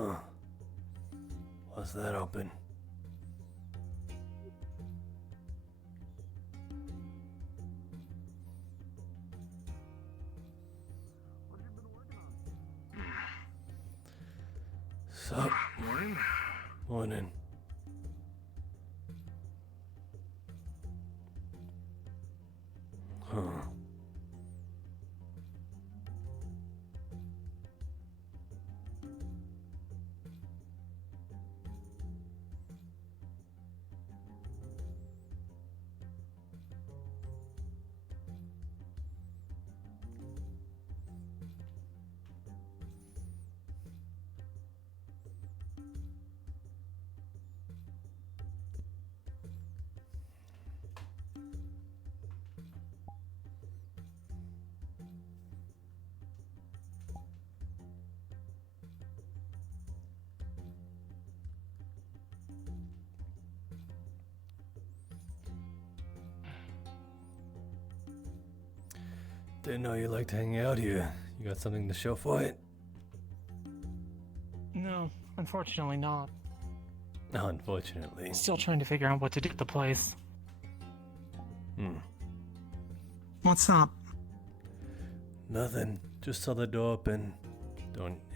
Huh. What's that open? Sup? Morning. Morning. Huh. Didn't know you liked hanging out here. You got something to show for it? No, unfortunately not. Unfortunately. Still trying to figure out what to do with the place. What's up? Nothing. Just saw the door open.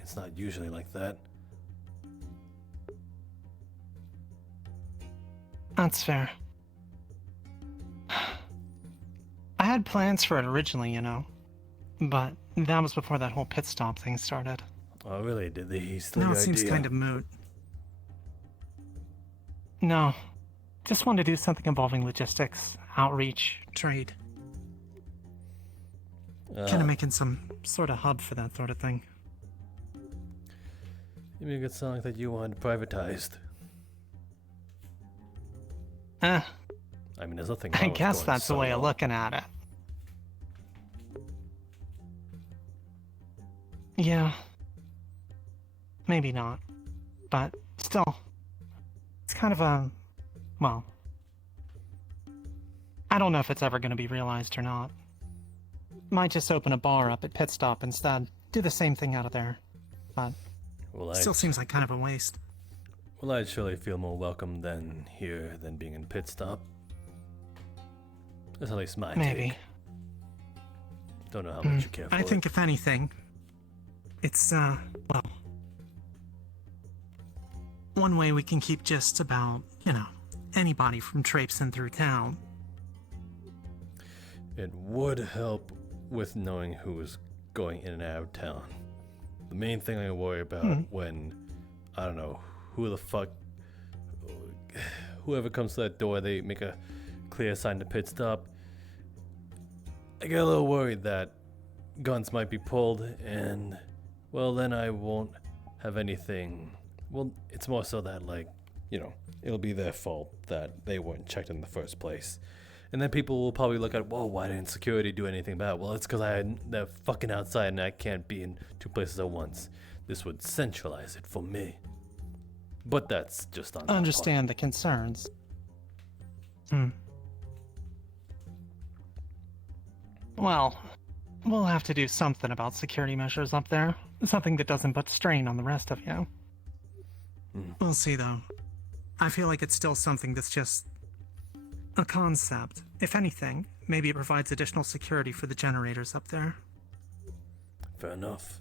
It's not usually like that. That's fair. I had plans for it originally, you know. But that was before that whole pit stop thing started. Oh, really? Did he steal Now your it seems idea? kind of moot. No. Just wanted to do something involving logistics, outreach. Trade. Uh, Kind of making some sort of hub for that sort of thing. You make it sound like that you wanted privatized. Eh, I mean, there's nothing I wrong with guess going that's the way of solo. looking at it. Yeah. Maybe not. But still. It's kind of a... Well... I don't know if it's ever going to be realized or not. Might just open a bar up at Pit Stop instead. Do the same thing out of there. But... Well, Still seems like kind of a waste. I'd surely feel more welcome than here than being in Pit Stop. That's at least my maybe. take. Don't know how much you care for I think if anything, it's, well... One way we can keep just about, anybody from traipsing through town. It would help with knowing who is going in and out of town. The main thing I worry about when, I don't know, whoever comes to that door, they make a clear sign to pit stop. I get a little worried that guns might be pulled and, well, then I won't have anything. Well, it's more so that, it'll be their fault that they weren't checked in the first place. And then people will probably look at, whoa, why didn't security do anything about it? Well, it's because they're fucking outside and I can't be in two places at once. This would centralize it for me. But that's just on Understand the concerns. Well, we'll have to do something about security measures up there. Something that doesn't put strain on the rest of you. We'll see, though. I feel like it's still something that's just a concept. If anything, maybe it provides additional security for the generators up there. Fair enough.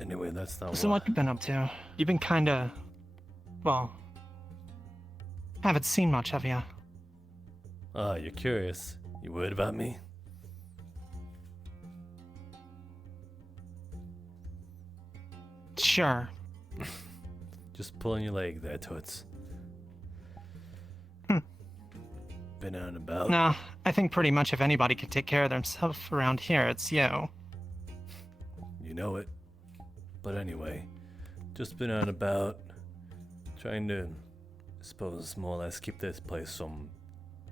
Anyway, that's not So what you been up to? You've been kinda... Well... Haven't seen much of you. Ah, you're curious. You worried about me? Sure. Just pulling your leg there, Toots. Been out and about. No, I think pretty much if anybody could take care of themselves around here, it's you. You know it. But anyway, just been out and about, trying to, I suppose, more or less keep this place from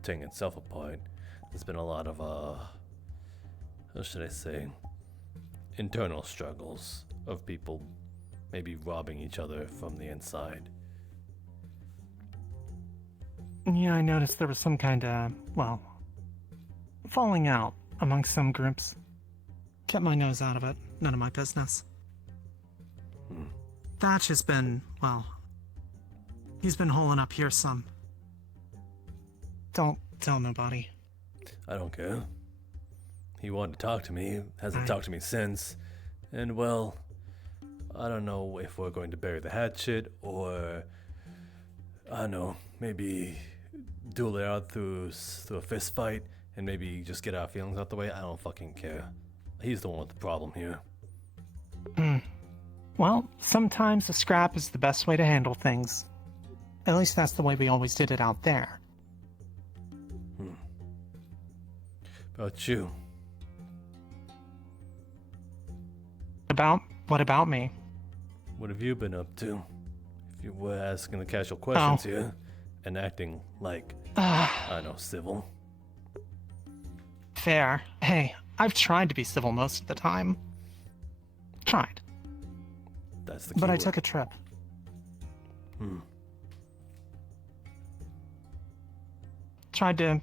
tearing itself apart. There's been a lot of, how should I say, internal struggles of people maybe robbing each other from the inside. Yeah, I noticed there was some kind of, well, falling out among some groups. Kept my nose out of it. None of my business. Thatch has been, well, he's been holing up here some. Don't tell nobody. I don't care. He wanted to talk to me, hasn't talked to me since. And well, I don't know if we're going to bury the hatchet or, I don't know, maybe duel it out through a fist fight and maybe just get our feelings out the way. I don't fucking care. He's the one with the problem here. Well, sometimes a scrap is the best way to handle things. At least that's the way we always did it out there. About you? What about me? What have you been up to? If you were asking the casual questions here and acting like, I know, civil. Fair. Hey, I've tried to be civil most of the time. Tried. That's the key But I word. took a trip. Tried to,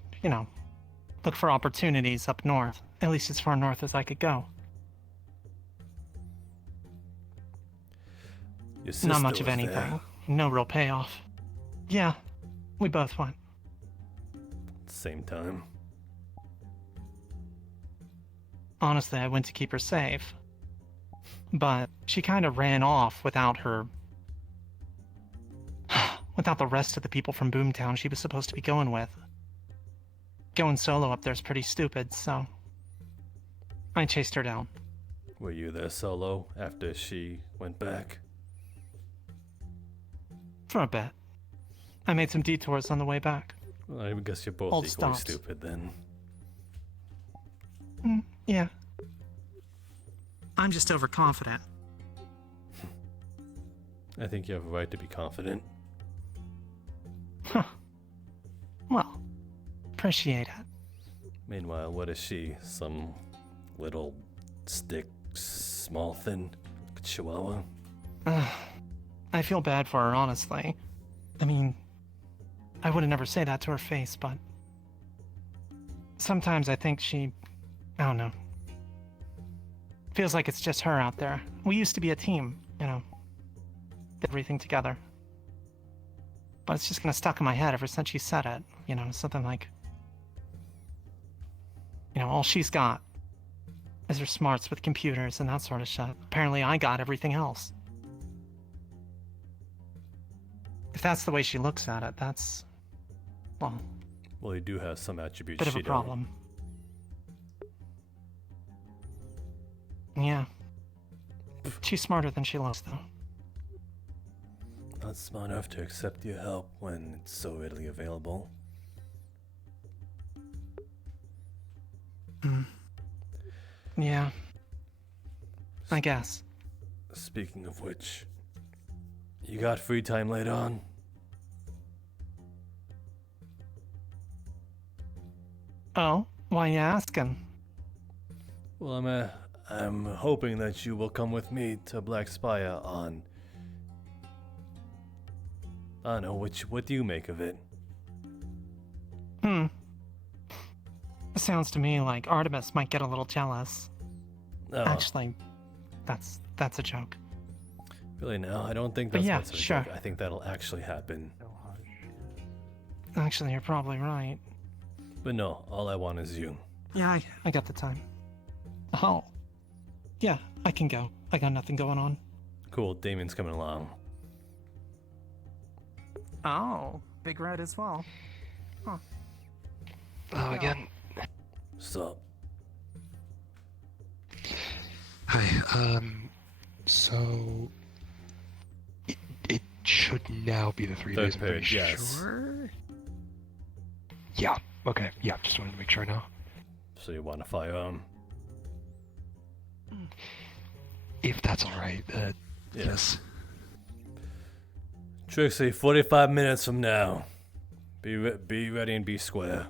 look for opportunities up north. At least as far north as I could go. Your sister Not much of was anything. there. No real payoff. Yeah, we both went. Same time. Honestly, I went to keep her safe. But she kind of ran off without her... without the rest of the people from Boomtown she was supposed to be going with. Going solo up there's pretty stupid, so... I chased her down. Were you there solo after she went back? For a bit. I made some detours on the way back. Well, I guess you're both Old equally stops. stupid then. Yeah. I'm just overconfident. I think you have a right to be confident. Well, appreciate it. Meanwhile, what is she? Some little stick, small, thin chihuahua? I feel bad for her, honestly. I mean, I would never say that to her face, but... sometimes I think she... I don't know. Feels like it's just her out there. We used to be a team, did everything together. But it's just kind of stuck in my head ever since she said it. Something like... all she's got is her smarts with computers and that sort of shit. Apparently I got everything else. If that's the way she looks at it, that's... well, Well, you do have some attributes bit of she a problem. Yeah. She's smarter than she looks, though. don't. Not smart enough to accept your help when it's so readily available. Yeah. I guess. Speaking of which, you got free time later on? Oh, why you asking? Well, I'm hoping that you will come with me to Black Spire on... I don't know, what do you make of it? It sounds to me like Artemis might get a little jealous. Oh, Actually, that's a joke. really now? I don't think But that's yeah, much of a sure. joke. I think that'll actually happen. Actually, you're probably right. But no, all I want is you. Yeah, I got the time. Oh. Yeah, I can go. I got nothing going on. Cool, Damien's coming along. Oh, Big Red as well. Hello again. So, Hi, so... It should now be the 3 Third days, I'm pretty period, yes. sure? Yeah, okay, yeah, just wanted to make sure now. so you want a firearm? If that's alright, yes. Trixie, 45 minutes from now. Be ready and be square.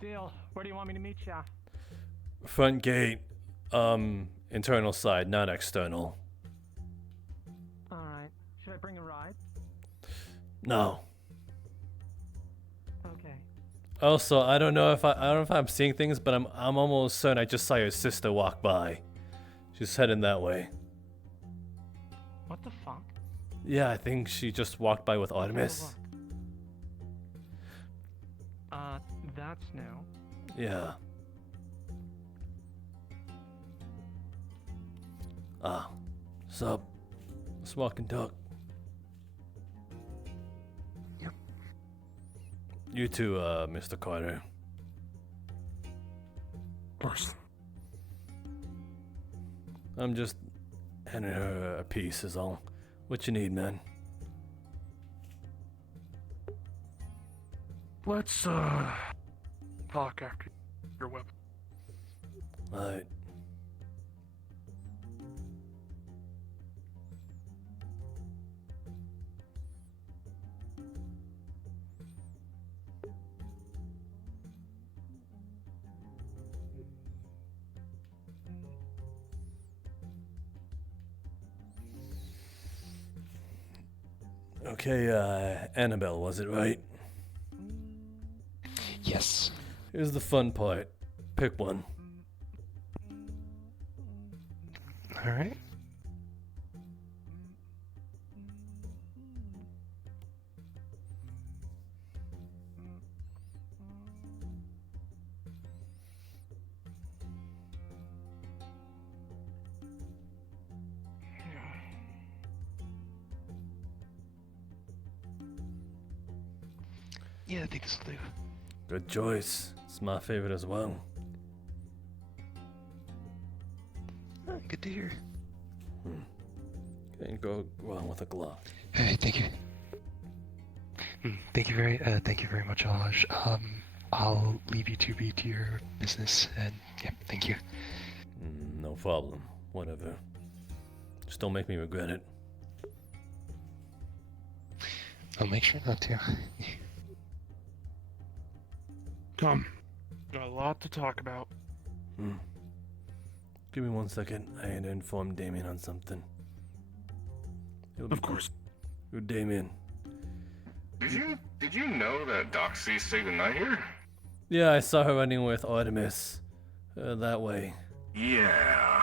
Deal. Where do you want me to meet ya? Front gate, internal side, not external. Alright. Should I bring a ride? No. Okay. Also, I don't know if I'm seeing things, but I'm almost certain I just saw your sister walk by. She's heading that way. What the fuck? Yeah, I think she just walked by with Artemis. That's new. Yeah. Sup? Let's walk and talk. Yep. You too, Mr. Carter. Of course. I'm just handing her a piece is all. What you need, man? Let's talk after your weapon. Alright. Okay, Annabelle, was it right? Yes. Here's the fun part. Pick one. All right. Yeah, I think this will do. Good choice. It's my favorite as well. Good to hear. Okay, go on with a Glock. Hey, thank you. Thank you very much, Alaj. I'll leave you to be to your business, and yeah, thank you. No problem. Whatever. Just don't make me regret it. I'll make sure not to. Come. Got a lot to talk about. Give me 1 second. I had to inform Damien on something. Of course. Good, Damien. Did you know that Doxy stayed the night here? Yeah, I saw her running with Artemis. That way. Yeah.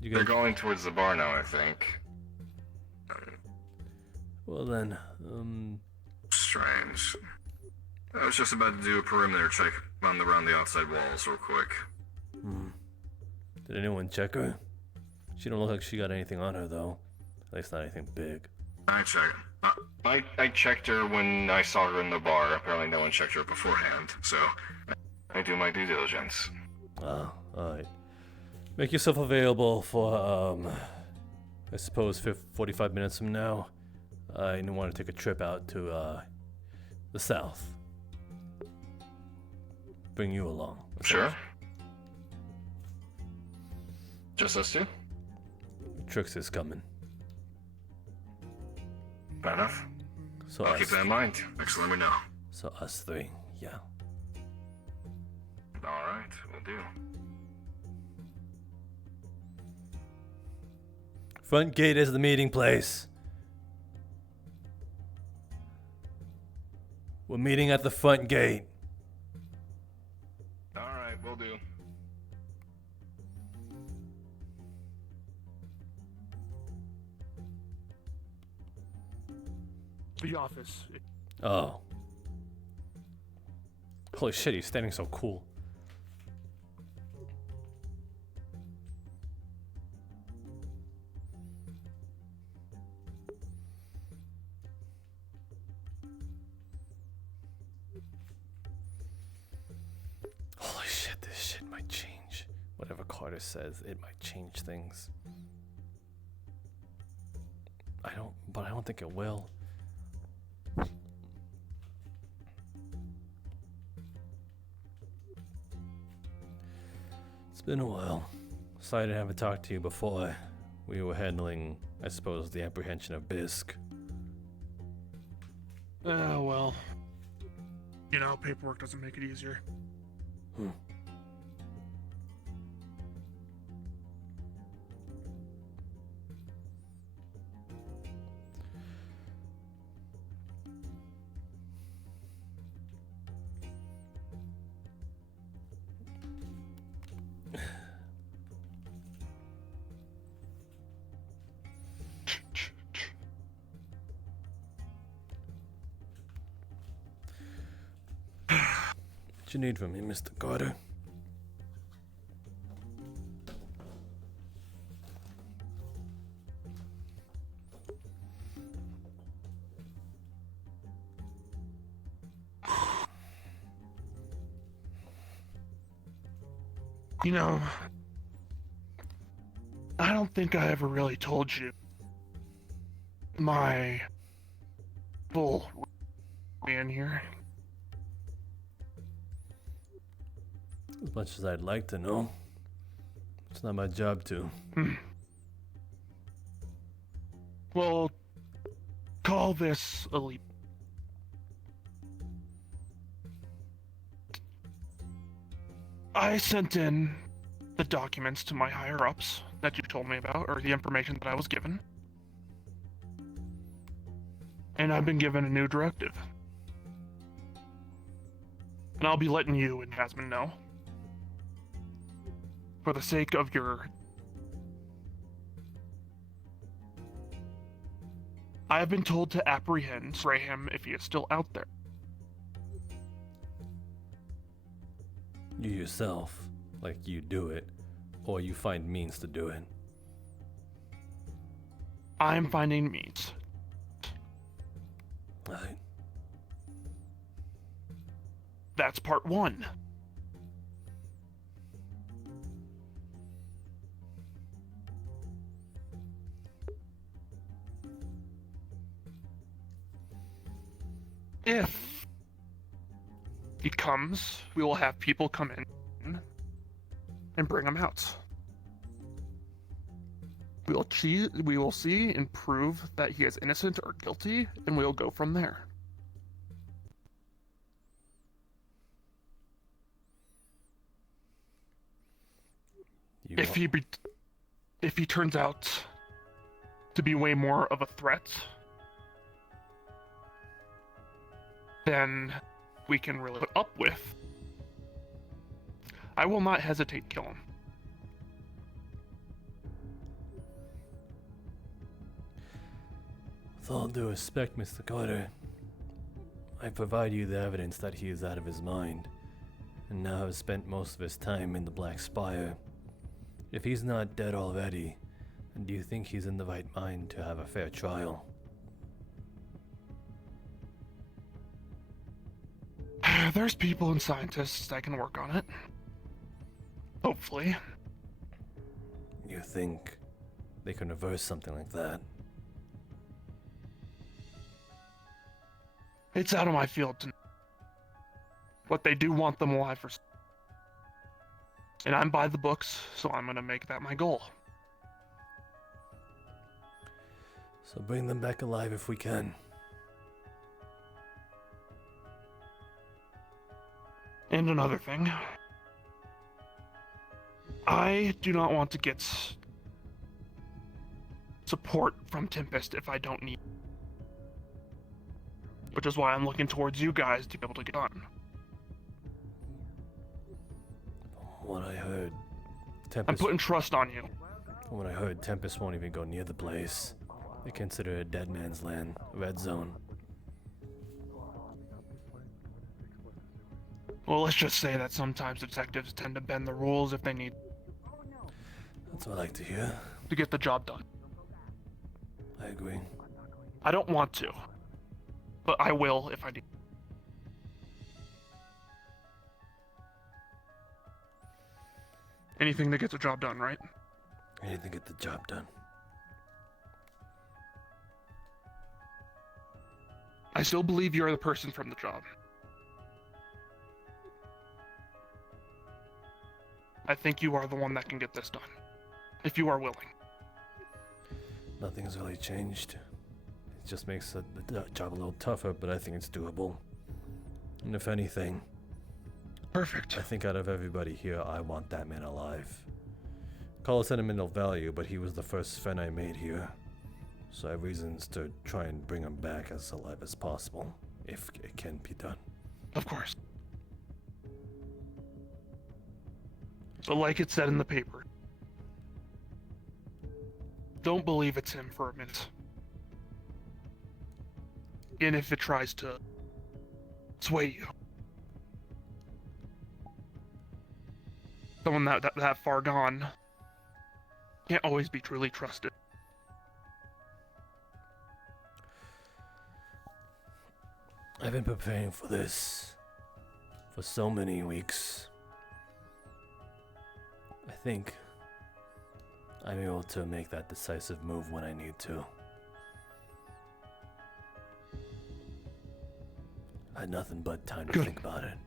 You They're guys... going towards the bar now, I think. Well then, Strange. I was just about to do a perimeter check around the outside walls real quick. Did anyone check her? She don't look like she got anything on her though. At least not anything big. I checked. I checked her when I saw her in the bar. Apparently no one checked her beforehand, so I do my due diligence. Alright. Make yourself available for, I suppose 45 minutes from now. I want to take a trip out to, the south. Bring you along. Sure. Just us two? Trix is coming. Fair enough. So I'll us, keep that in mind. Thanks for letting me know. so us three, yeah. Alright, will do. Front gate is the meeting place. We're meeting at the front gate. Alright, will do. The office. Oh. Holy shit, he's standing so cool. Holy shit, this shit might change. Whatever Carter says, it might change things. But I don't think it will. It's been a while. Sorry I haven't talked to you before. We were handling, I suppose, the apprehension of Bisk. Well. You know, paperwork doesn't make it easier. What you need from me, Mr. Carter? You know, I don't think I ever really told you my full in here. As much as I'd like to know, it's not my job to. Well, call this a leap. I sent in the documents to my higher-ups that you told me about, or the information that I was given. And I've been given a new directive. And I'll be letting you and Jasmine know. For the sake of your... I have been told to apprehend Graham if he is still out there. You yourself, like you do it, or you find means to do it. I'm finding means. Right. That's part one. If he comes, we will have people come in and bring him out. We will see and prove that he is innocent or guilty, and we'll go from there. If he turns out to be way more of a threat, then we can really put up with. I will not hesitate to kill him. With all due respect, Mr. Carter, I provide you the evidence that he is out of his mind, and now has spent most of his time in the Black Spire. If he's not dead already, then do you think he's in the right mind to have a fair trial? There's people and scientists that can work on it. Hopefully. You think they can reverse something like that? It's out of my field to know. But they do want them alive for... And I'm by the books, so I'm gonna make that my goal. So bring them back alive if we can. And another thing. I do not want to get support from Tempest if I don't need. Which is why I'm looking towards you guys to be able to get on. What I heard, I'm Tempest. putting trust on you. What I heard, Tempest won't even go near the place. They consider it a dead man's land, a red zone. Well, let's just say that sometimes detectives tend to bend the rules if they need That's what I like to hear. to get the job done. I agree. I don't want to, but I will if I do. Anything that gets the job done, right? Anything to get the job done. I still believe you're the person from the job. I think you are the one that can get this done, if you are willing. Nothing's really changed. It just makes the job a little tougher, but I think it's doable. And if anything, Perfect. I think out of everybody here, I want that man alive. Call it sentimental value, but he was the first friend I made here. So I have reasons to try and bring him back as alive as possible, if it can be done. Of course. But like it said in the paper, don't believe it's him for a minute. And if it tries to sway you, someone that far gone can't always be truly trusted. I've been preparing for this for so many weeks. I think I'm able to make that decisive move when I need to. I had nothing but time to Good. think about it.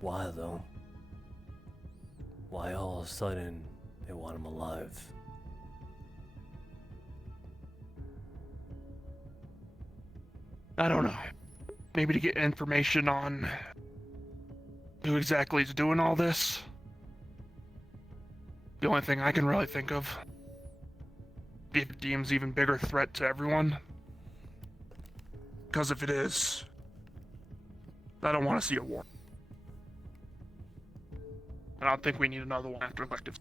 Why though? Why all of a sudden they want him alive? I don't know. Maybe to get information on who exactly is doing all this. The only thing I can really think of. If it deems even bigger threat to everyone. Because if it is, I don't want to see a war. I don't think we need another one after elective.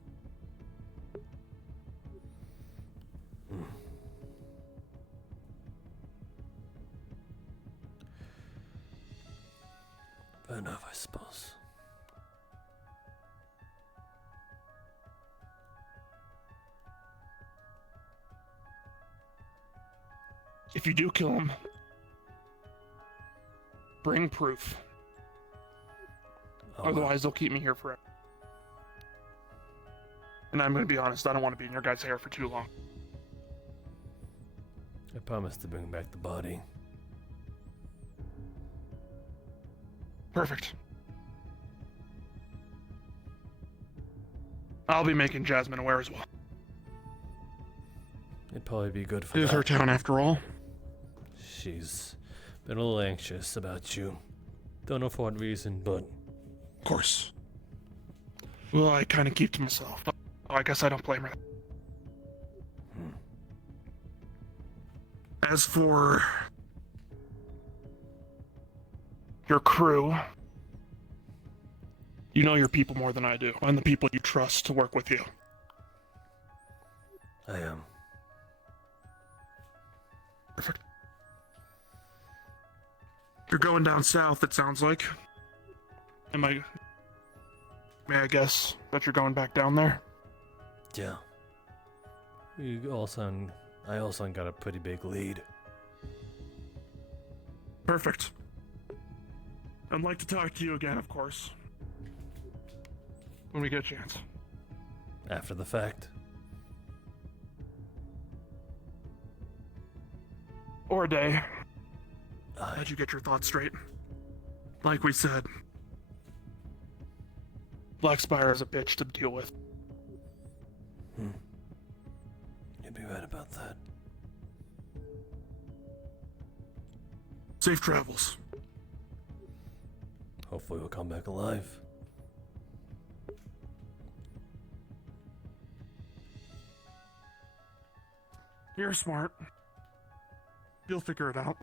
Fair enough, I suppose. If you do kill him, bring proof. Otherwise, they'll keep me here forever. And I'm gonna be honest, I don't want to be in your guys' hair for too long. I promise to bring back the body. Perfect. I'll be making Jasmine aware as well. It'd probably be good for It is her town after all. She's been a little anxious about you. Don't know for what reason, but Of course. Well, I kind of keep to myself. I guess I don't blame her. As for your crew, you know your people more than I do, and the people you trust to work with you. I am. Perfect. You're going down south, it sounds like. May I guess that you're going back down there? Yeah. I also got a pretty big lead. Perfect. I'd like to talk to you again, of course. When we get a chance. After the fact. Or a day. Aye. How'd you get your thoughts straight? Like we said, Blackspire is a bitch to deal with. You'd be right about that. Safe travels. Hopefully we'll come back alive. You're smart. You'll figure it out.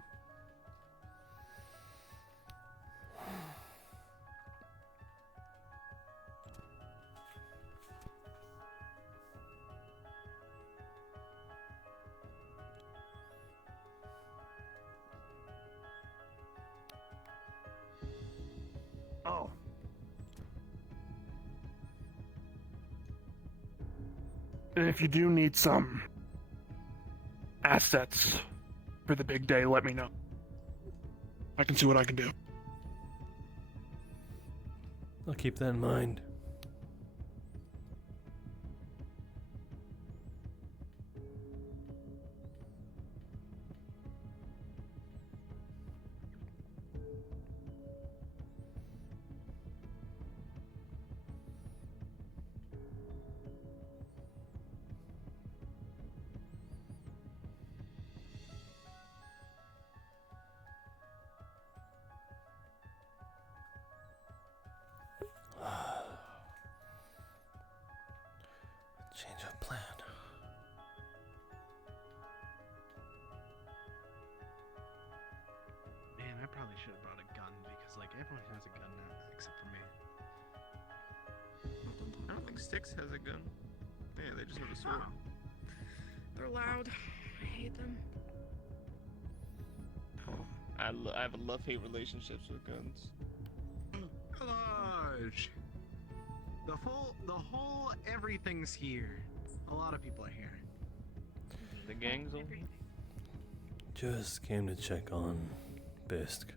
Oh. And if you do need some assets for the big day, let me know. I can see what I can do. I'll keep that in mind. Change of plan. Man, I probably should have brought a gun because, like, everyone has a gun now except for me. I don't think Styx has a gun. Yeah, they just have a sword. They're loud. I hate them. I have a love-hate relationships with guns. Collage. The whole everything's here. A lot of people are here. The gang's over. Just came to check on Bisk.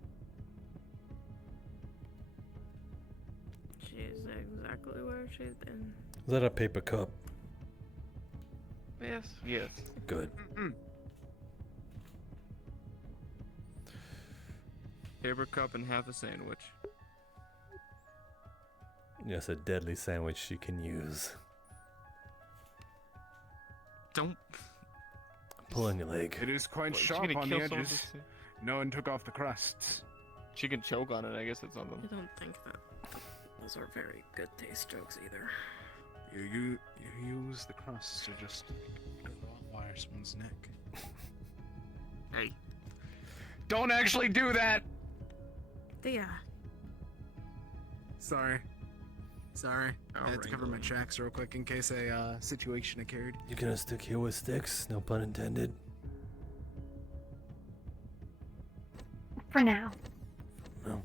She's exactly where she's been. Is that a paper cup? Yes. Yes. Good. Paper cup and half a sandwich. Yes, a deadly sandwich she can use. Don't. Pull on your leg. It is quite What, she sharp gonna on the kill someone edges. with No one took off the crusts. She can choke on it. I guess it's on them. I don't think that those are very good taste jokes either. You use the crusts to just wire someone's neck. Hey. Don't actually do that! Yeah. Sorry. I had to cover my Wrangling. tracks real quick in case a situation occurred. You gonna stick here with sticks? No pun intended. For now. No.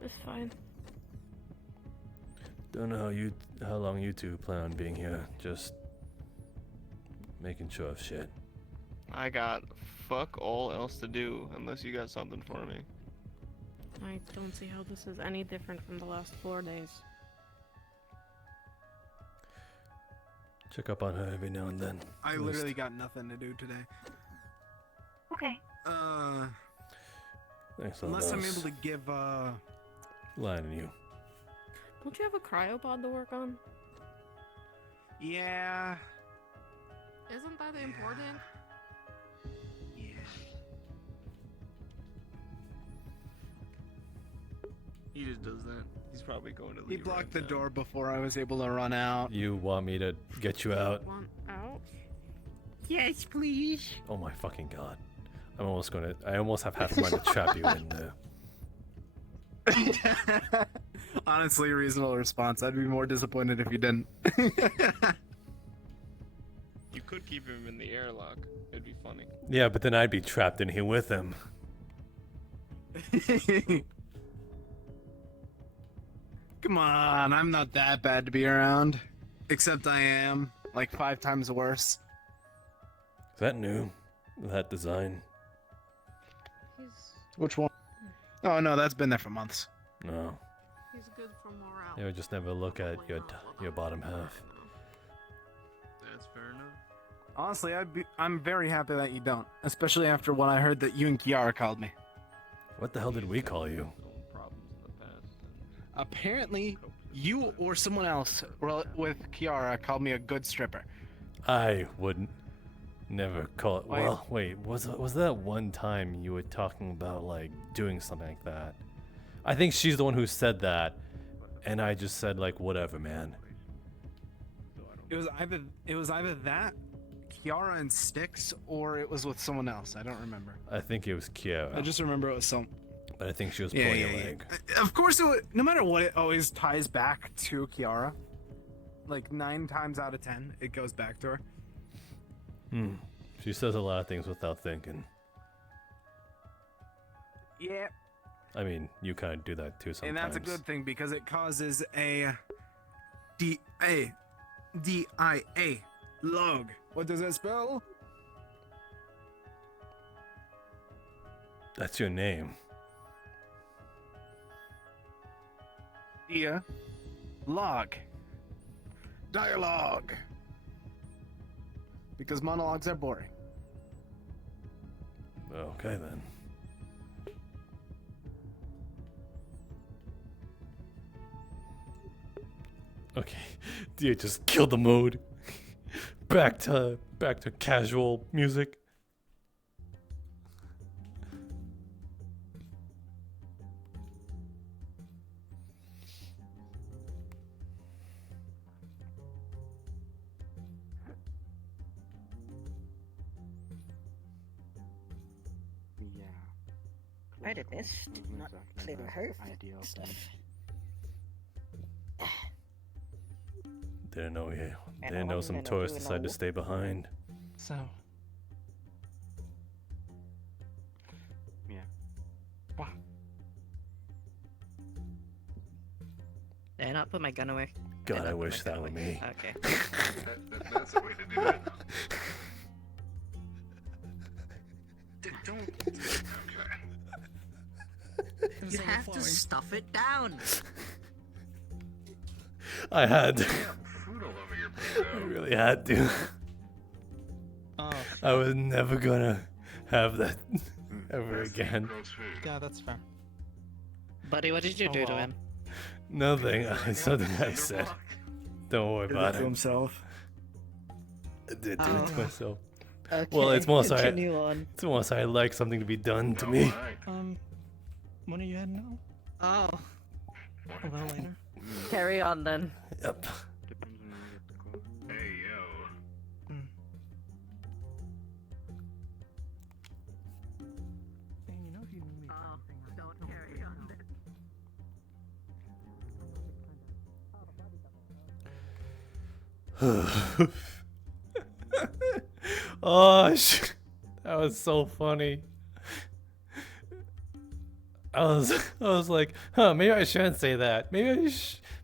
It's fine. Don't know how long you two plan on being here. Just making sure of shit. I got fuck all else to do unless you got something for me. I don't see how this is any different from the last 4 days. Check up on her every now and then. I At least. literally got nothing to do today. Okay. Thanks, Unless I'm Eldos. able to give Lying to you. Don't you have a cryopod to work on? yeah. Isn't that important? He just does that. He's probably going to leave. He blocked the door before I was able to run out. You want me to get you out? Want out? Yes, please. Oh my fucking god. I almost have half a mind to trap you in there. Honestly, reasonable response. I'd be more disappointed if you didn't. You could keep him in the airlock. It'd be funny. Yeah, but then I'd be trapped in here with him. Come on, I'm not that bad to be around. Except I am, like 5 times worse. Is that new? That design? Which one? Oh no, that's been there for months. No. He's good for morale. You would just never look at your bottom half. That's fair enough. Honestly, I'm very happy that you don't. Especially after what I heard that you and Kiara called me. What the hell did we call you? Problems in the past. Apparently, you or someone else with Kiara called me a good stripper. I wouldn't never call it. Wait. Well, wait, was that one time you were talking about like doing something like that? I think she's the one who said that, and I just said like whatever, man. It was either that, Kiara and Styx, or it was with someone else. I don't remember. I think it was Kiara. I just remember it was some. But I think she was pulling your leg. Of course, no matter what, it always ties back to Kiara. Like 9 times out of 10, it goes back to her. She says a lot of things without thinking. Yeah. I mean, you kind of do that too sometimes. And that's a good thing because it causes a D-I-A log. What does that spell? That's your name. Yeah. Log. Dialogue. Because monologues are boring. Okay then. Okay, you just killed the mood. back to casual music. Yeah. I did this. Did not play the her Ideal stuff. Didn't know And didn't know I'm some gonna tourists do decided to stay behind. So, Did I not put my gun away? God, I wish that were me. Okay. That's the way to do it. Don't. Okay. You have to stuff it down. I had to. Food all over your I really had to. Oh. I was never gonna have that ever again. Yeah, that's fair. Buddy, what did you do to well. him? Nothing. It's nothing I said. Don't worry about it. himself. I did do it to myself. Okay, Well, it's more so I, continue on. it's more so I like something to be done to me. When are you heading out? Oh. A little later. Carry on then. Yep. Hey, yo. You know, if you knew me for anything, Don't carry on. Oh, that was so funny. I was like, huh, maybe I shouldn't say that. Maybe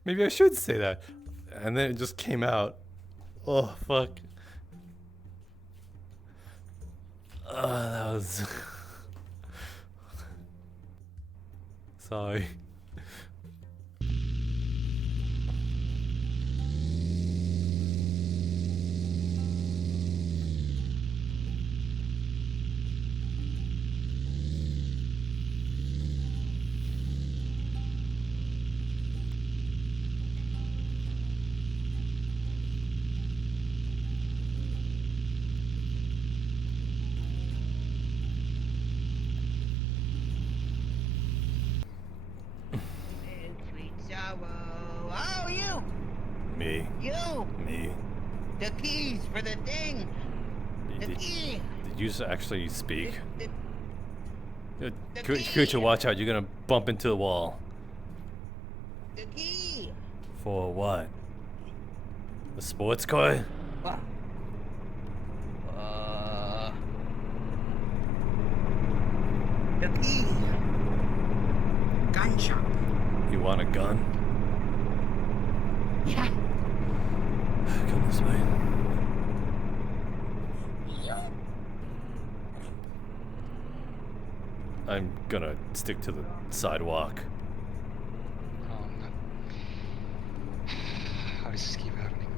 I should say that. And then it just came out. Oh, fuck. That was... Sorry. Sweet sorrow. Oh, you! Me. You! Me. The keys for the thing! The key! Did you actually speak? The Creature, watch out. You're gonna bump into the wall. The key! For what? A sports car? What? The key! Gun shop! You want a gun? Yeah! Come this way. I'm gonna stick to the sidewalk. How does this keep happening?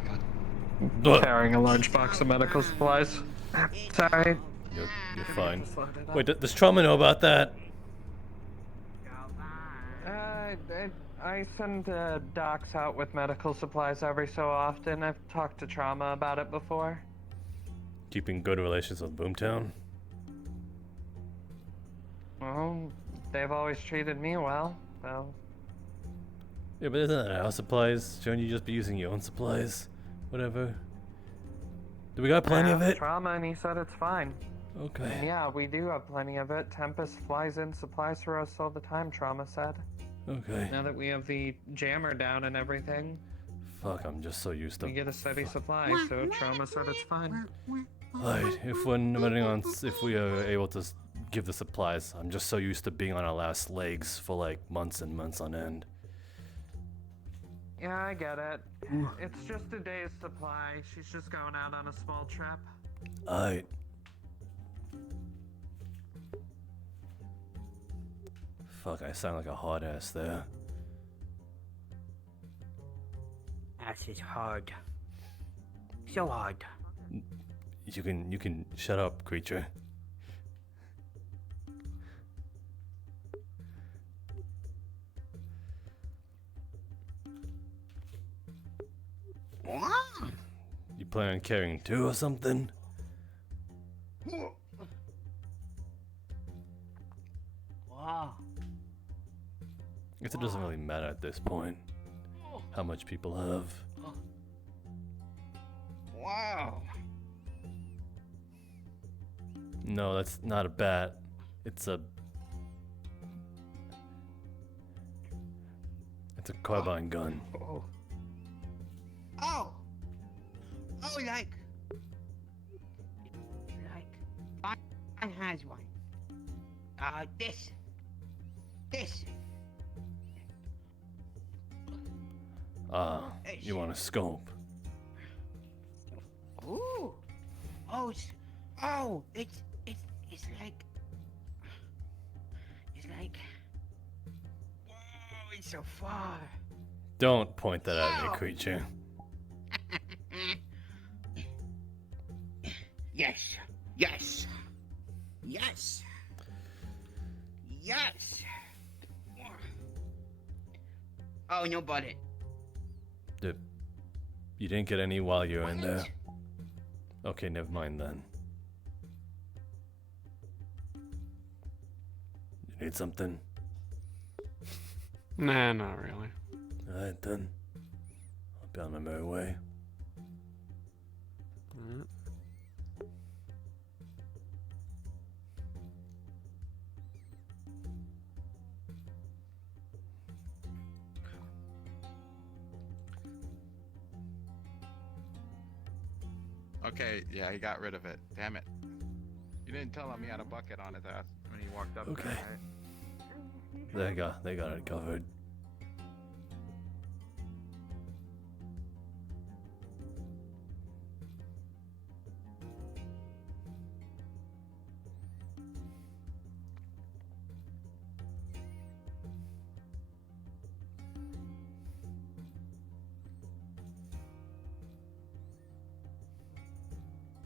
But Carrying a large box of medical supplies. Sorry. you're fine. Wait, does Trauma know about that? I send docs out with medical supplies every so often. I've talked to Trauma about it before. Keeping good relations with Boomtown? Well, they've always treated me well, so... Yeah, but isn't that our supplies? Shouldn't you just be using your own supplies? Whatever. Do we got plenty of it? Trauma, and he said it's fine. Okay. And yeah, we do have plenty of it. Tempest flies in supplies for us all the time, Trauma said. Okay. Now that we have the jammer down and everything, Fuck, I'm just so used to... we get a steady supply, so Trauma said it's fine. Alright, if we are able to give the supplies, I'm just so used to being on our last legs for like months and months on end. Yeah, I get it. It's just a day's supply. She's just going out on a small trip. Alright. Fuck, I sound like a hard ass there. Ass is hard. So hard. You can shut up, creature. You plan on carrying two or something? Wow. I guess it doesn't really matter at this point how much people have. Wow. No, that's not a bat. It's a carbine gun. Oh. Oh. Oh, like. Mine has one. This. Ah, you want a scope? Ooh. Oh, it's like whoa, it's so far. Don't point that at me, creature. Yes. Yes. Yes. Yes. Oh, no bullet. You didn't get any while you were in there. Okay, never mind then. You need something? Nah, not really. Alright then. I'll be on my merry way. Okay, yeah, he got rid of it. Damn it. You didn't tell him he had a bucket on his ass when he walked up Okay. there, right? They got it covered.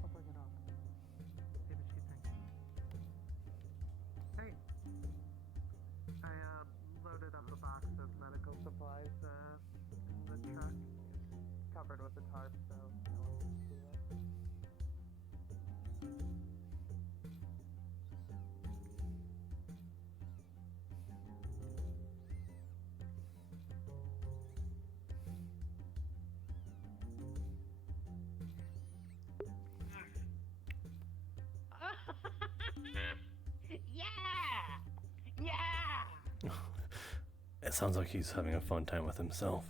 I'll bring it up. See what she thinks. Hey. I loaded up a box of medical supplies in the truck. It's covered with a tarp, so no one can see it. Yeah. Yeah. It sounds like he's having a fun time with himself.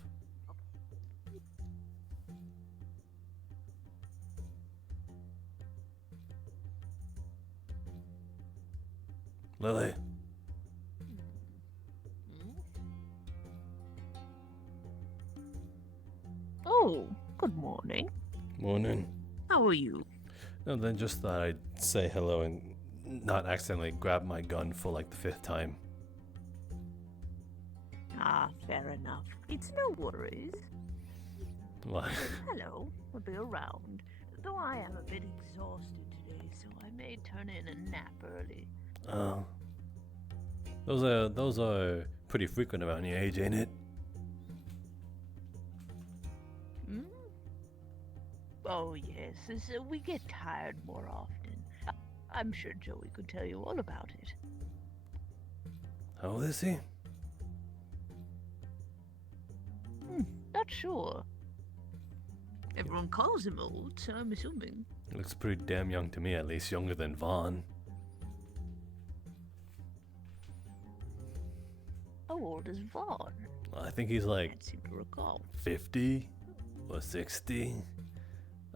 Lily. Oh, good morning. Morning. How are you? No, then just thought I'd say hello and not accidentally grab my gun for like the 5th time. Ah, fair enough. It's no worries. Why? Hello, I'll be around. Though I am a bit exhausted today, so I may turn in a nap early. Oh. Those are pretty frequent around your age, ain't it? Hmm? Oh, yes, we get tired more often. I'm sure Joey could tell you all about it. How old is he? Not sure. Everyone calls him old, so I'm assuming. He looks pretty damn young to me, at least younger than Vaughn. How old is Vaughn? I think he's like Can't seem to recall. 50 or 60.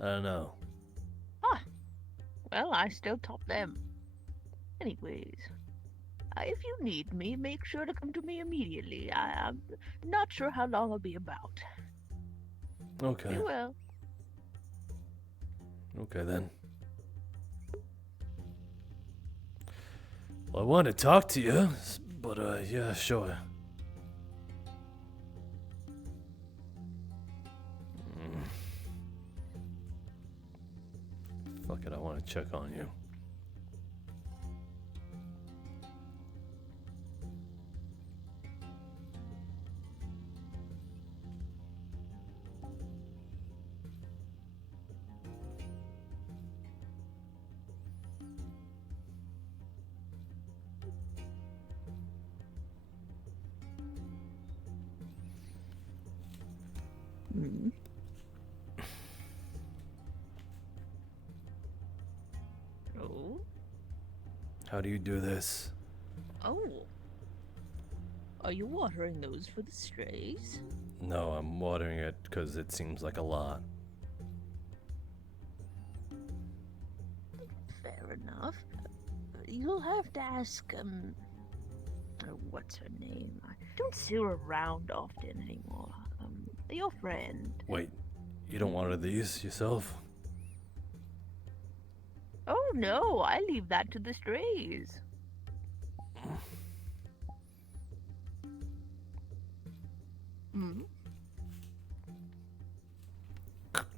I don't know. Ah, well, I still top them. Anyways, if you need me, make sure to come to me immediately. I'm not sure how long I'll be about. Okay. Be well. Okay then. Well, I want to talk to you, but yeah, sure. Fuck it, I want to check on you. Hmm. Oh. How do you do this? Oh. Are you watering those for the strays? No, I'm watering it because it seems like a lot. Fair enough. You'll have to ask, what's her name? I don't see her around often anymore. Your friend. Wait, you don't want one of these yourself? Oh no, I leave that to the strays. Hmm?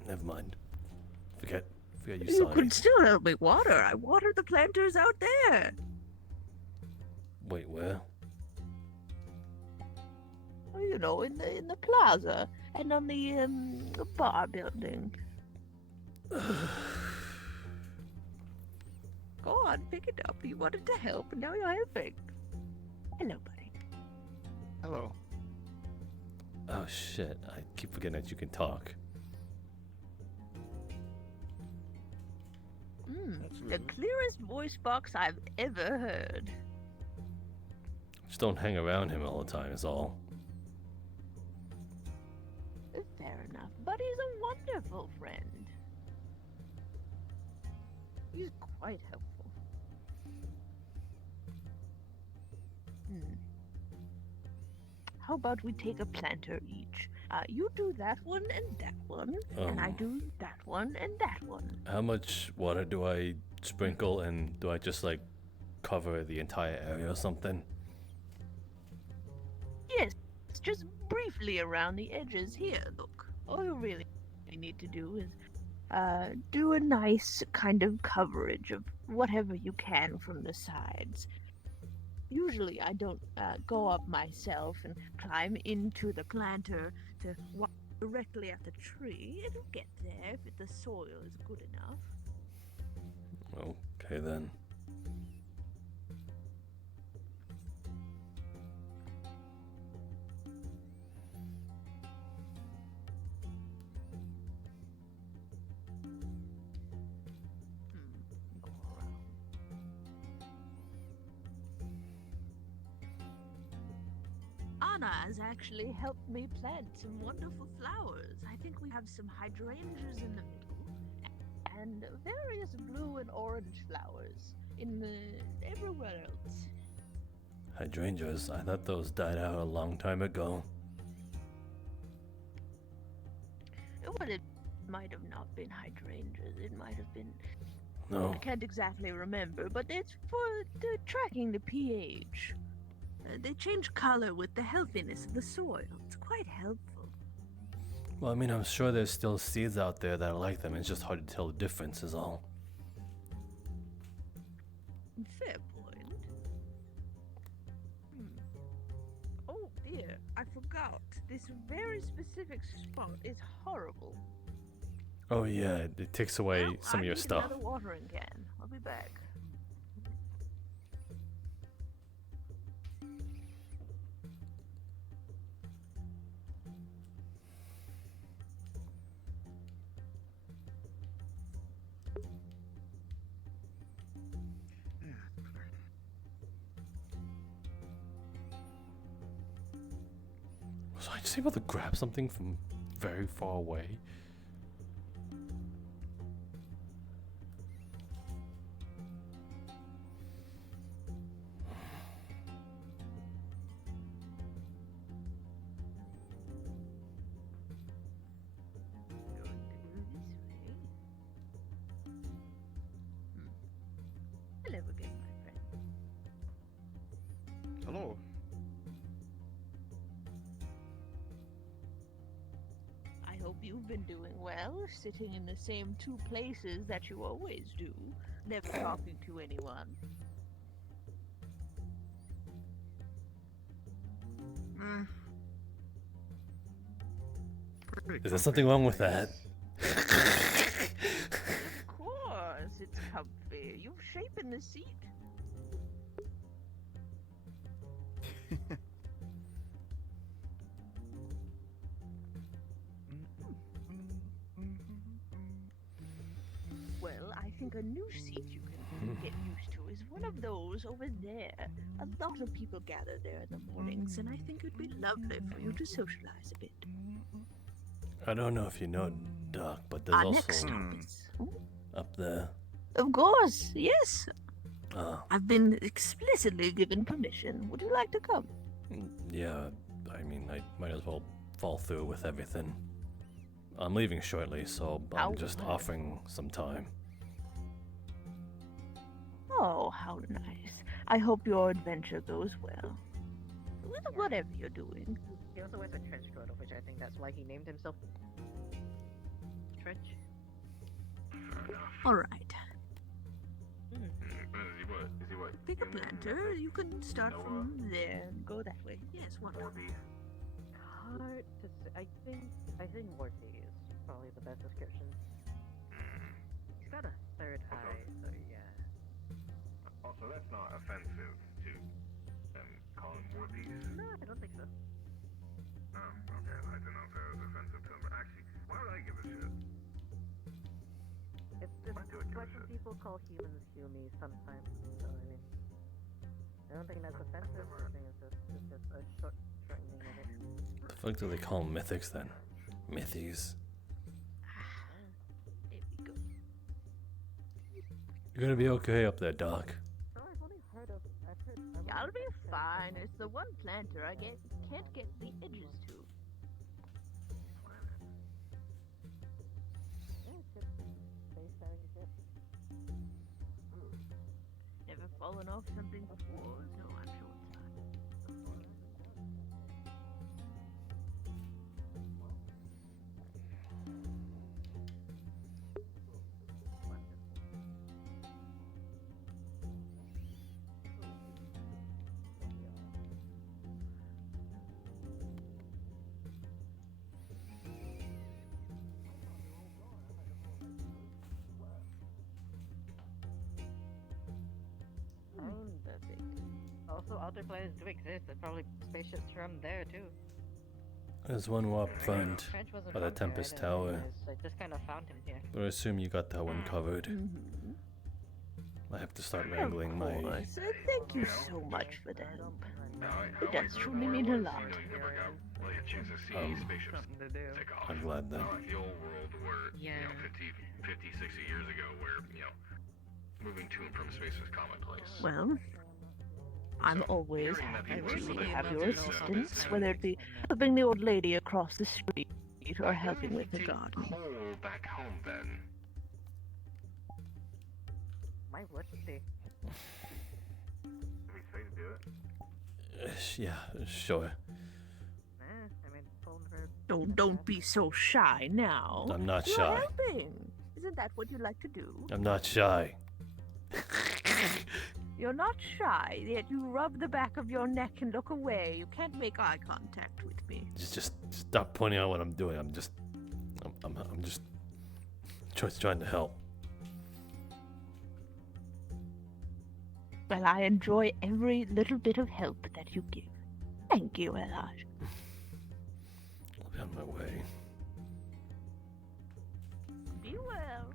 Never mind. Forget you You saw could it. still help me water. I water the planters out there. Wait, where? Oh, you know, in the plaza and on the bar building. Go on, pick it up. You wanted to help, and now you're helping. Hello, buddy. Hello. Oh shit, I keep forgetting that you can talk. The clearest voice box I've ever heard. Just don't hang around him all the time is all. Fair enough, but he's a wonderful friend. He's quite helpful. How about we take a planter each? You do that one and that one, and I do that one and that one. How much water do I sprinkle, and do I just like cover the entire area or something? Yes, just briefly around the edges. Here, look. All you really need to do is do a nice kind of coverage of whatever you can from the sides. Usually I don't go up myself and climb into the planter to walk directly at the tree. It'll get there if the soil is good enough. Okay then. Anna has actually helped me plant some wonderful flowers. I think we have some hydrangeas in the middle, and various blue and orange flowers in everywhere else. Hydrangeas, I thought those died out a long time ago. Well, it might have not been hydrangeas. It might have been... No. I can't exactly remember, but it's for tracking the pH. They change color with the healthiness of the soil. It's quite helpful. Well, I mean, I'm sure there's still seeds out there that are like them. It's just hard to tell the difference is all. Fair point. Oh dear, I forgot. This very specific spot is horrible. Oh yeah, it takes away some of your stuff. Another watering can. I'll be back. Was I just able to grab something from very far away? Hello again, my friend. Hello. I hope you've been doing well, sitting in the same two places that you always do, never talking to anyone. Is there something wrong with that? Of course, it's comfy. You've shapen the seat. Well, I think a new seat you can get used to is one of those over there. A lot of people gather there in the mornings, and I think it'd be lovely for you to socialize a bit. I don't know if you know, Doc, but there's Our also next stop is... up there. Of course, yes. I've been explicitly given permission. Would you like to come? Yeah, I mean, I might as well fall through with everything. I'm leaving shortly, so I'm just offering some time. Oh, how nice. I hope your adventure goes well. With whatever you're doing. He also wears a trench coat, which I think that's why he named himself Trench. Alright. Is he what? Pick a planter. You can start from there and go that way. Yes, wonderful. Hard to say. I think Morty is probably the best description. He's got a third eye, so yeah. Also, that's not offensive to them calling Warpies. No, I don't think so. Oh, okay. I didn't know if it was offensive to them, but actually, why would I give a shit? It's like when people call humans humies sometimes. So I mean, I don't think that's offensive. I think it's just a shortening of it. The fuck do they call them mythics then? Mythies. There we go. You're gonna be okay up there, Doc. Oh, I've only heard of. I'll be fine. It's the one planter I can't get the edges to. Never fallen off something before, so I'm sure it's fine. Also, other planets do exist. There's probably spaceships from there too. There's one up front Trench wasn't by the from there, Tempest I didn't Tower. realize. I just kind of found him here. But I assume you got that one covered. I have to start wrangling my... Of course. Thank you so much for the help. It does truly mean a lot. I'm glad then. Not like the old world where, you know, 50, 60 years ago where, you know, moving to and from space was commonplace. Well, I'm always happy to have your assistance, whether it be helping the old lady across the street or helping with the garden. Coal back home then. Why would she? Did we say to do it? Yeah, sure. I mean, phone her. Don't be so shy now. I'm not You're shy. helping. Isn't that what you like to do? I'm not shy. You're not shy, yet you rub the back of your neck and look away. You can't make eye contact with me. Just stop pointing out what I'm doing. I'm just trying to help. Well, I enjoy every little bit of help that you give. Thank you, Elijah. I'll be on my way. Be well.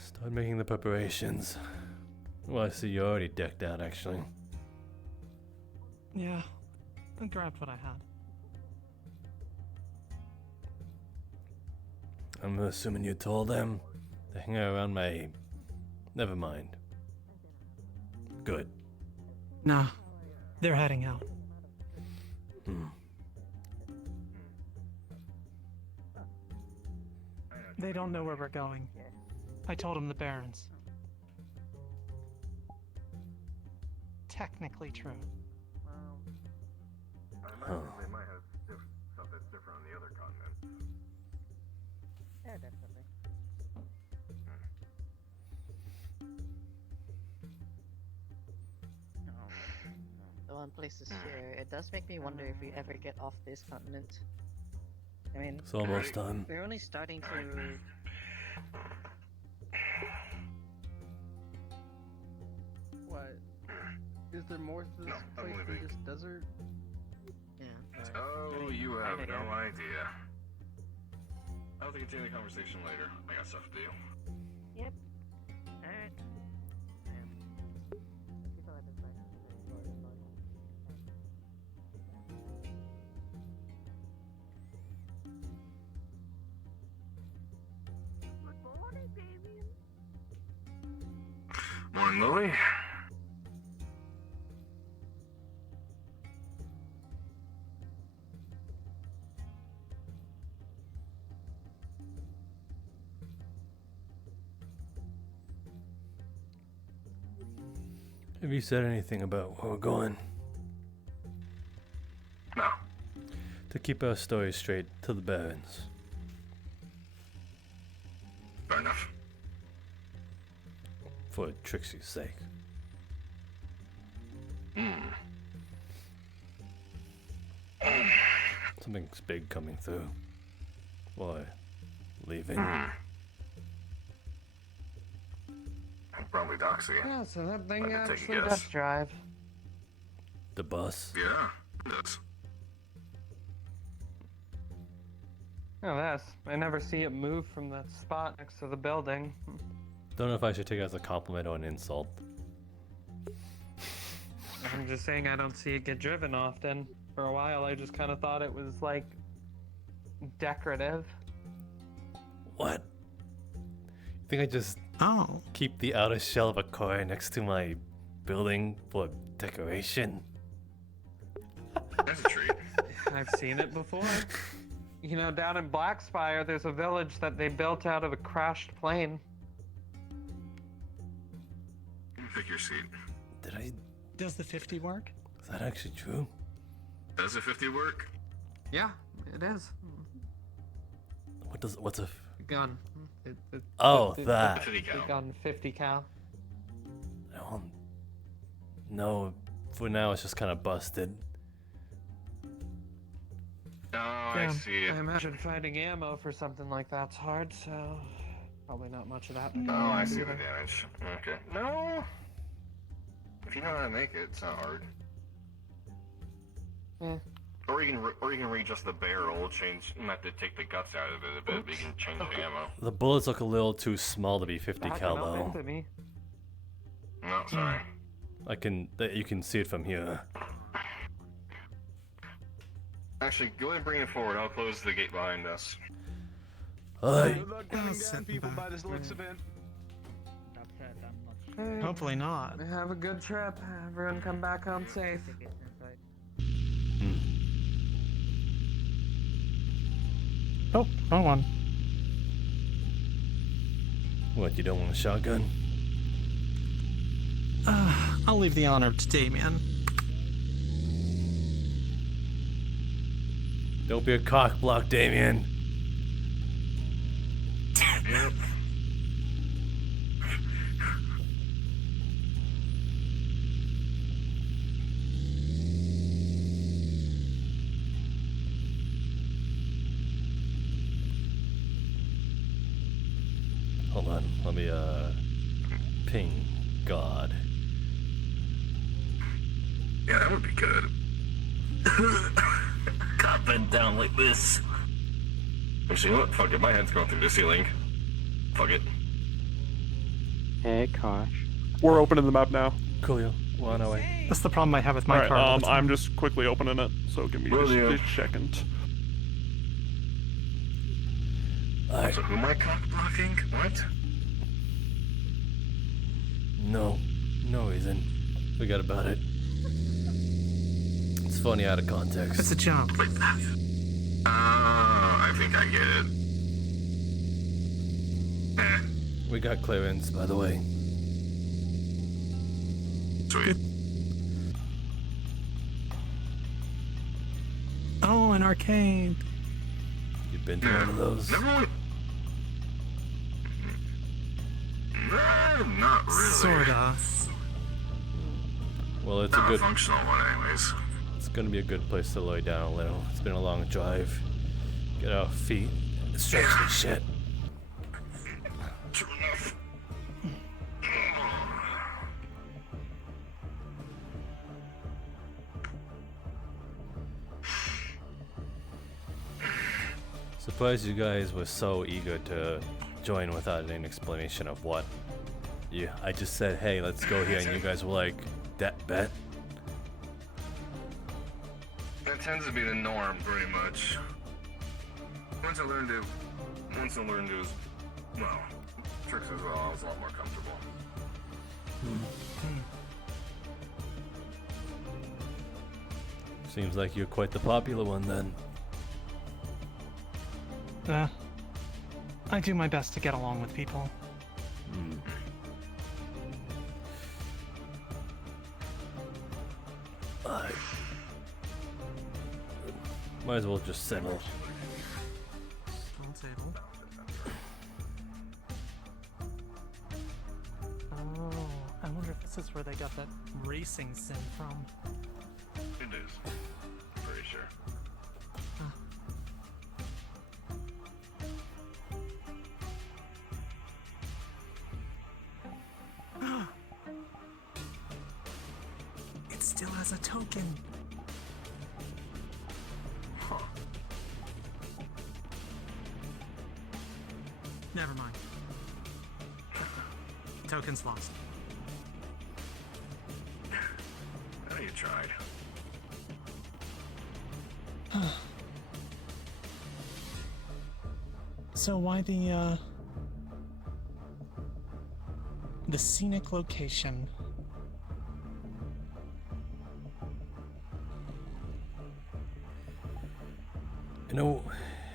Start making the preparations. Well, I see you're already decked out, actually. Yeah, I grabbed what I had. I'm assuming you told them to hang around my... Never mind. Good. Nah, they're heading out. They don't know where we're going. I told them the Barrens. Technically true. I imagine they might have stuff that's different on the other continent. Yeah, definitely. The one place is here. It does make me wonder if we ever get off this continent. I mean, It's almost done. we're only starting to. What? Is there more to this place than just desert? Yeah. Oh, you have no idea. I'll have to continue the conversation later. I got stuff to do. Yep. Alright. People have been Good morning, baby. Lily? Have you said anything about where we're going? No. To keep our story straight to the Barons. Fair enough. For Trixie's sake. Something's big coming through. Why? Leaving? Probably Doxy. Yeah, so that I thing could take a actually guess. does drive. The bus? Yeah, it does. Oh, that's. I never see it move from that spot next to the building. Don't know if I should take it as a compliment or an insult. I'm just saying I don't see it get driven often. For a while, I just kind of thought it was like decorative. What? You think I just keep the outer shell of a car next to my building for decoration? That's a treat. I've seen it before. You know, down in Blackspire, there's a village that they built out of a crashed plane. Pick your seat. Did I? Does the 50 work? Is that actually true? Does a 50 work? Yeah, it is. What's a... Gun. Oh, the that. The gun, 50 cal. No, for now it's just kind of busted. Oh, I see it. I imagine finding ammo for something like that's hard, so probably not much of that. Oh, I see the damage. Okay. No. If you know how to make it, it's not hard. Yeah. Or you can readjust the barrel, change. You might have to take the guts out of it a bit, but you can change the ammo. The bullets look a little too small to be 50 Back cal it up though. into me. No, sorry. You can see it from here. Actually, go ahead and bring it forward. I'll close the gate behind us. Alright. Good luck coming down, people, by the looks of it. Hopefully not. Have a good trip. Everyone come back home safe. Oh, wrong one. What, you don't want a shotgun? I'll leave the honor to Damien. Don't be a cock block, Damien. Yep. Hold on, let me ping God. Yeah, that would be good. Got bent down like this. Actually, you know what? Fuck it, my head's going through the ceiling. Fuck it. Hey, Kosh. We're opening the map now. Coolio, we're on our way. That's the problem I have with my Alright, car. all the time. I'm just quickly opening it, so give me just a second. Alright. So who am I cock blocking? What? No reason. Forget about it. It's funny out of context. It's a jump. I think I get it. We got clearance, by the way. Sweet. Oh, an arcade. You've been to one of those? Never went. Not really. Sorta. Well, it's Not a good functional one, anyways. It's gonna be a good place to lie down a little. It's been a long drive. Get our feet. Stretch the shit. True enough. Surprised you guys were so eager to join without an explanation of what. Yeah, I just said, hey, let's go here, and you guys were like, that bet? That tends to be the norm, pretty much. Once I learned it, well, Tricks as well, I was a lot more comfortable. Seems like you're quite the popular one then. I do my best to get along with people. Might as well just settle. Small table. Oh, I wonder if this is where they got that racing sim from. It is. Pretty sure. It still has a token. Huh. Never mind. Token's lost. Oh, you tried. So why the scenic location?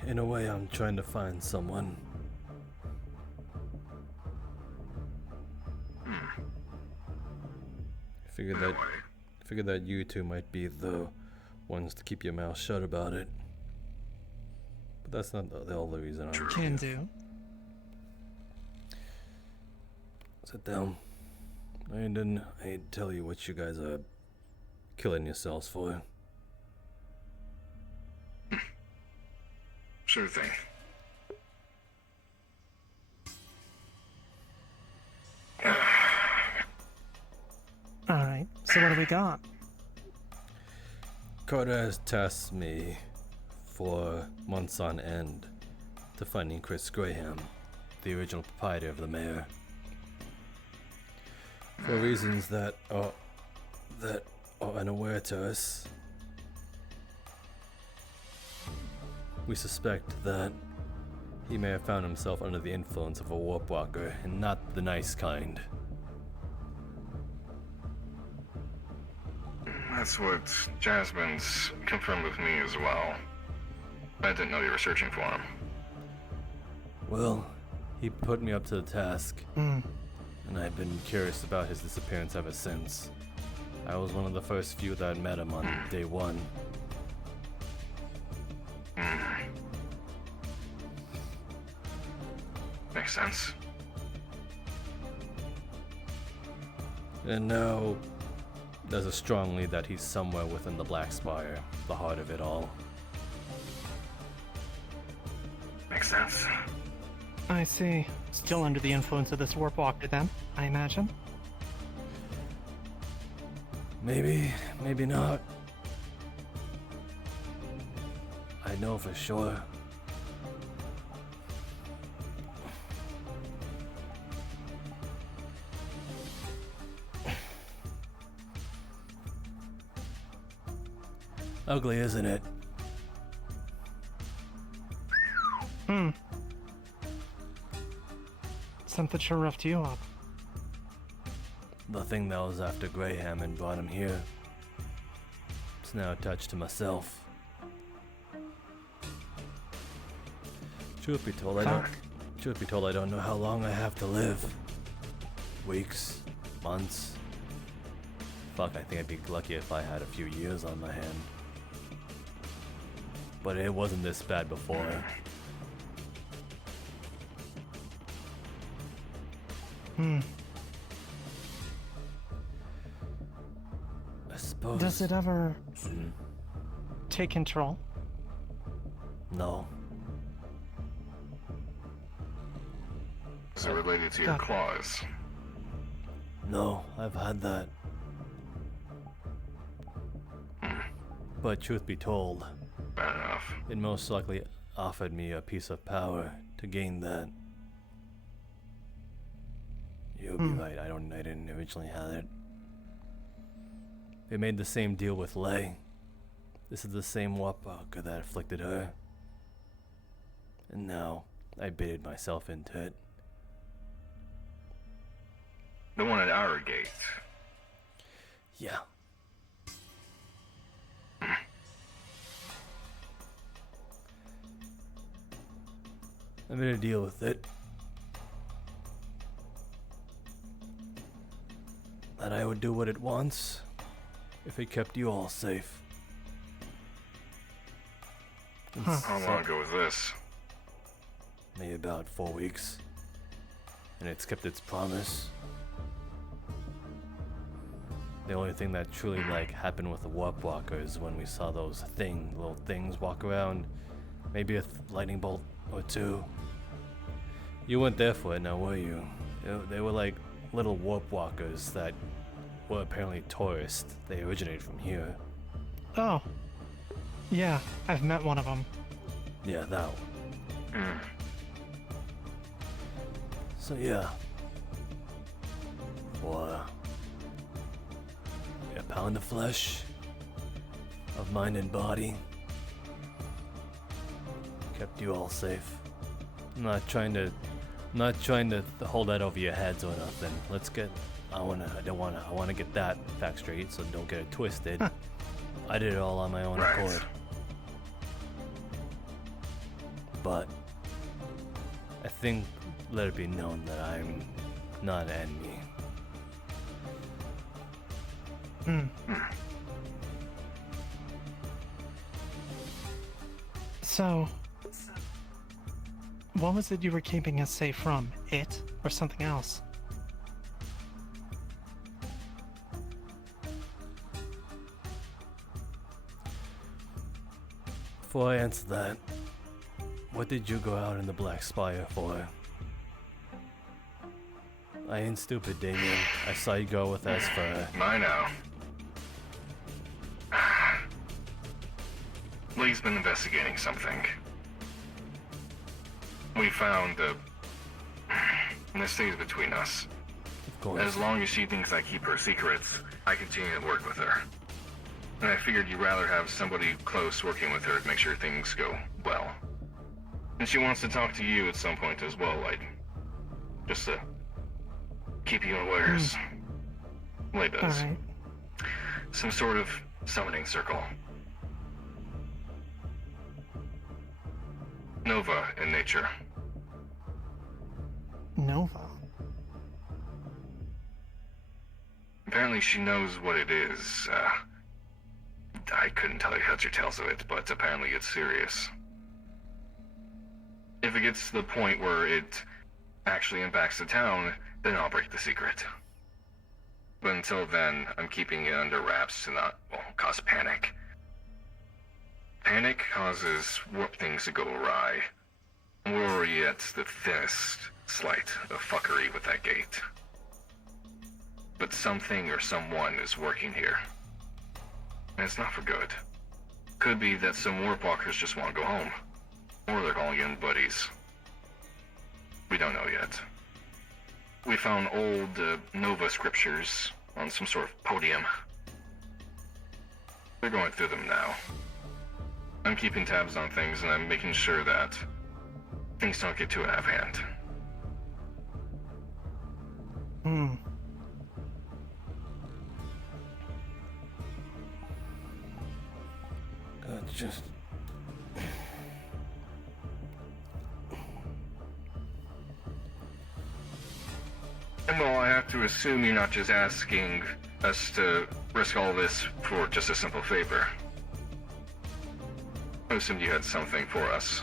In a way, I'm trying to find someone. Figured that you two might be the ones to keep your mouth shut about it. But that's not the only reason I'm Can do. Sit down. I didn't tell you what you guys are killing yourselves for. Sure thing. Alright, so what do we got? Carter has tasked me for months on end to finding Chris Graham, the original proprietor of the mayor. For reasons that are unaware to us, we suspect that he may have found himself under the influence of a warp walker, and not the nice kind. That's what Jasmine's confirmed with me as well. I didn't know you were searching for him. Well, he put me up to the task, and I've been curious about his disappearance ever since. I was one of the first few that met him on day one. Makes sense. And now, there's a strong lead that he's somewhere within the Black Spire, the heart of it all. Makes sense. I see. Still under the influence of this warp walker then, I imagine? Maybe, maybe not. I know for sure. Ugly, isn't it? Something sure roughed you up. The thing that was after Graham and brought him here. It's now attached to myself. Truth be told, I don't know how long I have to live. Weeks, months. Fuck, I think I'd be lucky if I had a few years on my hand. But it wasn't this bad before. I suppose. Does it ever take control? No. Is it related to your claws? No, I've had that. But truth be told, Bad enough. it most likely offered me a piece of power to gain that. You'll be right, I didn't originally have it. They made the same deal with Lei. This is the same warp walker that afflicted her. And now, I baited myself into it. The one at our gate. Yeah. I made a deal with it. That I would do what it wants if it kept you all safe. How long ago was this? Maybe about 4 weeks. And it's kept its promise. The only thing that truly happened with the warp walker is when we saw those little things walk around. Maybe a lightning bolt or two. You weren't there for it now, were you? They were like little warp walkers that were apparently tourists. They originated from here. Oh. Yeah, I've met one of them. Yeah, that one. So yeah. For a pound of flesh, of mind and body, kept you all safe. I'm not trying to hold that over your heads or nothing. I wanna get that fact straight, so don't get it twisted. I did it all on my own accord. But I think let it be known that I'm not an enemy. So, what was it you were keeping us safe from? It or something else? Before I answer that, what did you go out in the Black Spire for? I ain't stupid, Damien. I saw you go with us for... I know. Lee's been investigating something. We found and this stays between us. Of course. As long as she thinks I keep her secrets, I continue to work with her. And I figured you'd rather have somebody close working with her to make sure things go well. And she wants to talk to you at some point as well, just to keep you unawares. Lay does. Alright. Some sort of summoning circle. Nova in nature. Nova? Apparently she knows what it is. I couldn't tell you heads or tails of it, but apparently it's serious. If it gets to the point where it actually impacts the town, then I'll break the secret. But until then, I'm keeping it under wraps to not, cause panic. Panic causes things to go awry. We're already at the thinnest slight of fuckery with that gate. But something or someone is working here. And it's not for good. Could be that some warpwalkers just want to go home. Or they're calling in buddies. We don't know yet. We found old Nova scriptures on some sort of podium. They're going through them now. I'm keeping tabs on things and I'm making sure that things don't get too out of hand. Just... And well, I have to assume you're not just asking us to risk all this for just a simple favor. I assumed you had something for us.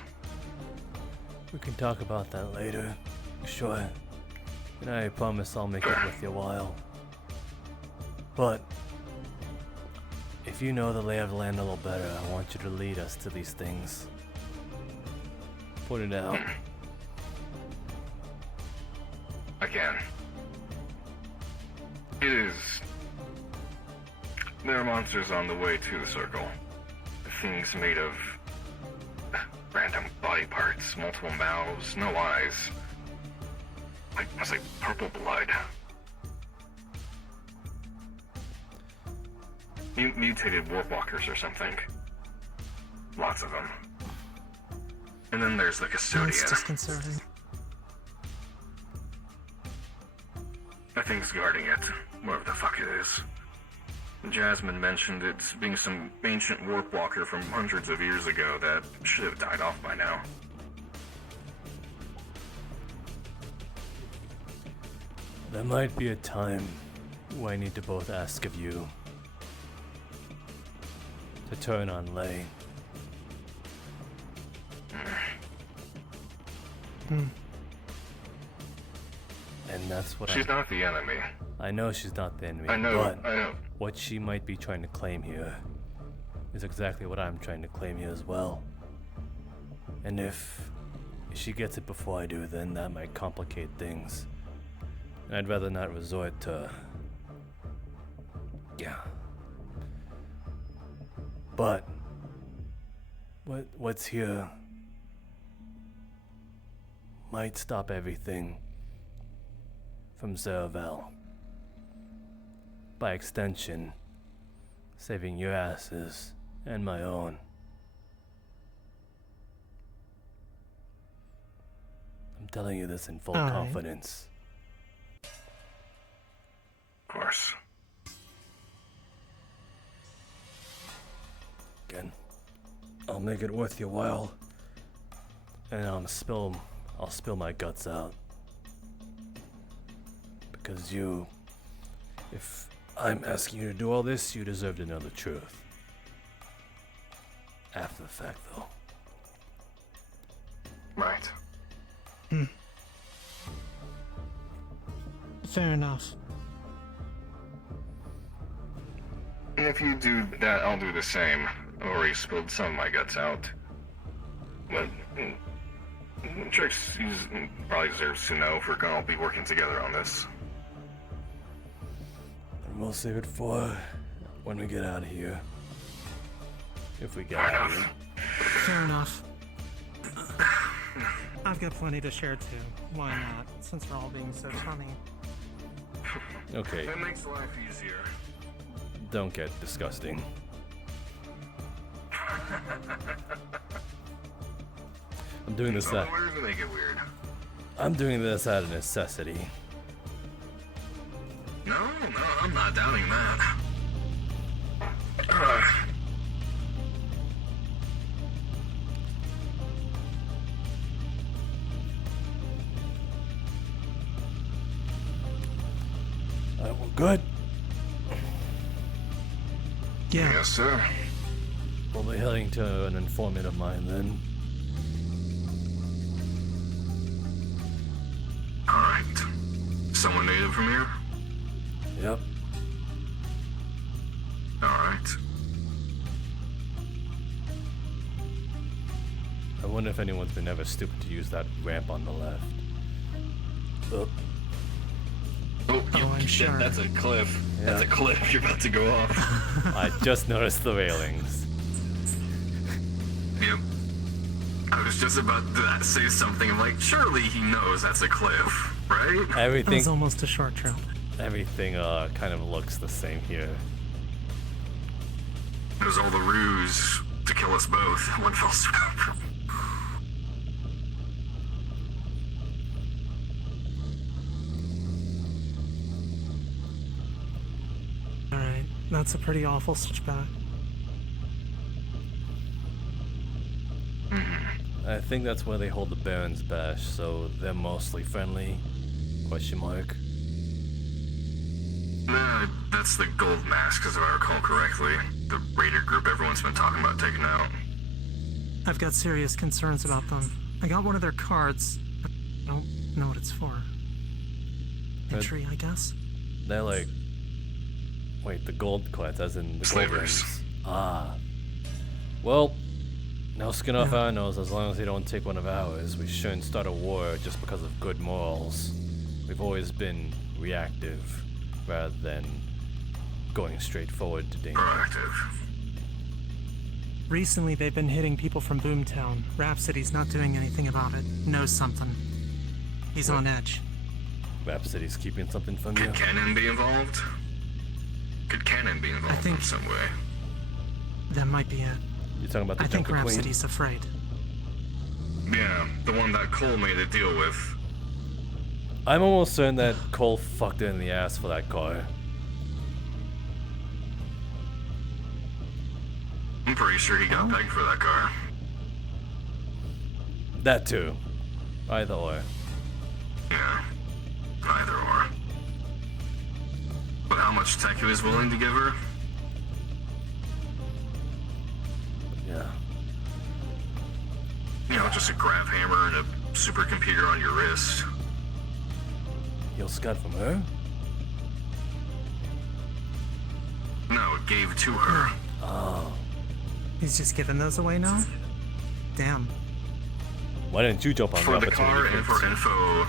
We can talk about that later. Sure. And I promise I'll make it worth your while. But if you know the lay of the land a little better, I want you to lead us to these things. Point it out. I can. It is... There are monsters on the way to the circle. Things made of... random body parts, multiple mouths, no eyes. It's like purple blood. Mutated warpwalkers or something. Lots of them. And then there's the custodian. That's disconcerting. I things guarding it, whatever the fuck it is. Jasmine mentioned it being some ancient warp walker from hundreds of years ago that should have died off by now. There might be a time where I need to both ask of you to turn on Lei. And that's what She's not the enemy. I know she's not the enemy. I know, but I know. What she might be trying to claim here is exactly what I'm trying to claim here as well. And if she gets it before I do, then that might complicate things. And I'd rather not resort to... Yeah. But... What's here might stop everything from Zeravel. By extension, saving your asses and my own. I'm telling you this in full All right. confidence. Of course. Again, I'll make it worth your while. And I'll spill my guts out. Because if I'm asking you to do all this, you deserve to know the truth. After the fact, though. Right. Fair enough. And if you do that, I'll do the same. I've already spilled some of my guts out. But Trix probably deserves to know if we're gonna all be working together on this. And we'll save it for when we get out of here. If we get out of here. Fair enough. I've got plenty to share too. Why not? Since we're all being so funny. Okay, That makes life easier. don't get disgusting. I'm doing this We're gonna make it weird. I'm doing this out of necessity. No, I'm not doubting that. Alright, well, good. Yeah. Yes, sir. We'll be heading to an informant of mine then. Alright. Someone native from here? Yep. Alright. I wonder if anyone's been ever stupid to use that ramp on the left. Oh. Oh, I'm sure. That's a cliff. Yeah. That's a cliff. You're about to go off. I just noticed the railings. Yep. I was just about to say something. I'm like, surely he knows that's a cliff, right? That Everything was almost a short trail. everything kind of looks the same here. It was all the ruse to kill us both. One fell swoop. Alright, that's a pretty awful switchback. I think that's where they hold the Baron's Bash, so they're mostly friendly? Question mark. Nah, that's the gold mask, as I recall correctly. The raider group everyone's been talking about taking out. I've got serious concerns about them. I got one of their cards, but I don't know what it's for. Entry, I guess? They're like... Wait, the gold cards, as in the Slavers. gold rings. Ah. Well, no skin off our nose. As long as they don't take one of ours, we shouldn't start a war just because of good morals. We've always been reactive, rather than going straight forward to danger. Proactive. Recently, they've been hitting people from Boomtown. Rhapsody's not doing anything about it. Knows something. He's on edge. Rhapsody's keeping something from you? Could Cannon be involved? Could Cannon be involved in some way? That might be it. You're talking about the I think Junker Queen? Rhapsody's afraid. Yeah, the one that Cole made a deal with. I'm almost certain that Cole fucked it in the ass for that car. I'm pretty sure he got pegged for that car. That too. Either or. Yeah, either or. But how much tech he was willing to give her? Yeah. You know, just a grav hammer and a supercomputer on your wrist. You'll scud from her? No, it gave to her. Oh. He's just giving those away now? Damn. Why didn't you jump on For the the car opportunity and for info.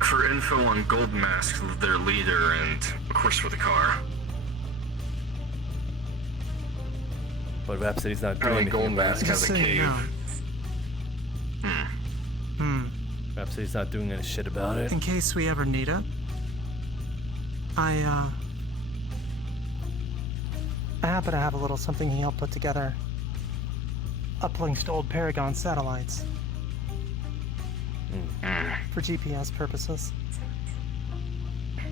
For info on Gold Mask, their leader, and of course for the car. But Rhapsody's not doing Apparently anything Gold about Mask it. has a cave. Rhapsody's not doing any shit about it. In case we ever need it, I happen to have a little something he helped put together. Uplinks to old Paragon satellites. For GPS purposes. I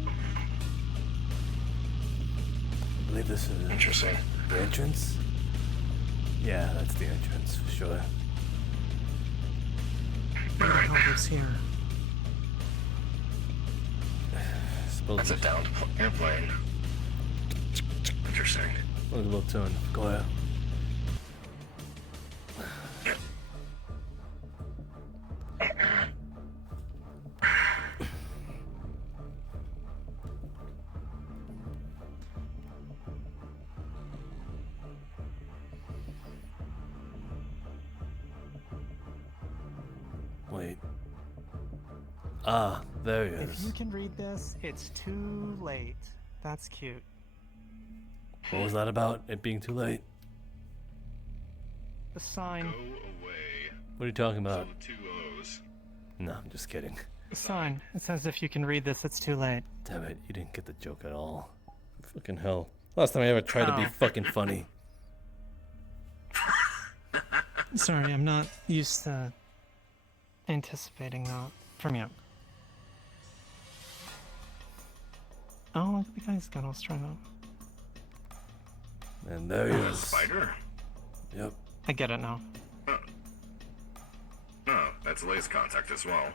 believe this is interesting. The entrance? Yeah, that's the entrance for sure. What the hell is here? That's a downed airplane. Interesting. Look at the little tune. Go ahead. Wait. Ah, there he If is. you can read this, it's too late. That's cute. What was that about? It being too late? The sign. Go away. What are you talking about? Two O's. No, I'm just kidding. The sign. It says if you can read this, it's too late. Damn it, you didn't get the joke at all. Fucking hell. Last time I ever tried to be Oh. fucking funny. Sorry, I'm not used to anticipating that from you. Oh, look at the guy's got all strung up. And there he A is. spider? Yep. I get it now. No, that's lace contact as well.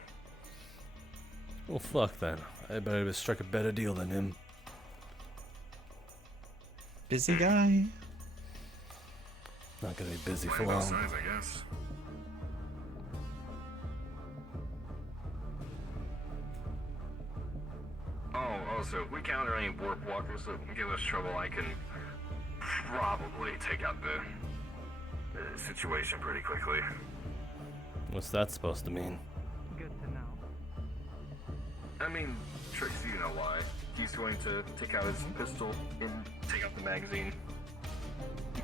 Well, fuck then. I better have struck a better deal than him. Busy guy. Not gonna be busy for Playing both long. sides, I guess. Oh, also, if we counter any warp walkers that give us trouble, I can probably take out the situation pretty quickly. What's that supposed to mean? Good to know. I mean, Trixie, you know why. He's going to take out his pistol and take out the magazine.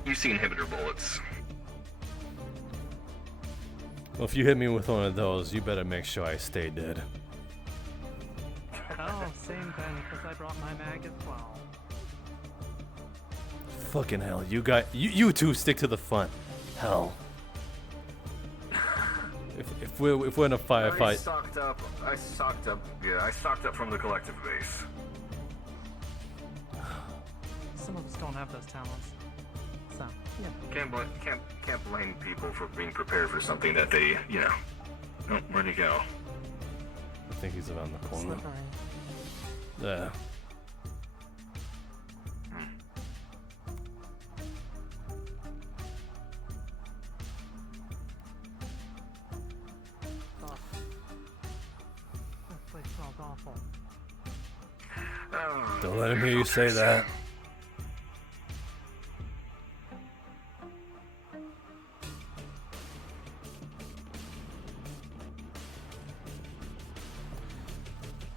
You see inhibitor bullets. Well, if you hit me with one of those, you better make sure I stay dead. Oh, same thing, because I brought my mag as well. Fucking hell, you you two stick to the front. Hell. If we're in a I firefight, stocked up from the collective base. Some of us don't have those talents. So, yeah. Can't blame people for being prepared for something that they, you know. Oh, where'd he go? I think he's around the corner. Slippery. There. That place smells awful. Oh, Don't let him hear you say that.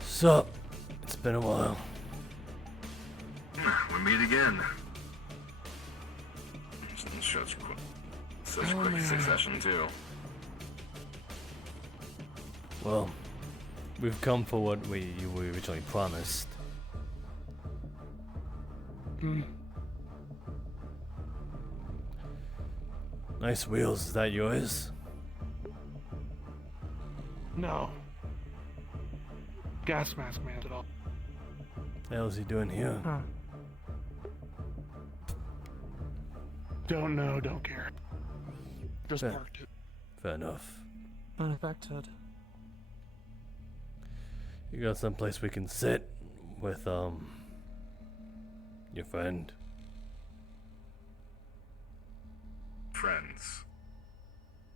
Sup? It's been a while. We meet again. Such quick succession too. Well, we've come for what we originally promised. Nice wheels, is that yours? No. Gas mask man at all. What the hell is he doing here? Huh. Don't know, don't care. Just Yeah. parked it. Fair enough. Unaffected. You got someplace we can sit with, your friend? Friends.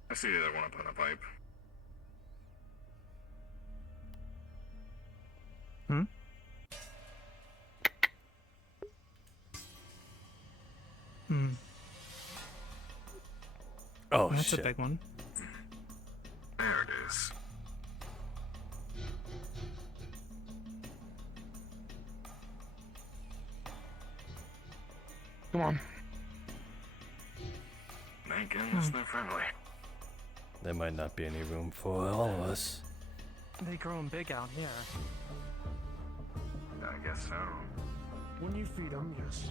I see the other one up on a pipe. Hmm? Hmm. Oh, That's shit. a big one. There it is. Come on. Thank goodness they're friendly. There might not be any room for all of us. They grow 'em big out here. I guess so. When you feed them, yes.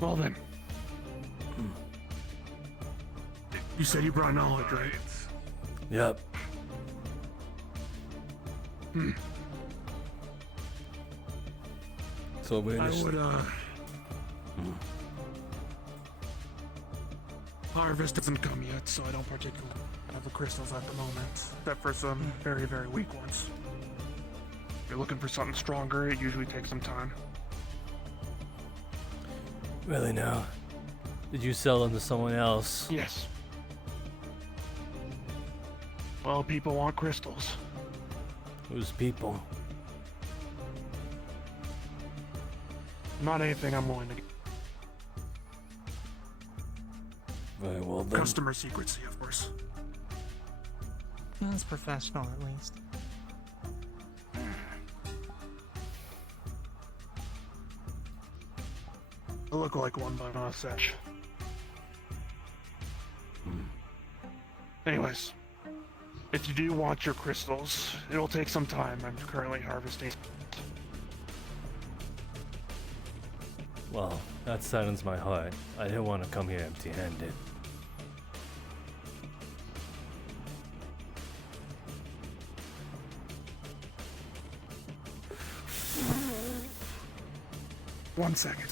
Well then. You said you brought knowledge, right? Yep. Hmm. So we I would, Harvest doesn't come yet, so I don't particularly have the crystals at the moment. Except for some very, very weak ones. If you're looking for something stronger, it usually takes some time. Really now? Did you sell them to someone else? Yes. Well, people want crystals. Who's people? Not anything I'm willing to get. Very well then. Customer secrecy, of course. That's professional, at least. I look like one, but I'm not a sesh. Anyways, if you do want your crystals, it'll take some time. I'm currently harvesting. Well, that saddens my heart. I didn't want to come here empty-handed. One second.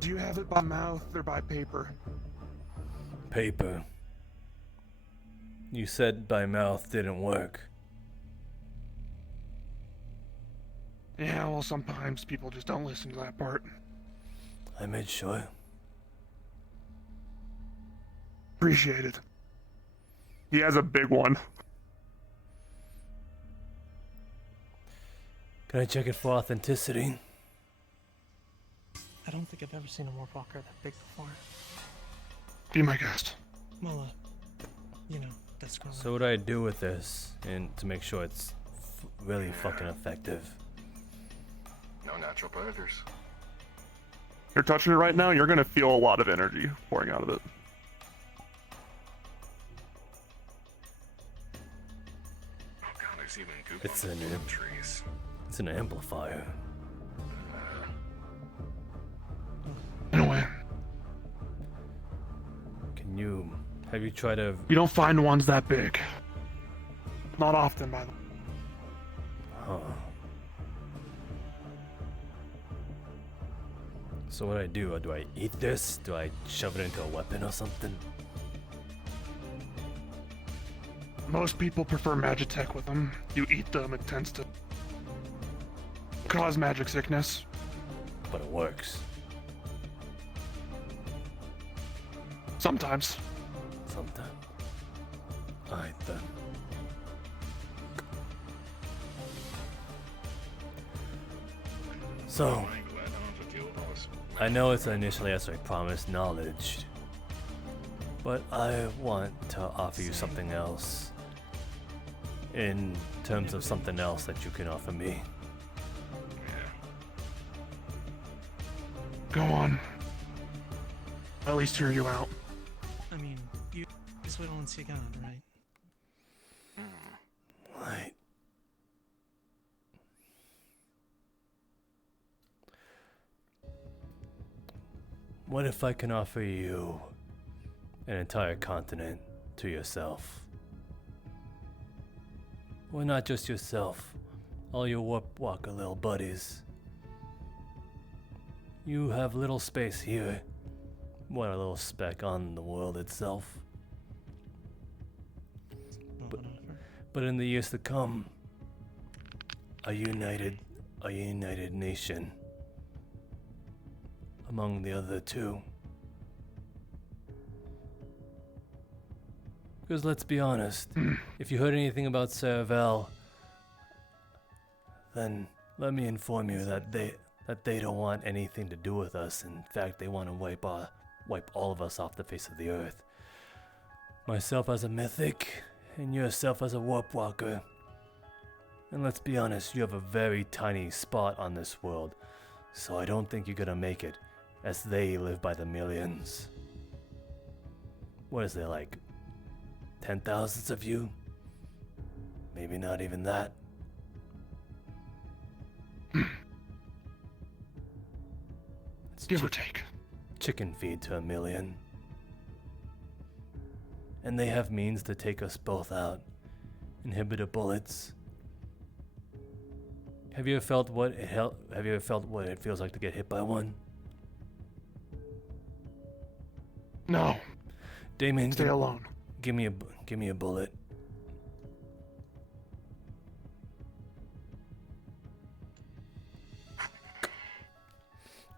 Do you have it by mouth or by paper? Paper. You said by mouth didn't work. Yeah, well, sometimes people just don't listen to that part. I made sure. Appreciate it. He has a big one. Can I check it for authenticity? I don't think I've ever seen a Warwalker that big before. Be my guest. Well, you know, that's growing. So what do I do with this and to make sure it's really fucking effective? No natural predators. You're touching it right now, you're gonna feel a lot of energy pouring out of it. Oh god, there's even goop It's on an the amp. trees. It's an amplifier. Anyway, Can you have you tried to? you don't find ones that big. Not often, by the way. Huh. So what do? Do I eat this? Do I shove it into a weapon or something? Most people prefer Magitech with them. You eat them, it tends to cause magic sickness. But it works. Sometimes. Sometimes. Alright then. So, I'm glad I don't have to deal with all this I know it's initially as I promised knowledge, but I want to offer you something else. In terms of something else that you can offer me. Go on. I'll at least hear you out. I mean, you use what once you got, right? Right. What if I can offer you an entire continent to yourself? Well, not just yourself, all your warp walker little buddies. You have little space here. What a little speck on the world itself. But in the years to come, a united nation among the other two. Because let's be honest, if you heard anything about Saravel, then let me inform you that they don't want anything to do with us. In fact, they want to wipe all of us off the face of the earth. Myself as a mythic, and yourself as a warp walker. And let's be honest, you have a very tiny spot on this world, so I don't think you're gonna make it, as they live by the millions. What is there, like 10,000s of you? Maybe not even that. It's give or take. Chicken feed to 1,000,000. And they have means to take us both out. Inhibitor bullets. Have you ever felt what it feels like to get hit by one? No. Damien, stay alone. Give me a bullet.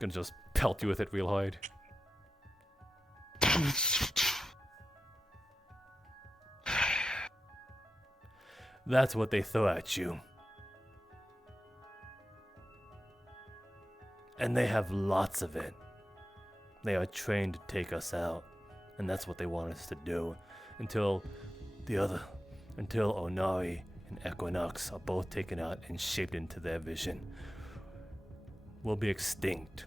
Gonna just pelt you with it real hard. That's what they throw at you. And they have lots of it. They are trained to take us out. And that's what they want us to do. Until Onari and Equinox are both taken out and shaped into their vision. We'll be extinct.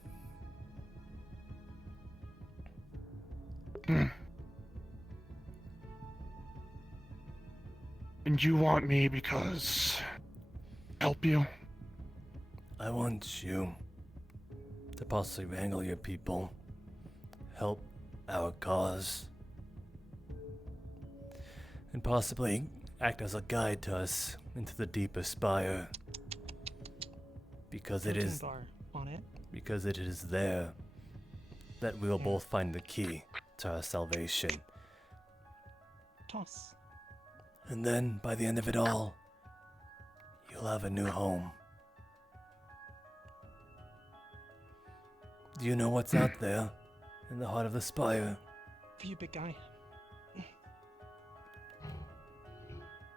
And you want me because help you? I want you to possibly wrangle your people, help our cause, and possibly act as a guide to us into the deeper spire. Because it is there that we will both find the key to our salvation. Toss. And then, by the end of it all, you'll have a new home. Do you know what's out there in the heart of the spire? For you, big guy.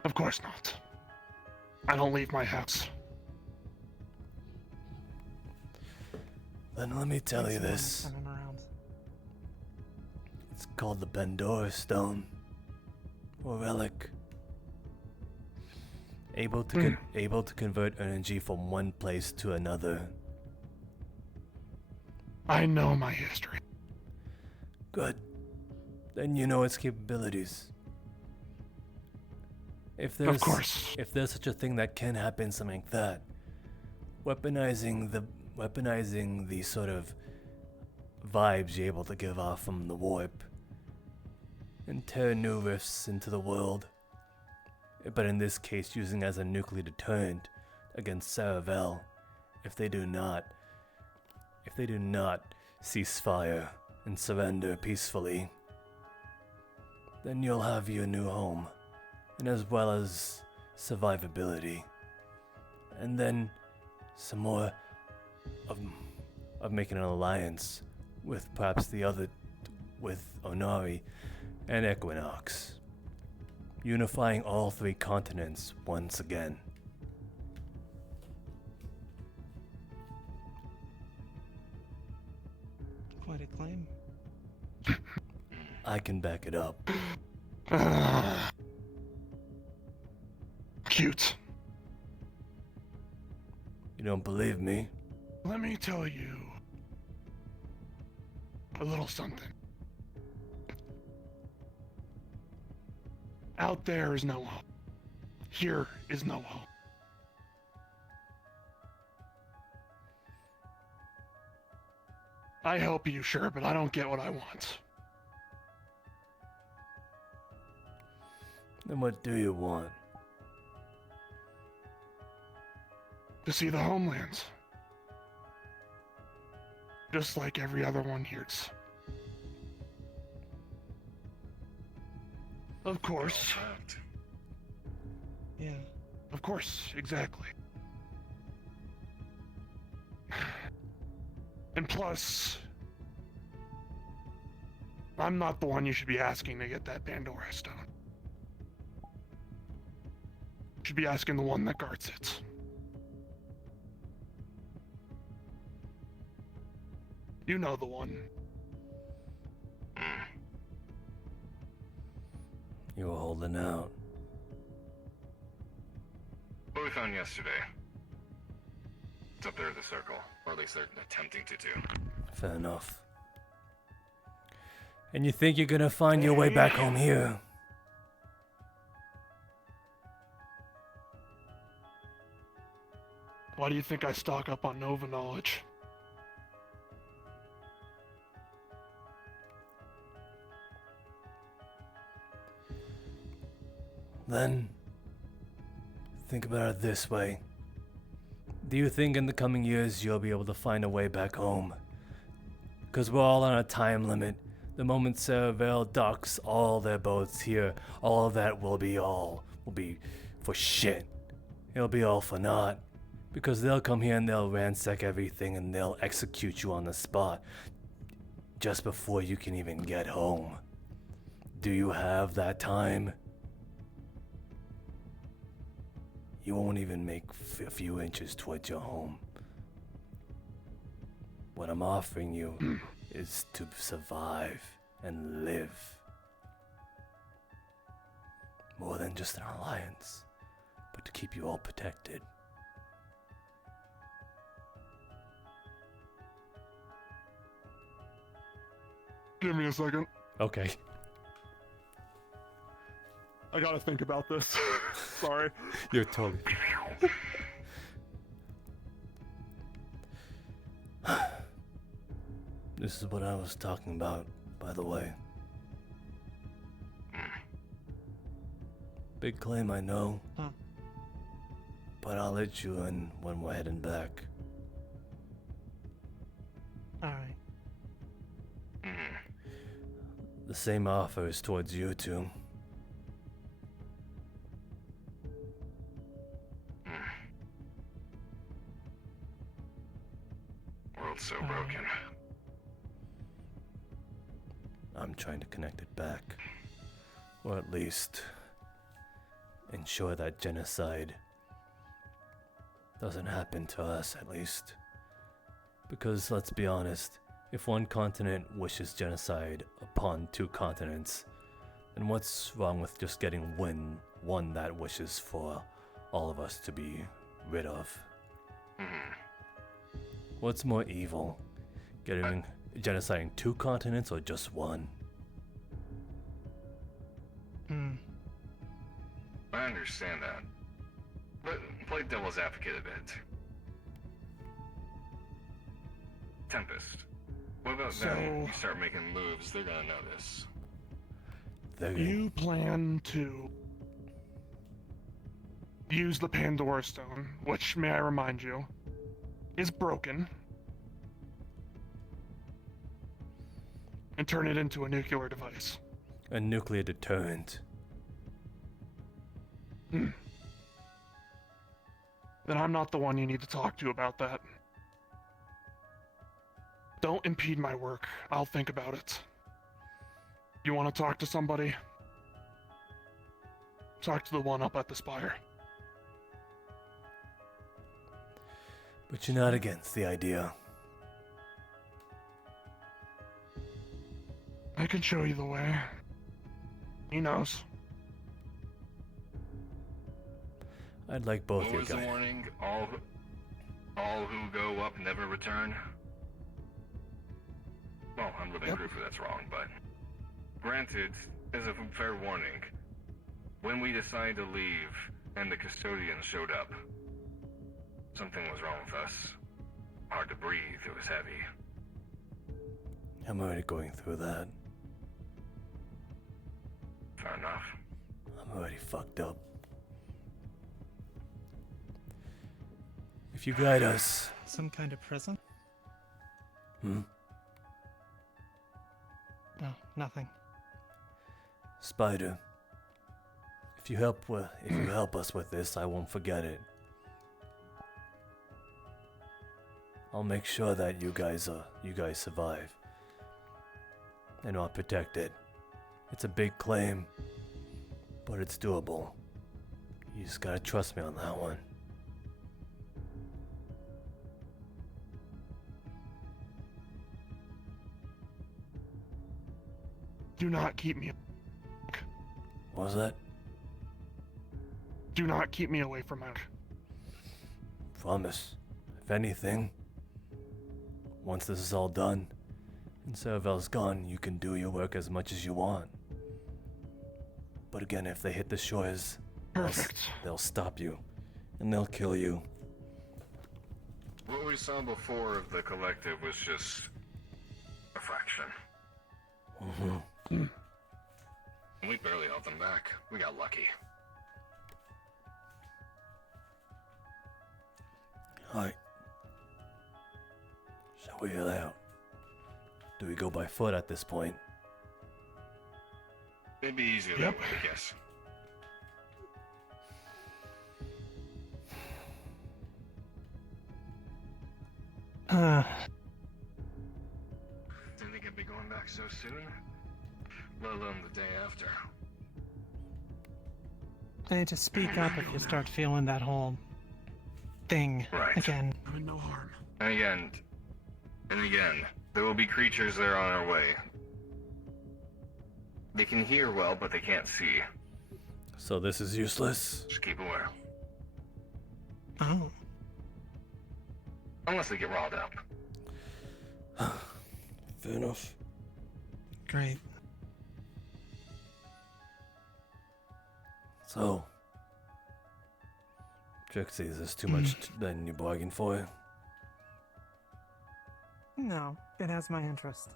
Of course not. I don't leave my house. Then let me tell you this. It's called the Bandora Stone, or relic. Able to convert energy from one place to another. I know my history. Good. Then you know its capabilities. If there's such a thing that can happen, something like that, weaponizing the sort of vibes you're able to give off from the warp and tear new rifts into the world, but in this case using as a nuclear deterrent against Saravel if they do not cease fire and surrender peacefully. Then you'll have your new home, and as well as survivability, and then some more of making an alliance with perhaps with Onari and Equinox, unifying all three continents once again. Quite a claim. I can back it up. Cute. You don't believe me? Let me tell you a little something. Out there is no hope. Here is no hope. I help you, sure, but I don't get what I want. Then what do you want? To see the homelands. Just like every other one here's. Of course. Yeah. Of course, exactly. And plus, I'm not the one you should be asking to get that Pandora stone. You should be asking the one that guards it. You know the one. You were holding out. What we found yesterday. It's up there at the circle, or at least they're attempting to do. Fair enough. And you think you're gonna find your way back home here? Why do you think I stock up on Nova knowledge? Then, think about it this way. Do you think in the coming years you'll be able to find a way back home? Because we're all on a time limit. The moment Cerevel docks all their boats here, all of that will be for shit. It'll be all for naught. Because they'll come here and they'll ransack everything and they'll execute you on the spot just before you can even get home. Do you have that time? You won't even make a few inches towards your home. What I'm offering you is to survive and live. More than just an alliance, but to keep you all protected. Give me a second. Okay. I gotta think about this. Sorry. You're totally. This is what I was talking about, by the way. Big claim, I know. Huh. But I'll let you in when we're heading back. Alright. The same offer is towards you two. World's so broken. I'm trying to connect it back. Or at least ensure that genocide doesn't happen to us, at least. Because let's be honest, if one continent wishes genocide upon two continents, then what's wrong with just getting one that wishes for all of us to be rid of? What's more evil? Genociding two continents or just one? I understand that. But play devil's advocate a bit. Tempest. What about them? You start making moves, they're gonna notice. You plan to use the Pandora Stone, which, may I remind you, is broken, and turn it into a nuclear device. A nuclear deterrent. Then I'm not the one you need to talk to about that. Don't impede my work. I'll think about it. You want to talk to somebody? Talk to the one up at the spire. But you're not against the idea. can show you the way. He knows. I'd like both What you was the guys. warning? All who go up never return? Well, I'm living proof that's wrong, but... Granted, as a fair warning, when we decided to leave and the custodians showed up, something was wrong with us. Hard to breathe, it was heavy. I'm already going through that. Fair enough. I'm already fucked up. If you guide us... Some kind of prison? Hmm? No, nothing. Spider. If you help us with this, I won't forget it. I'll make sure that you guys survive. And I'll protect it. It's a big claim, but it's doable. You just gotta trust me on that one. Do not keep me. What was that? Do not keep me away from Mike. Promise. If anything, once this is all done, and Saravel's gone, you can do your work as much as you want. But again, if they hit the shores, they'll stop you, and they'll kill you. What we saw before of the collective was just a fraction. Mm-hmm. We barely held them back. We got lucky. Alright. Shall we head out? Do we go by foot at this point? It'd be easier that way, I guess. Didn't think I'd be going back so soon. Let alone the day after. Hey, just speak up if you start feeling that whole thing again. No harm. And again, there will be creatures there on our way. They can hear well, but they can't see. So this is useless? Just keep aware. Oh. Unless they get riled up. Fair enough. Great. So, Trixie, is this too much than you bargained for? No, it has my interest.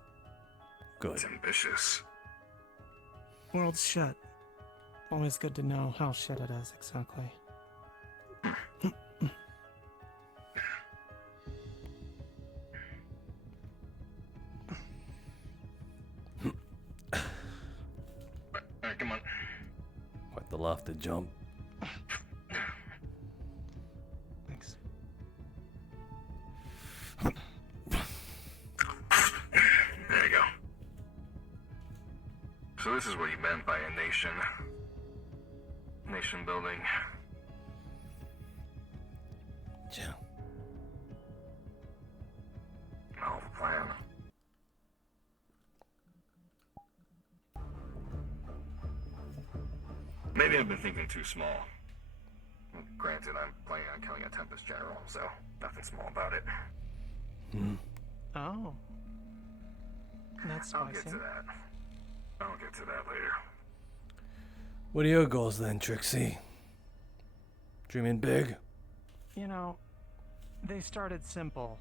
Good. It's ambitious. World's shit. Always good to know how shit it is, exactly. Alright, come on. Quite the lofted jump. Thanks. There you go. So this is what you meant by a nation. Nation building. Yeah. No plan. Maybe I've been thinking too small. Granted, I'm planning on killing a Tempest general, so nothing small about it. Oh. That's I'll spicy. get to that. I'll get to that later. What are your goals then, Trixie? Dreaming big? You know, they started simple.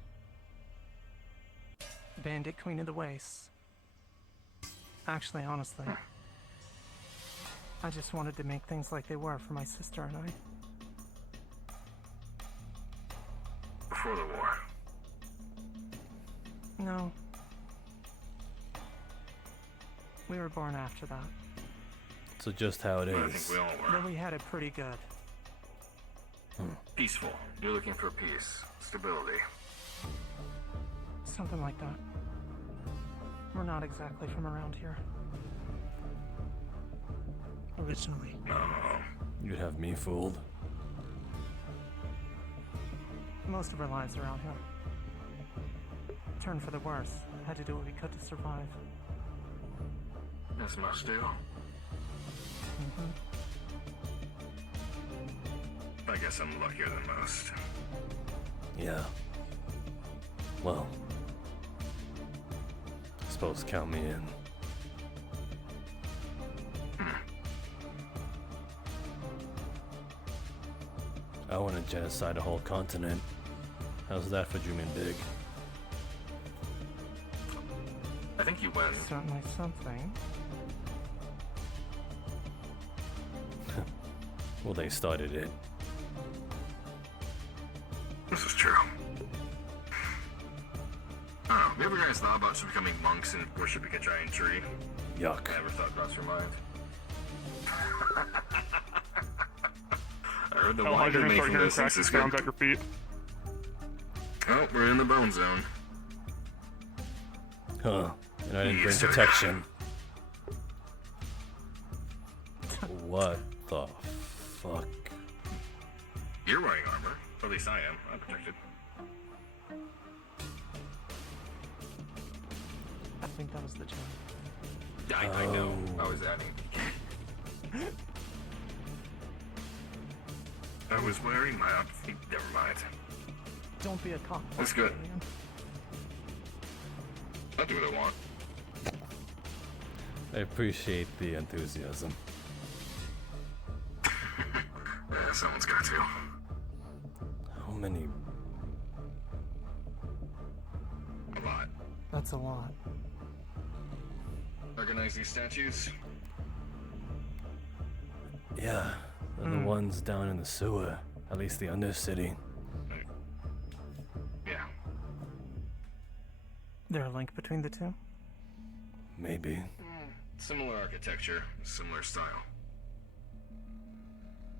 Bandit Queen of the Wastes. Actually, honestly, I just wanted to make things like they were for my sister and I. Before the war. No. We were born after that. So just how it I is. think we all were. But we had it pretty good. Peaceful. You're looking for peace. Stability. Something like that. We're not exactly from around here. Originally. No. You'd have me fooled. Most of our lives are out here. Turned for the worse. Had to do what we could to survive. as most do. I guess I'm luckier than most. Yeah. Well, I suppose count me in. I want to genocide a whole continent. How's that for dreaming big? I think you win. Certainly something. Well, they started it. This is true. Have you ever guys thought about just becoming monks and worshiping a giant tree? Yuck. Never thought across your mind? I heard the wine you're you're gonna start making hearing those things cracking is sounds good. at your feet. Oh, we're in the bone zone. Huh. And I didn't bring Easier. protection. What the fuck? You're wearing armor. Or at least I am. I'm protected. I think that was the gem. I know. I was adding. I was wearing my outfit. Never mind. Don't be a cock. That's good. I'll do what I want. I appreciate the enthusiasm. Yeah, someone's got to. How many? A lot. That's a lot. Recognize these statues? Yeah, they're the ones down in the sewer. At least the Undercity. Yeah. There a link between the two? Maybe. Similar architecture, similar style.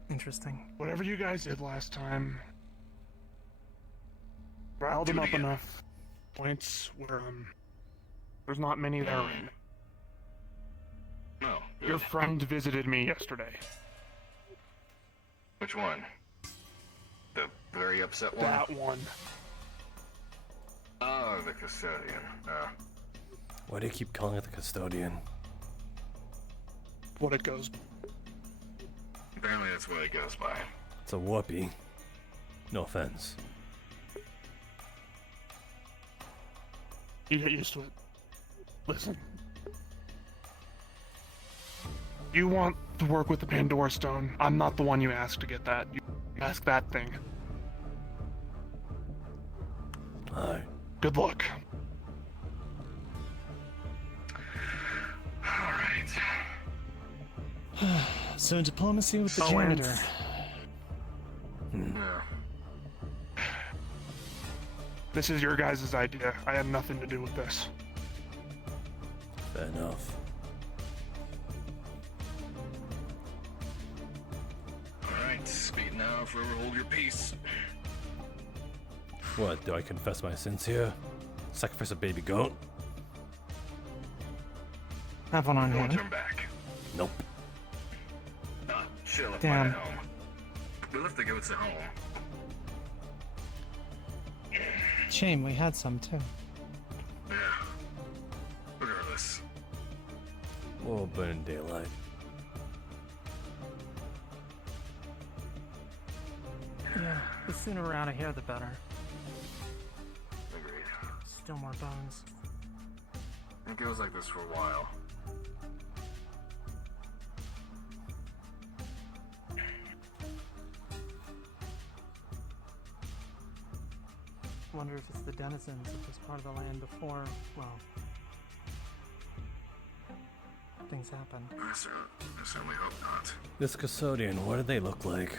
Interesting. Whatever you guys did last time, riled them up enough points where there's not many there right now. No. Your friend visited me yesterday. Which one? The very upset one? That one. Oh, the custodian. Why do you keep calling it the custodian? What it goes. Apparently that's what it goes by. It's a whoopee. No offense. You get used to it. Listen. You want to work with the Pandora Stone. I'm not the one you asked to get that. You ask that thing. Alright. Good luck. Alright. So diplomacy with the Oh, janitor. Yeah. This is your guys' idea. I had nothing to do with this. Fair enough. Alright, speak now, forever hold your peace. What, do I confess my sins here? Sacrifice a baby goat? Have one on Don't hand. turn back. Nope. Chill if Damn. at home. We left the goats at home. Shame, we had some too. Yeah. Regardless. We'll burn in daylight. Yeah, the sooner we're out of here, the better. Agreed. Still more bones. It goes like this for a while. Wonder if it's the denizens of this part of the land before, well, things happened. I certainly hope not. This custodian, what do they look like?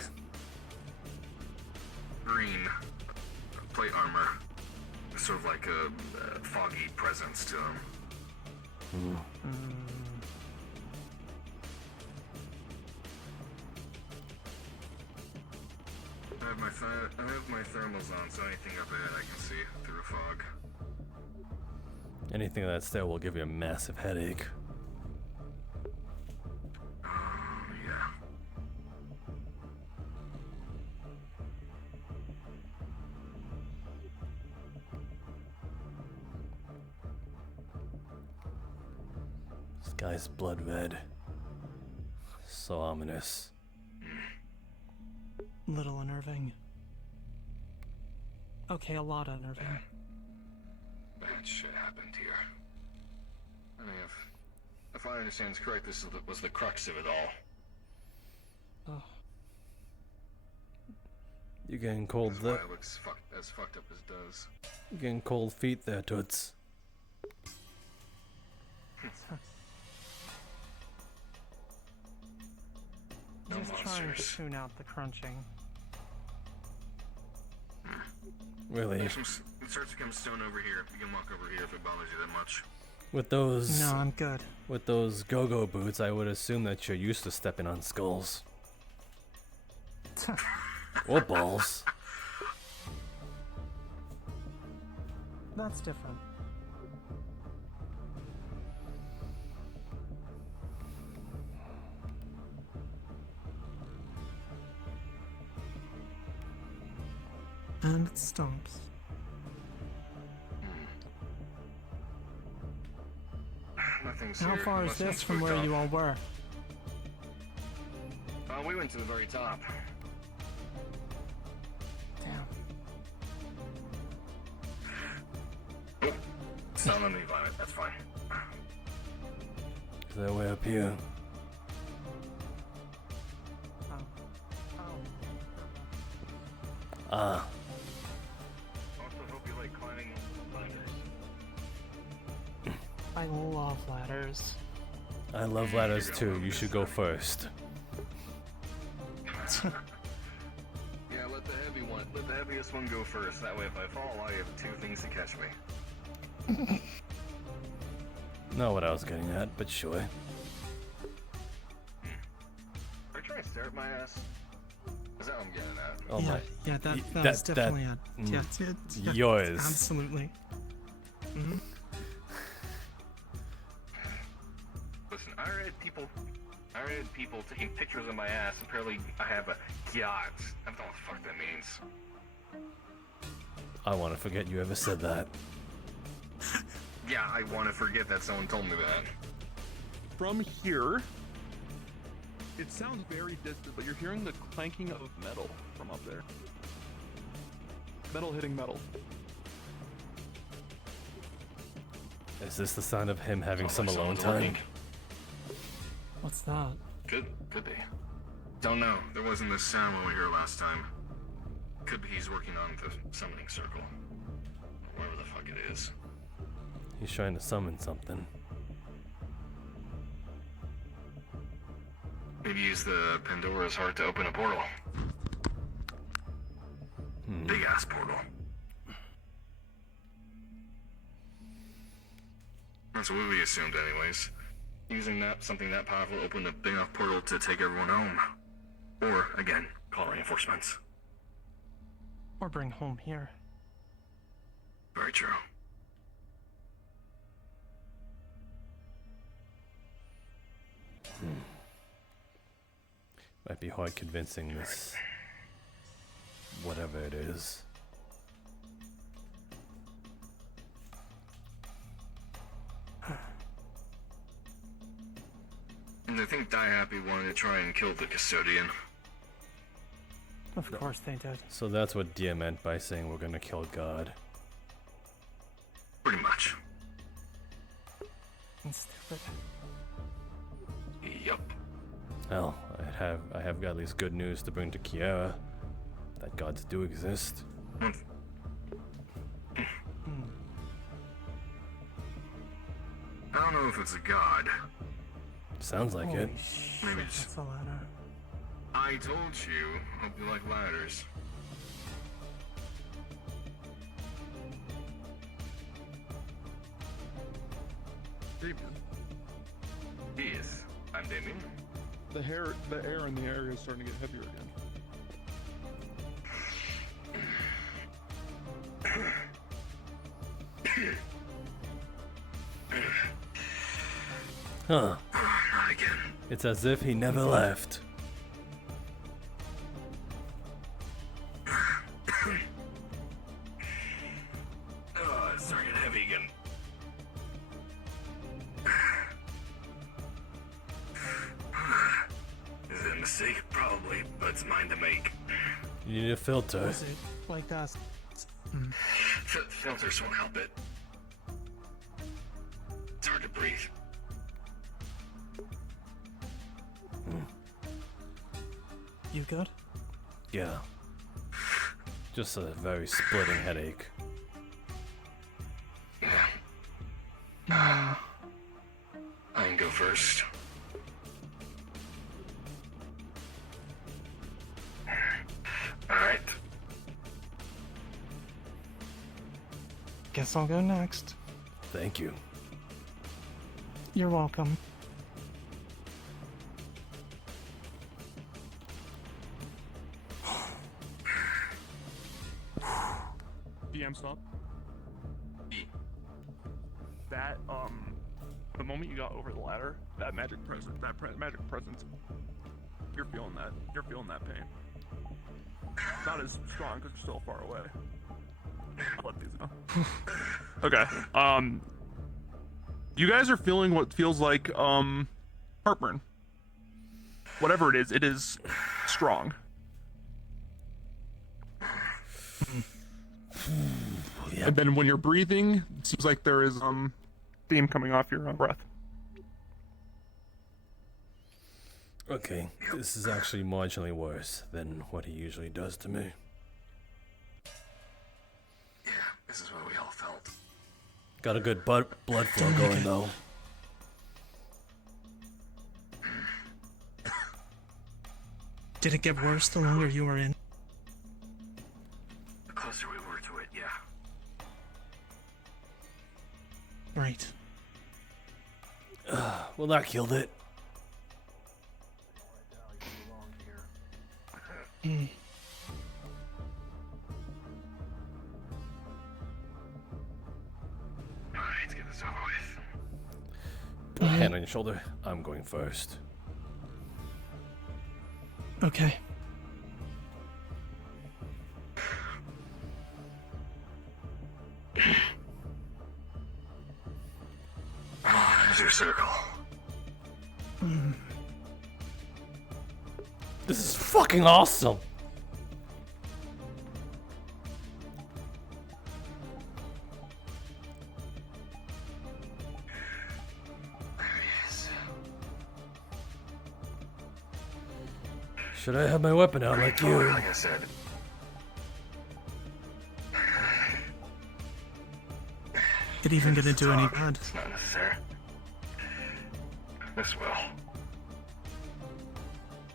Green. Plate armor. Sort of like a foggy presence to them. I have my thermals on, so anything up ahead I can see through the fog. Anything that's there will give you a massive headache. Yeah. Guy's blood red. So ominous. Little unnerving. Okay, a lot unnerving. Bad shit happened here. I mean, if I understand this correct, this was the crux of it all. Oh. You're getting cold That's why there. it looks as fucked up as it does. You're getting cold feet there, Toots. No Just trying to monsters. tune out the crunching. Really? It starts to become stone over here. You can walk over here if it bothers you that much. With those... No, I'm good. With those go-go boots, I would assume that you're used to stepping on skulls. Or balls. That's different. And it stomps. Nothing's How here. far is unless this it's from spooked where up. you all were? We went to the very top. Damn. It's not on me, Violet. That's fine. Is that way up here? Ah. Also, hope you like climbing ladders. I love ladders. I love ladders too. You should go first. Yeah, let the heaviest one go first. That way, if I fall, I have 2 things to catch me. Not what I was getting at, but sure. Are you trying to stare at my ass? Is that what I'm getting at? Oh yeah, my. yeah, that that- was definitely that- it. Yeah, yeah, yours. Absolutely. Mm-hmm. Listen, I read people taking pictures of my ass. Apparently, I have a yacht. I don't know what the fuck that means. I want to forget you ever said that. Yeah, I want to forget that someone told me that. From here, it sounds very distant, but you're hearing the clanking of metal from up there. Metal hitting metal. Is this the sign of him having some like alone someone's time? working. What's that? Could be. Don't know. There wasn't this sound when we were here last time. Could be he's working on the summoning circle. Whatever the fuck it is. He's trying to summon something. Maybe use the Pandora's heart to open a portal. Big ass portal. That's what we assumed anyways. Using something that powerful to open a big enough portal to take everyone home. Or, again, call reinforcements. Or bring home here. Very true. Might be hard convincing this. Whatever it is. And I think Die Happy wanted to try and kill the custodian. Of course they did. So that's what Dia meant by saying we're gonna kill God. Pretty much. And stupid. Yup. Well, I have got at least good news to bring to Kiara. That gods do exist. I don't know if it's a god. Sounds like it. Maybe it's... That's a ladder. I told you. Hope you like ladders. Damien. Yes, I'm Damien. The air in the area is starting to get heavier again. Huh. Not again. It's as if he never left. Oh, it's starting to get heavy again. Fancy, probably, but it's mine to make. You need a filter. Was it like that? Filters won't help it. It's hard to breathe. You good? Yeah. Just a very splitting headache. I can go first. Alright. Guess I'll go next. Thank you. You're welcome. DM stop. That the moment you got over the ladder, that magic presence, you're feeling that. You're feeling that pain. It's not as strong because you're still far away. I'll let these know. Okay. You guys are feeling what feels like heartburn. Whatever it is strong. Yeah. And then when you're breathing, it seems like there is steam coming off your breath. Okay, this is actually marginally worse than what he usually does to me. Yeah, this is what we all felt. Got a good blood flow going though. Did it get worse the longer you were in? The closer we were to it, yeah. Right. Well, that killed it. Alright, let's get this over with. Put a hand on your shoulder. I'm going first. Okay. There's your circle. This is fucking awesome. Should I have my weapon out like you? Like I said. It even gonna do any bad? It's not necessary. This will.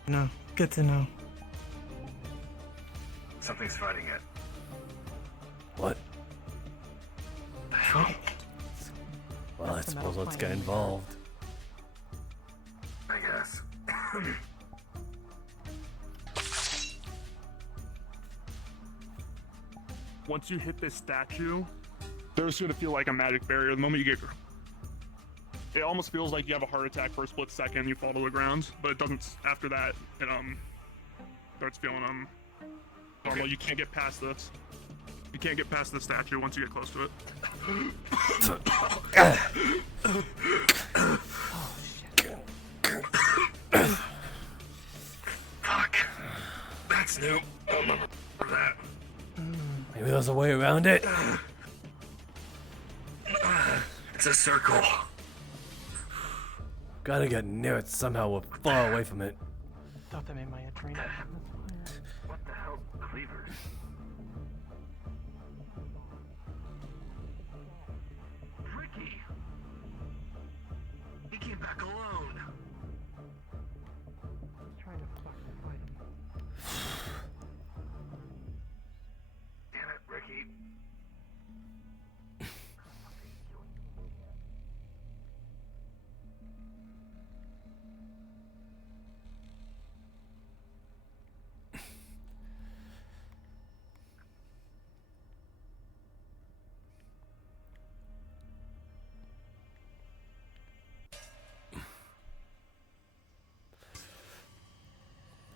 No. Good to know. Something's fighting it. What? Hell, Well, I suppose let's get involved. I guess. Once you hit this statue, there's going to feel like a magic barrier. The moment you get... It almost feels like you have a heart attack for a split second, you fall to the ground, but it doesn't... After that, it starts feeling normal. You can't get past this. You can't get past the statue once you get close to it. Fuck. That's new. I'll remember that. Maybe there's a way around it. It's a circle. Gotta get near it somehow. We're far away from it. Thought that made my adrenaline. What the hell? Cleavers? Ricky! He came back alone. Trying to fucking fight him. Damn it, Ricky.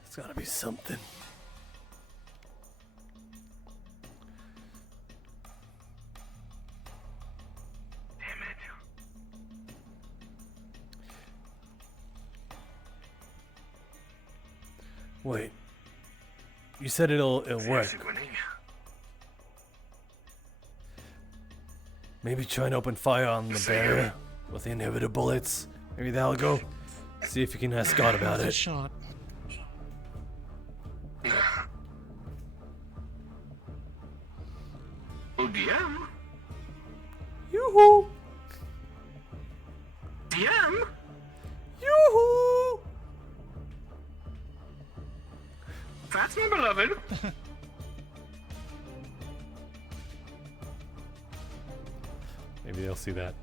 It's gotta be something. Damn it. Wait. You said it'll work. Seriously, Winnie? Maybe try and open fire on the barrier with the inhibitor bullets. Maybe that'll go. See if you can ask God about it. Shot. Oh, DM? Yoo-hoo! DM? Yoo-hoo! That's my beloved. Maybe they'll see that.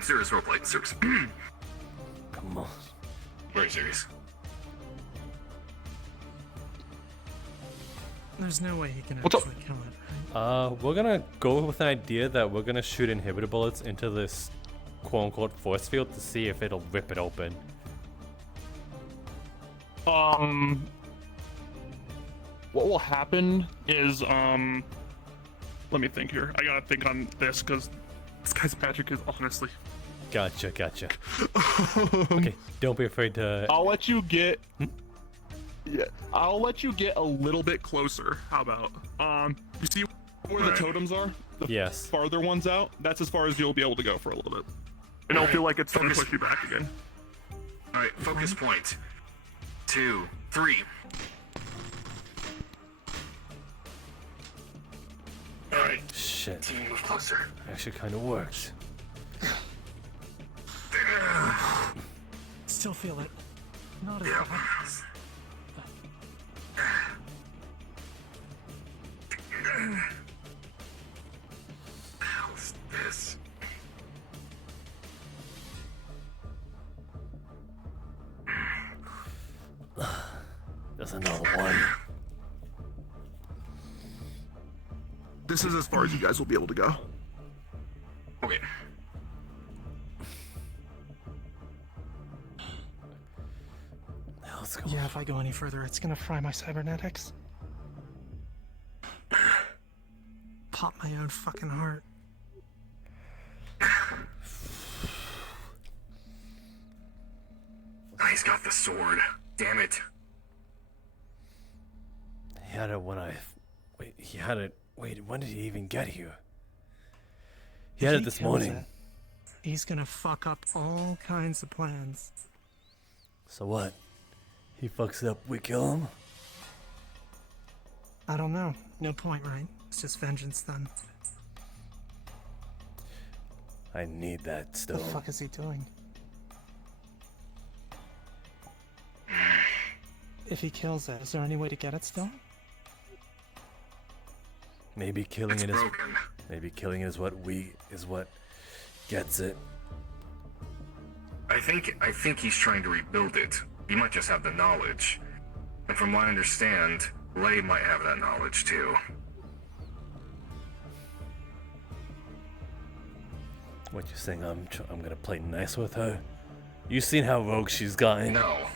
Serious roleplay. Serious. Come on. Very serious. There's no way he can What's up? actually kill it, right? We're gonna go with an idea that we're gonna shoot inhibitor bullets into this quote-unquote force field to see if it'll rip it open. What will happen is, let me think here. I gotta think on this, because this guy's Patrick is honestly... Gotcha. Okay, don't be afraid to... I'll let you get... Yeah, I'll let you get a little bit closer. How about? You see where the totems are? The Yes. farther ones out? That's as far as you'll be able to go for a little bit. And I'll feel like it's starting to push you back again. Alright, focus point. 2, 3. Alright. Shit. Team, move closer. Actually kind of works. Still feel it. Not as Yeah. bad. How's this? There's another one. This is as far as you guys will be able to go. Okay. Let's go. Yeah, if I go any further, it's gonna fry my cybernetics. Pop my own fucking heart. He's got the sword. Damn it. He had it when I... Wait, he had it... Wait, when did he even get here? He had If it this kills morning. it, he's gonna fuck up all kinds of plans. So what? He fucks it up, we kill him? I don't know. No point, right? It's just vengeance then. I need that What stone. the fuck is he doing? If he kills it, is there any way to get it still? Maybe killing It's it is... broken. Maybe killing it is what gets it. I think he's trying to rebuild it. He might just have the knowledge. And from what I understand, Lei might have that knowledge too. What you saying? I'm gonna play nice with her? You seen how rogue she's gotten? No.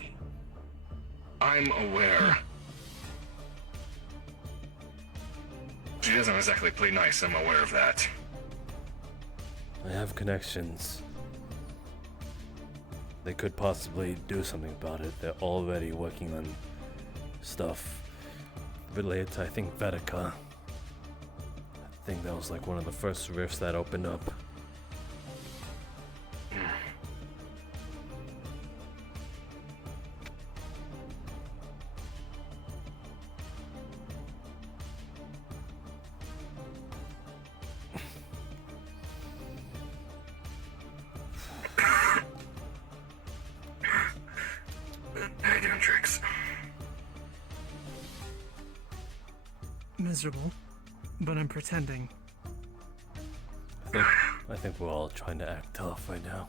I'm aware. She doesn't exactly play nice, I'm aware of that. I have connections. They could possibly do something about it. They're already working on stuff related to, I think, Vetica. I think that was like one of the first rifts that opened up. How you doing, Trix? Miserable, but I'm pretending. I think we're all trying to act tough right now.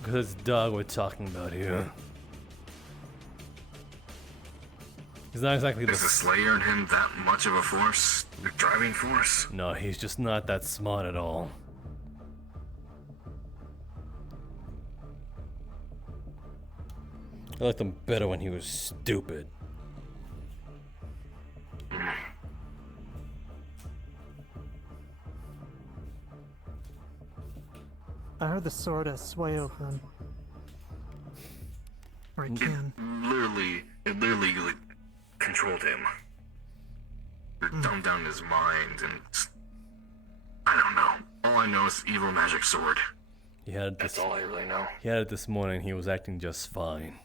Because because it's dog we're talking about here. He's not exactly Is the Slayer in him that much of a force? A driving force? No, he's just not that smart at all. I liked him better when he was stupid. I heard the sword has sway over him. Or it can. It literally controlled him. It dumbed down his mind and... I don't know. All I know is evil magic sword. That's all I really know. He had it this morning. He was acting just fine.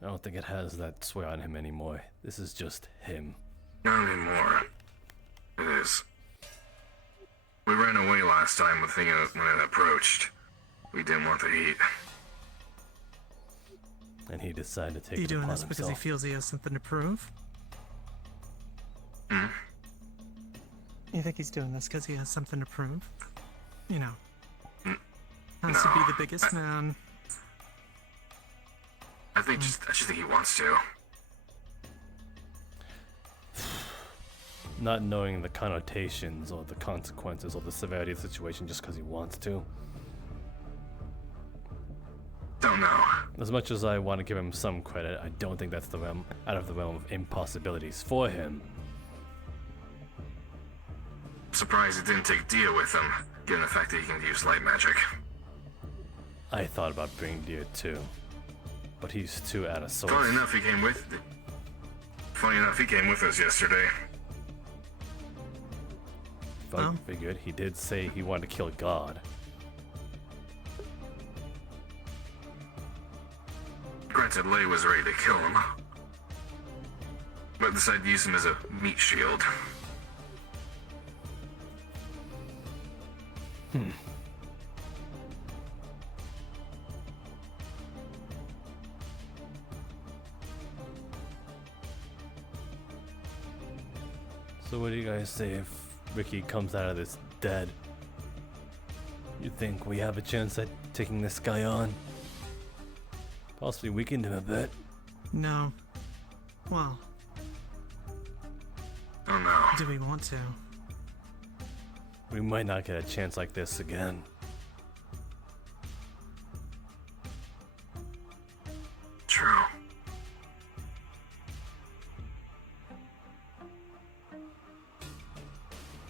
I don't think it has that sway on him anymore. This is just him. Not anymore. It is. We ran away last time with when it approached. We didn't want the heat. And he decided to take You it doing upon this because he himself. feels he has something to prove? Hmm? You think he's doing this because he has something to prove? You know. Has No, to be the biggest man. I just think he wants to. Not knowing the connotations or the consequences or the severity of the situation just because he wants to. Don't know. As much as I want to give him some credit, I don't think that's out of the realm of impossibilities for him. Surprised it didn't take Dia with him, given the fact that he can use light magic. I thought about bringing Dia too, but he's too out of sorts. Funny enough, he came with us yesterday. But I figured he did say he wanted to kill God. Granted, Lei was ready to kill him, but decided to use him as a meat shield. So what do you guys say if Ricky comes out of this dead? You think we have a chance at taking this guy on? Possibly weakened him a bit. No. Well. Oh no. Do we want to? We might not get a chance like this again. True.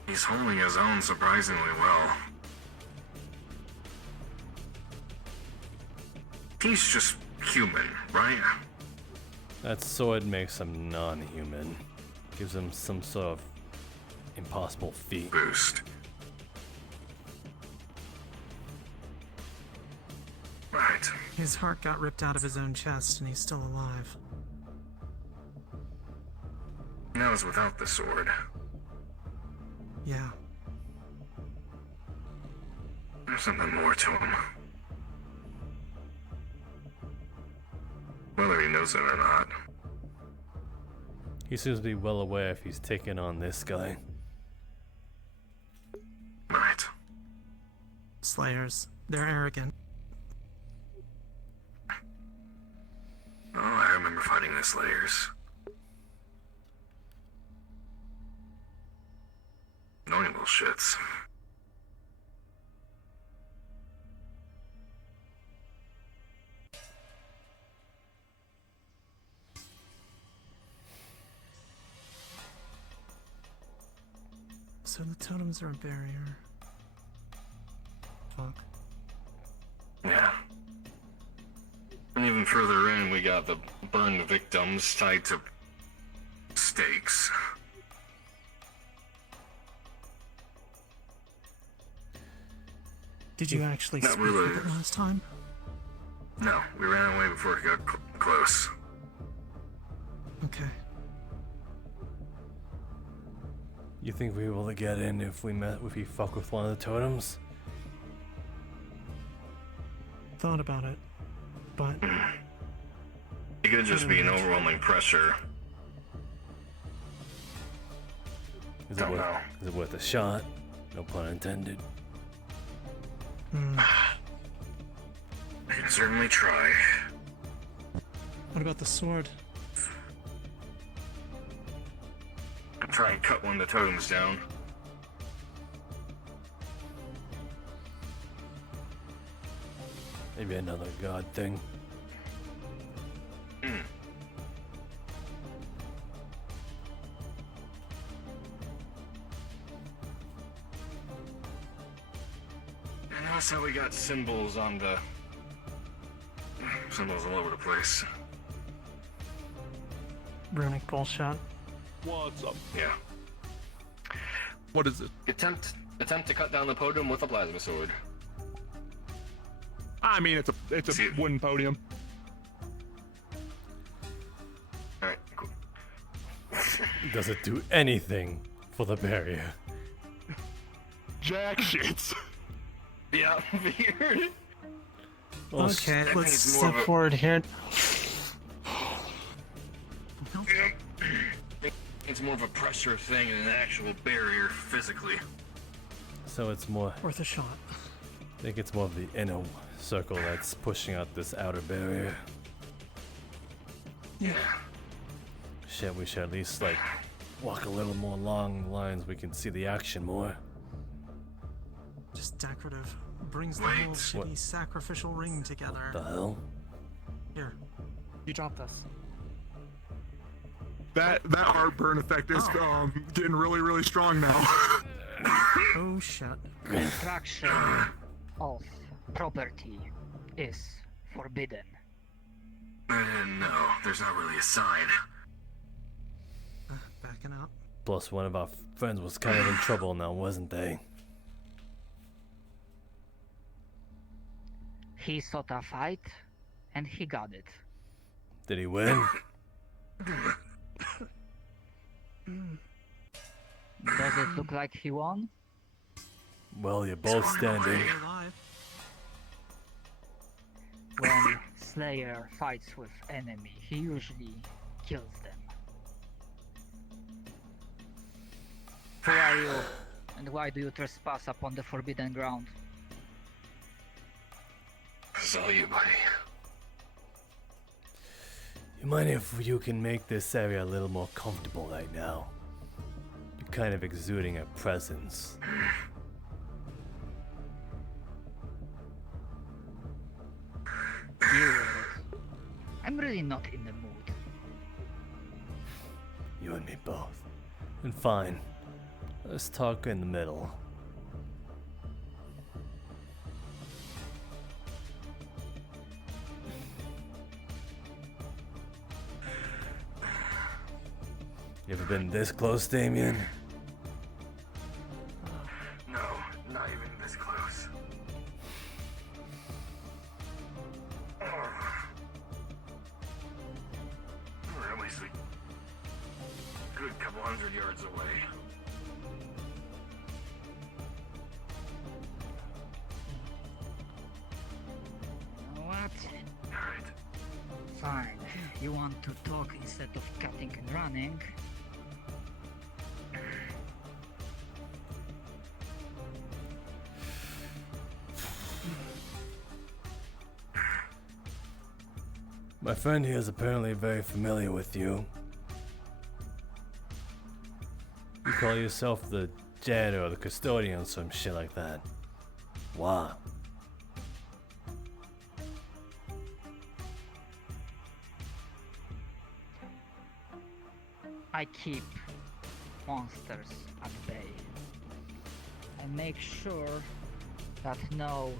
He's holding his own surprisingly well. He's just human, right? That sword makes him non-human. Gives him some sort of impossible feat. Boost. Right. His heart got ripped out of his own chest and he's still alive. That was without the sword. Yeah. There's something more to him. Whether he knows it or not. He seems to be well aware if he's taking on this guy. Right. Slayers. They're arrogant. Oh, I remember fighting the Slayers. Annoying little shits. So the totems are a barrier. Fuck. Yeah. And even further in, we got the burned victims tied to stakes. Did you actually Not speak really. with it last time? No, we ran away before it got close. Okay. You think we will get in if we fuck with one of the totems? Thought about it, but It could just be an overwhelming pressure. Is Don't know. Is it worth a shot? No pun intended. I can certainly try. What about the sword? I'll try and cut one of the totems down. Maybe another god thing. And notice how we got symbols on the... symbols all over the place. Runic bullshit. What's up? Yeah. What is it? Attempt to cut down the podium with a plasma sword. I mean, it's a wooden podium. Alright, cool. Does it do anything for the barrier? Jack shits. Yeah, weird. Well, Okay, let's it's more step of a- forward here. It's more of a pressure thing than an actual barrier physically. So it's more. Worth a shot. I think it's more of the inner circle that's pushing out this outer barrier. Yeah. Shit, we should at least like walk a little more along the lines. We can see the action more. Just decorative. Brings the whole What? shitty sacrificial ring together. The hell? Here. You dropped this. That heartburn effect is getting really, really strong now. Oh shit. Destruction of property is forbidden. No, there's not really a sign. Backing up. Plus, one of our friends was kind of in trouble now, wasn't they? He sought a fight, and he got it. Did he win? Does it look like he won? Well, you're both standing. When Slayer fights with enemy, he usually kills them. Who are you, and why do you trespass upon the forbidden ground? Saw you, buddy. You mind if you can make this area a little more comfortable right now? You're kind of exuding a presence. Deal with it. I'm really not in the mood. You and me both. And fine. Let's talk in the middle. You ever been this close, Damien? No, not even this close. We're at least a good couple hundred yards away. What? Alright. Fine. You want to talk instead of cutting and running? My friend here is apparently very familiar with you. You call yourself the janitor or the custodian or some shit like that. Why? I keep monsters at bay. I make sure that no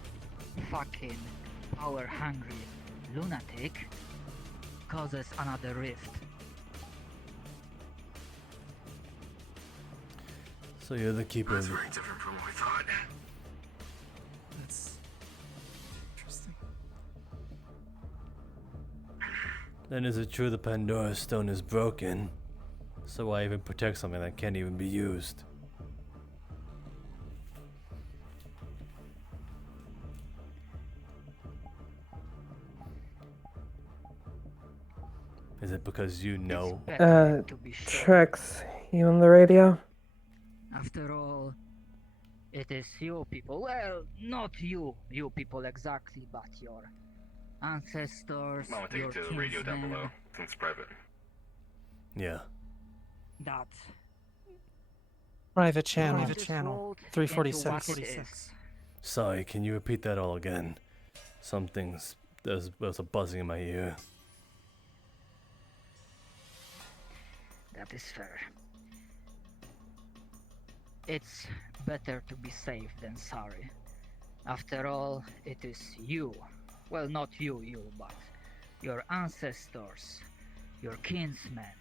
fucking power-hungry lunatic causes another rift. So you're the keeper That's of very different from what we thought. That's interesting. Then is it true the Pandora's stone is broken? So why even protect something that can't even be used? Is it because you know? Trex, you on the radio? After all, it is you people. Well, not you people exactly, but your ancestors, Might want to your take it to the radio down kinsmen, below, since it's private. Yeah. that Private channel. brought this world into 346. what it is. Sorry, can you repeat that all again? There's a buzzing in my ear. That is fair. It's better to be safe than sorry. After all, it is you. Well, not you, but your ancestors, your kinsmen,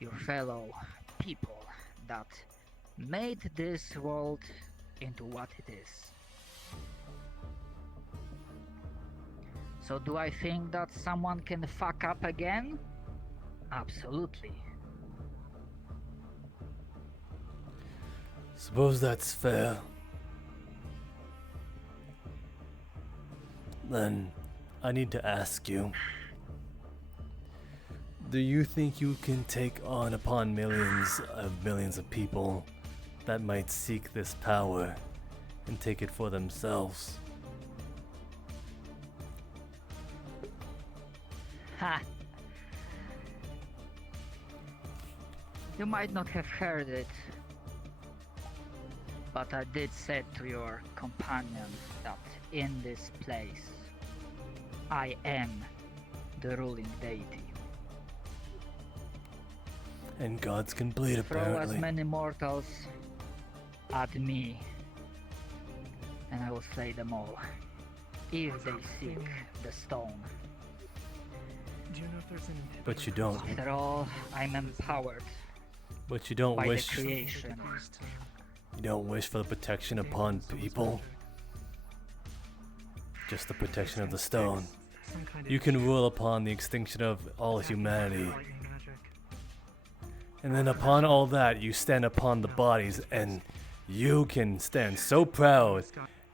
your fellow people that made this world into what it is. So do I think that someone can fuck up again? Absolutely. Suppose that's fair. Then I need to ask you. Do you think you can take on upon millions of people that might seek this power and take it for themselves? Ha! You might not have heard it, but I did say to your companion that in this place, I am the ruling deity. And God's complete, Throw apparently. as many mortals at me, and I will slay them all, if they seek the stone. Do you know if there's an But you don't. After all, I'm empowered But you don't by wish. the creation. You don't wish for the protection upon people. Just the protection of the stone. You can rule upon the extinction of all humanity. And then upon all that, you stand upon the bodies, and you can stand so proud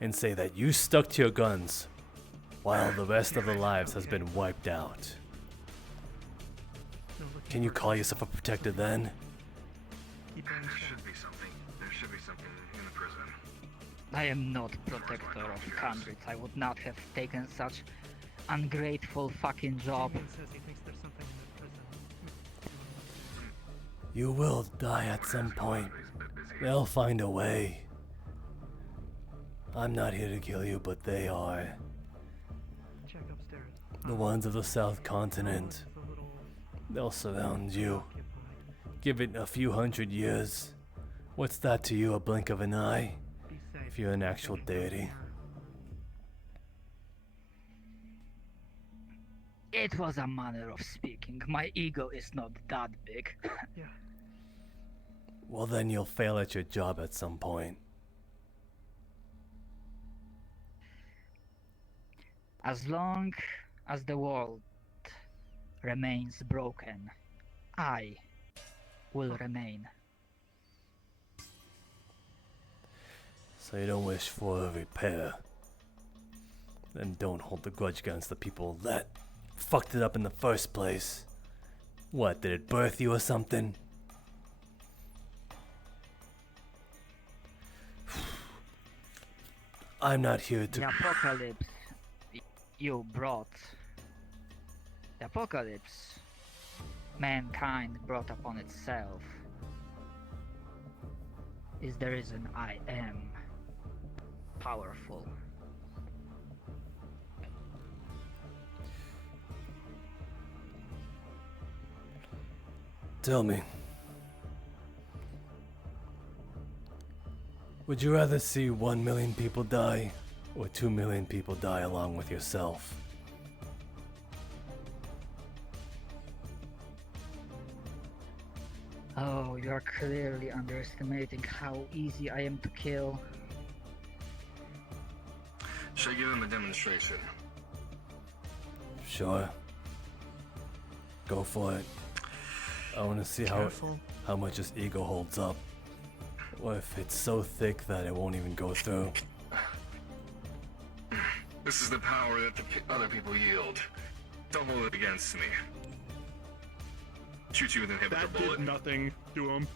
and say that you stuck to your guns while the rest of the lives has been wiped out. Can you call yourself a protector then? There should be something. There should be something in the prison. I am not protector of hundreds. I would not have taken such ungrateful fucking job. You will die at some point. They'll find a way. I'm not here to kill you, but they are. Check upstairs. The ones of the South Continent. They'll surround you. Give it a few hundred years. What's that to you, a blink of an eye? If you're an actual deity. It was a manner of speaking. My ego is not that big. Yeah. Well, then you'll fail at your job at some point. As long as the world remains broken, I will remain. So you don't wish for a repair. Then don't hold the grudge against the people that fucked it up in the first place. What, did it birth you or something? I'm not here to... The apocalypse you brought. The apocalypse mankind brought upon itself is the reason I am powerful. Tell me. Would you rather see 1 million people die, or 2 million people die along with yourself? Oh, you are clearly underestimating how easy I am to kill. Should I give him a demonstration? Sure. Go for it. I want to see how much his ego holds up. Or if it's so thick that it won't even go through. This is the power that the other people yield. Don't hold it against me. Shoot you with an inhibitor That bullet. did nothing to him.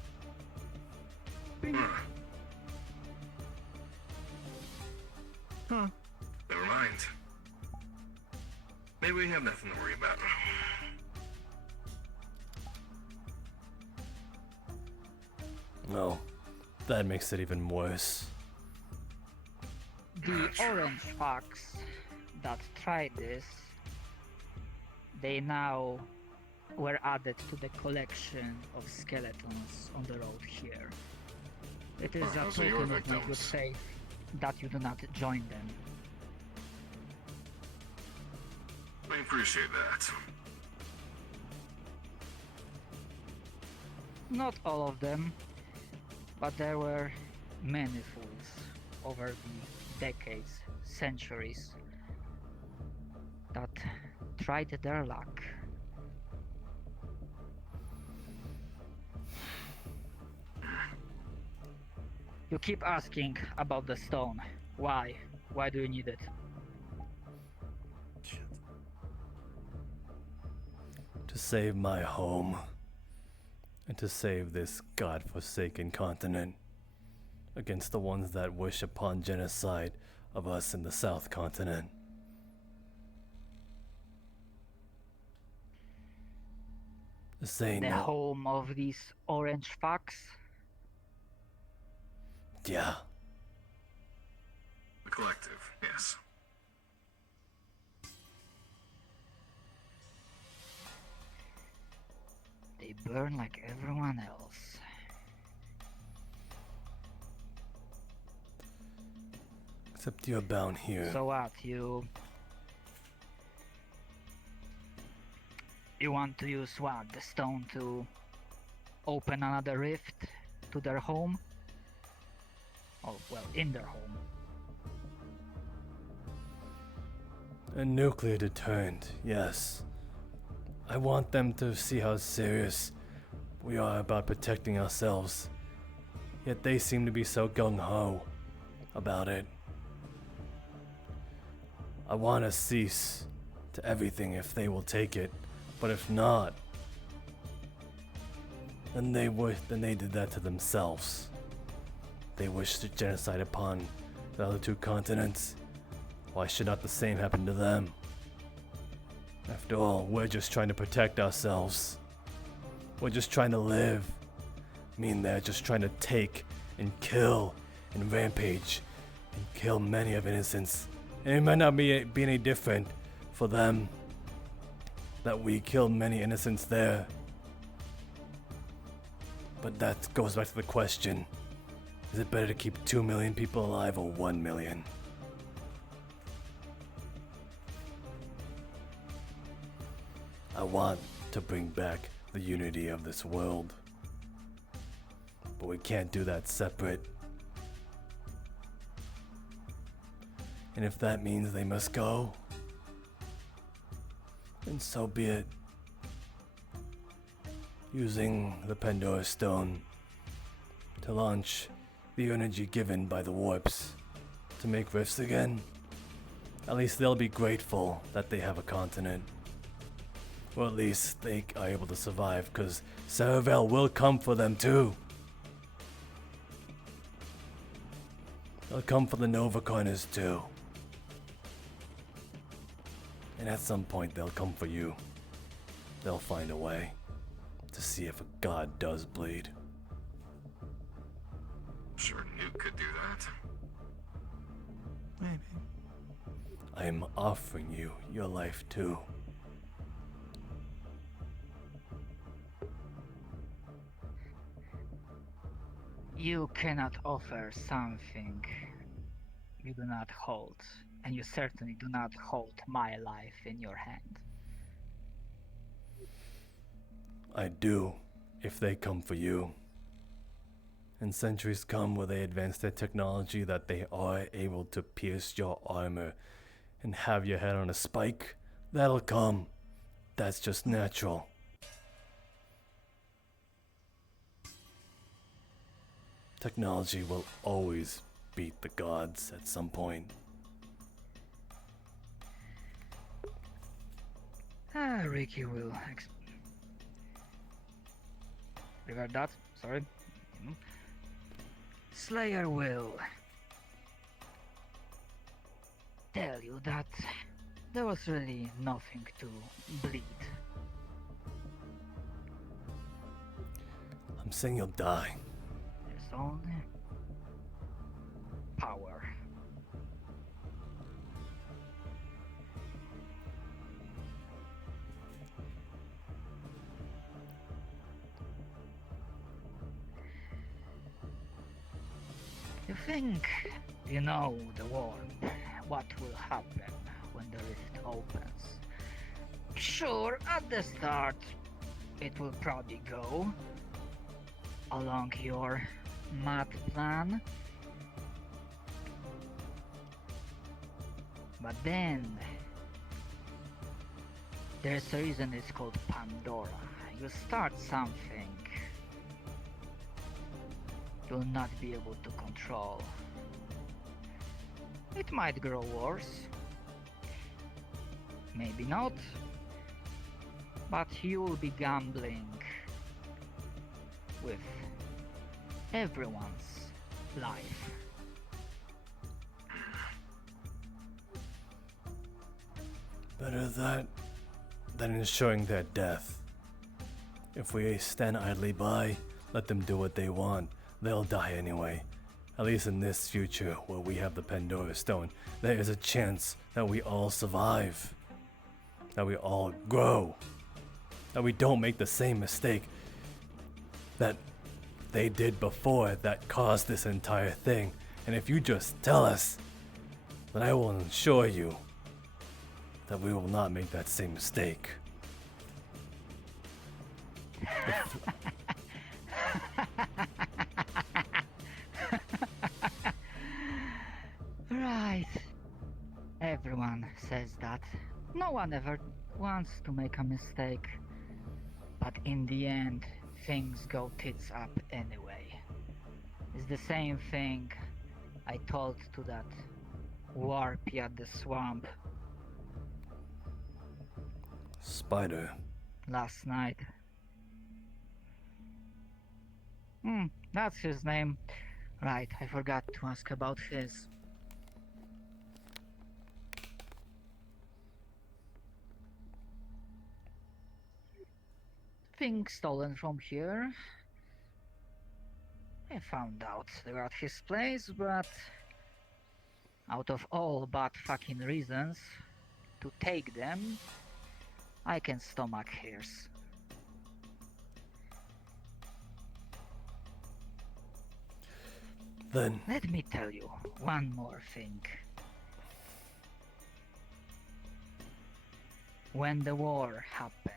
Huh. Never mind. Maybe we have nothing to worry about. No, that makes it even worse. The orange fox that tried this, they now were added to the collection of skeletons on the road here. It is a those are your token of my good victims. faith that you do not join them. I appreciate that. Not all of them, but there were many fools over the decades, centuries, that tried their luck. You keep asking about the stone. Why? Why do you need it? To save my home. And to save this godforsaken continent against the ones that wish upon genocide of us in the South Continent. To say The no. home of these orange fox? Yeah. The collective, yes. They burn like everyone else. Except you're bound here. So what, you want to use what, the stone to open another rift to their home? Oh, well, in their home. A nuclear deterrent, yes. I want them to see how serious we are about protecting ourselves. Yet they seem to be so gung-ho about it. I want to cease to everything if they will take it, but if not, then they did that to themselves. They wish to genocide upon the other two continents. Why should not the same happen to them? After all, we're just trying to protect ourselves. We're just trying to live. I mean, they're just trying to take and kill and rampage and kill many of innocents. And it might not be any different for them that we killed many innocents there. But that goes back to the question. Is it better to keep 2 million people alive or 1 million? I want to bring back the unity of this world. But we can't do that separate. And if that means they must go, then so be it. Using the Pandora Stone to launch the energy given by the warps to make rifts again, at least they'll be grateful that they have a continent. Or at least they are able to survive, because Saravel will come for them too. They'll come for the Nova Corners too. And at some point they'll come for you. They'll find a way to see if a god does bleed. Sure, Nuke could do that. Maybe. I am offering you your life too. You cannot offer something you do not hold, and you certainly do not hold my life in your hand. I do, if they come for you. And centuries come where they advance their technology that they are able to pierce your armor and have your head on a spike. That'll come. That's just natural. Technology will always beat the gods at some point. Ricky will regard that. Sorry. Slayer will tell you that there was really nothing to bleed. I'm saying you'll die. There's only power. You think you know the war, what will happen when the rift opens. Sure, at the start, it will probably go along your mad plan. But then, there's a reason it's called Pandora. You start something you'll not be able to control. It might grow worse, maybe not, but you'll be gambling with everyone's life. Better that than ensuring their death. If we stand idly by, let them do what they want, they'll die anyway. At least in this future where we have the Pandora Stone, there is a chance that we all survive. That we all grow. That we don't make the same mistake that they did before that caused this entire thing. And if you just tell us, then I will assure you that we will not make that same mistake. Right. Everyone says that. No one ever wants to make a mistake. But in the end, things go tits up anyway. It's the same thing I told to that warpy at the swamp Spider. last night. That's his name. Right, I forgot to ask about his. Things stolen from here. I found out they were at his place, but out of all but fucking reasons to take them, I can stomach his. Then Let me tell you one more thing. When the war happened,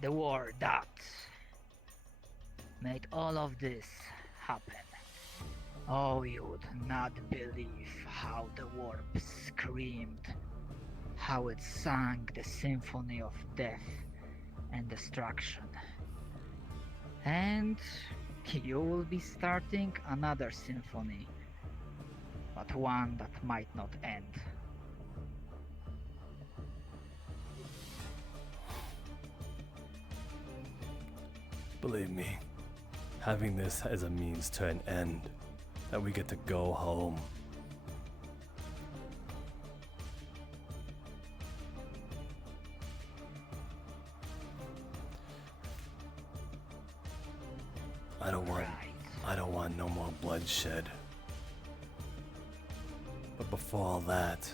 the war that made all of this happen, oh, you would not believe how the warp screamed, how it sang the symphony of death and destruction. And you will be starting another symphony, but one that might not end. believe me, having this as a means to an end, that we get to go home. I don't want no more bloodshed. But before all that,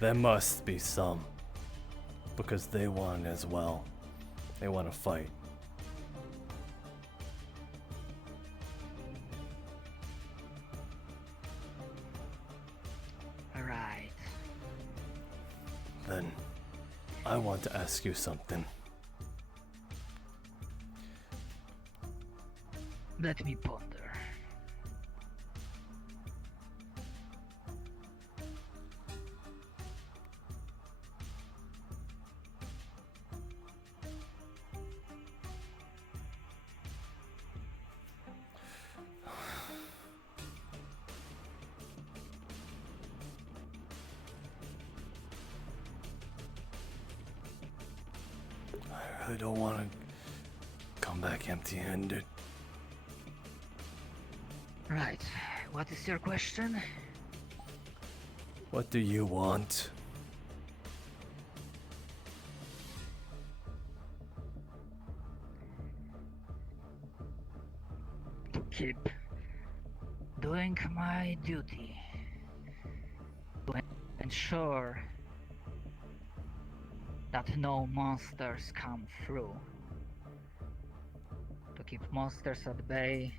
there must be some. Because they want as well. They want to fight. Right. Then, I want to ask you something. Let me ponder. I really don't want to come back empty-handed. Right. What is your question? What do you want? keep doing my duty to ensure that no monsters come through. To keep monsters at bay,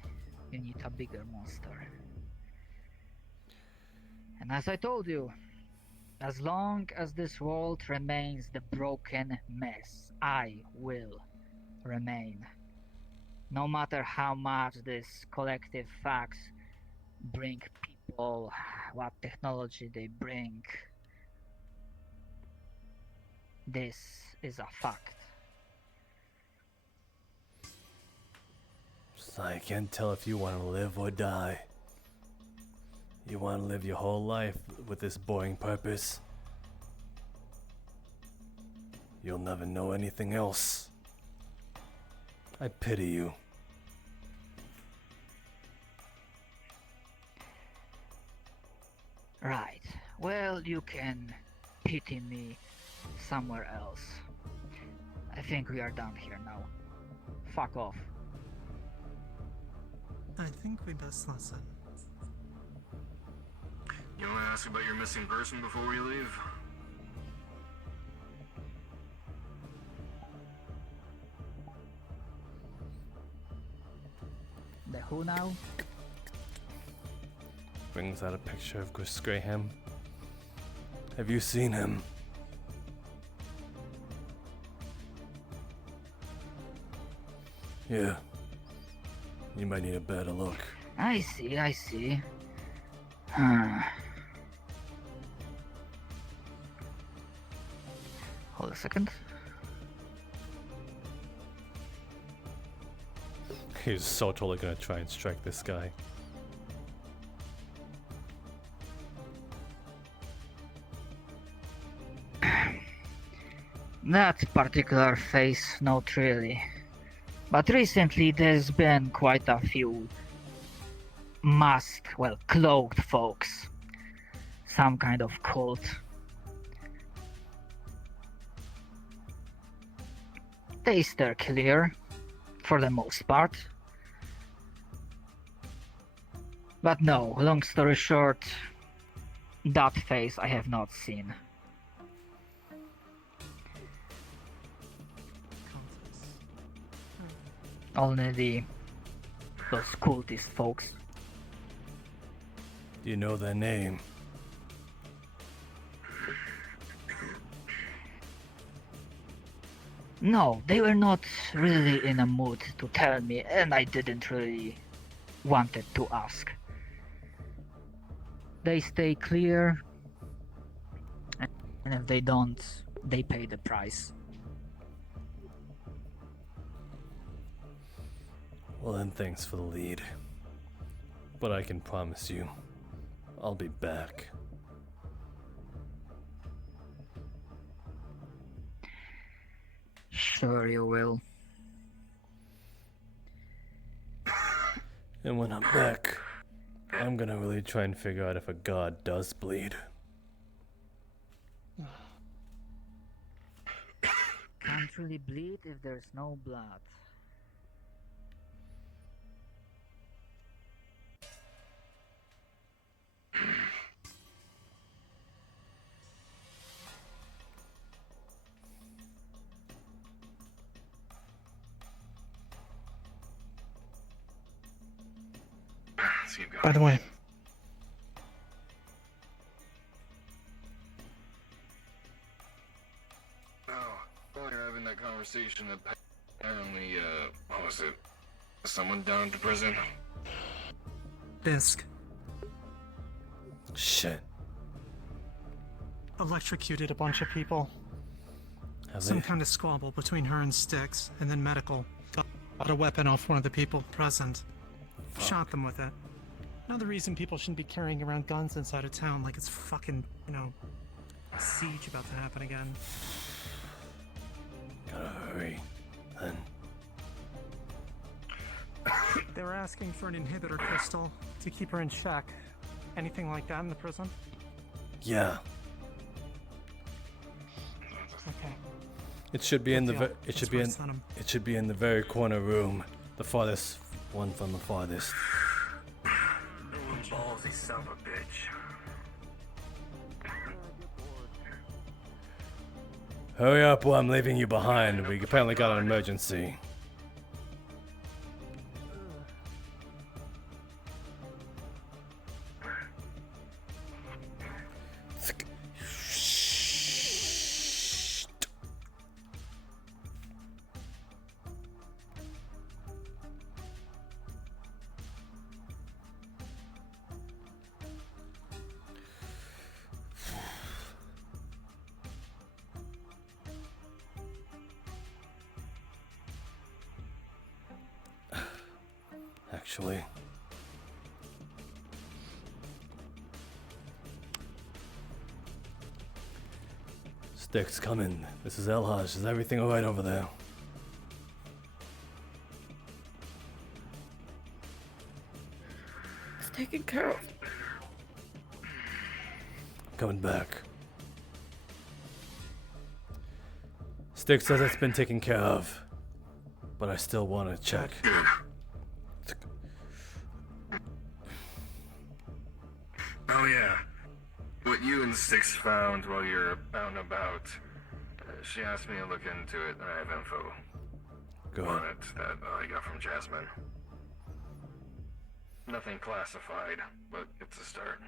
you need a bigger monster. And as I told you, as long as this world remains the broken mess, I will remain. No matter how much these collective facts bring people, what technology they bring, this is a fact. So I can't tell if you want to live or die. You want to live your whole life with this boring purpose. You'll never know anything else. I pity you. Right. Well, you can pity me somewhere else. I think we are done here now. Fuck off. I think we best listen. You want to ask about your missing person before we leave? The who now? Brings out a picture of Chris Graham. Have you seen him? Yeah. You might need a better look. I see, I see. Hold a second. He's so totally gonna try and strike this guy. That particular face, not really. But recently there's been quite a few masked, well, cloaked folks. Some kind of cult. They steer clear, for the most part. But no, long story short, that face I have not seen. Only those cultist folks. Do you know their name? No, they were not really in a mood to tell me, and I didn't really wanted to ask. They stay clear, and if they don't, they pay the price. Well then, thanks for the lead. But I can promise you, I'll be back. Sure you will. And when I'm back, I'm gonna really try and figure out if a god does bleed. Can't really bleed if there's no blood. By the way, While you're having that conversation, apparently, what was it? Someone down at the prison? Bisk Shit. electrocuted a bunch of people. Some kind of squabble between her and Styx, and then Medical got a weapon off one of the people present. Shot them with it. Another reason people shouldn't be carrying around guns inside of town like it's fucking, a siege about to happen again. Gotta hurry, then. They were asking for an inhibitor crystal to keep her in check. Anything like that in the prison? Yeah. Okay. It should be in the Good deal. it should be That's in where I sent 'em. it should be in the very corner room, the farthest one from the farthest. Ballsy son of a bitch. Hurry up or I'm leaving you behind. We apparently got an emergency. Actually. Sticks coming. This is Elhaj. Is everything alright over there? It's taken care of. Coming back. Sticks says it's been taken care of. But I still want to check. Oh yeah. What you and Six found while you're out and about. She asked me to look into it, and I have info on it that I got from Jasmine. Nothing classified, but it's a start.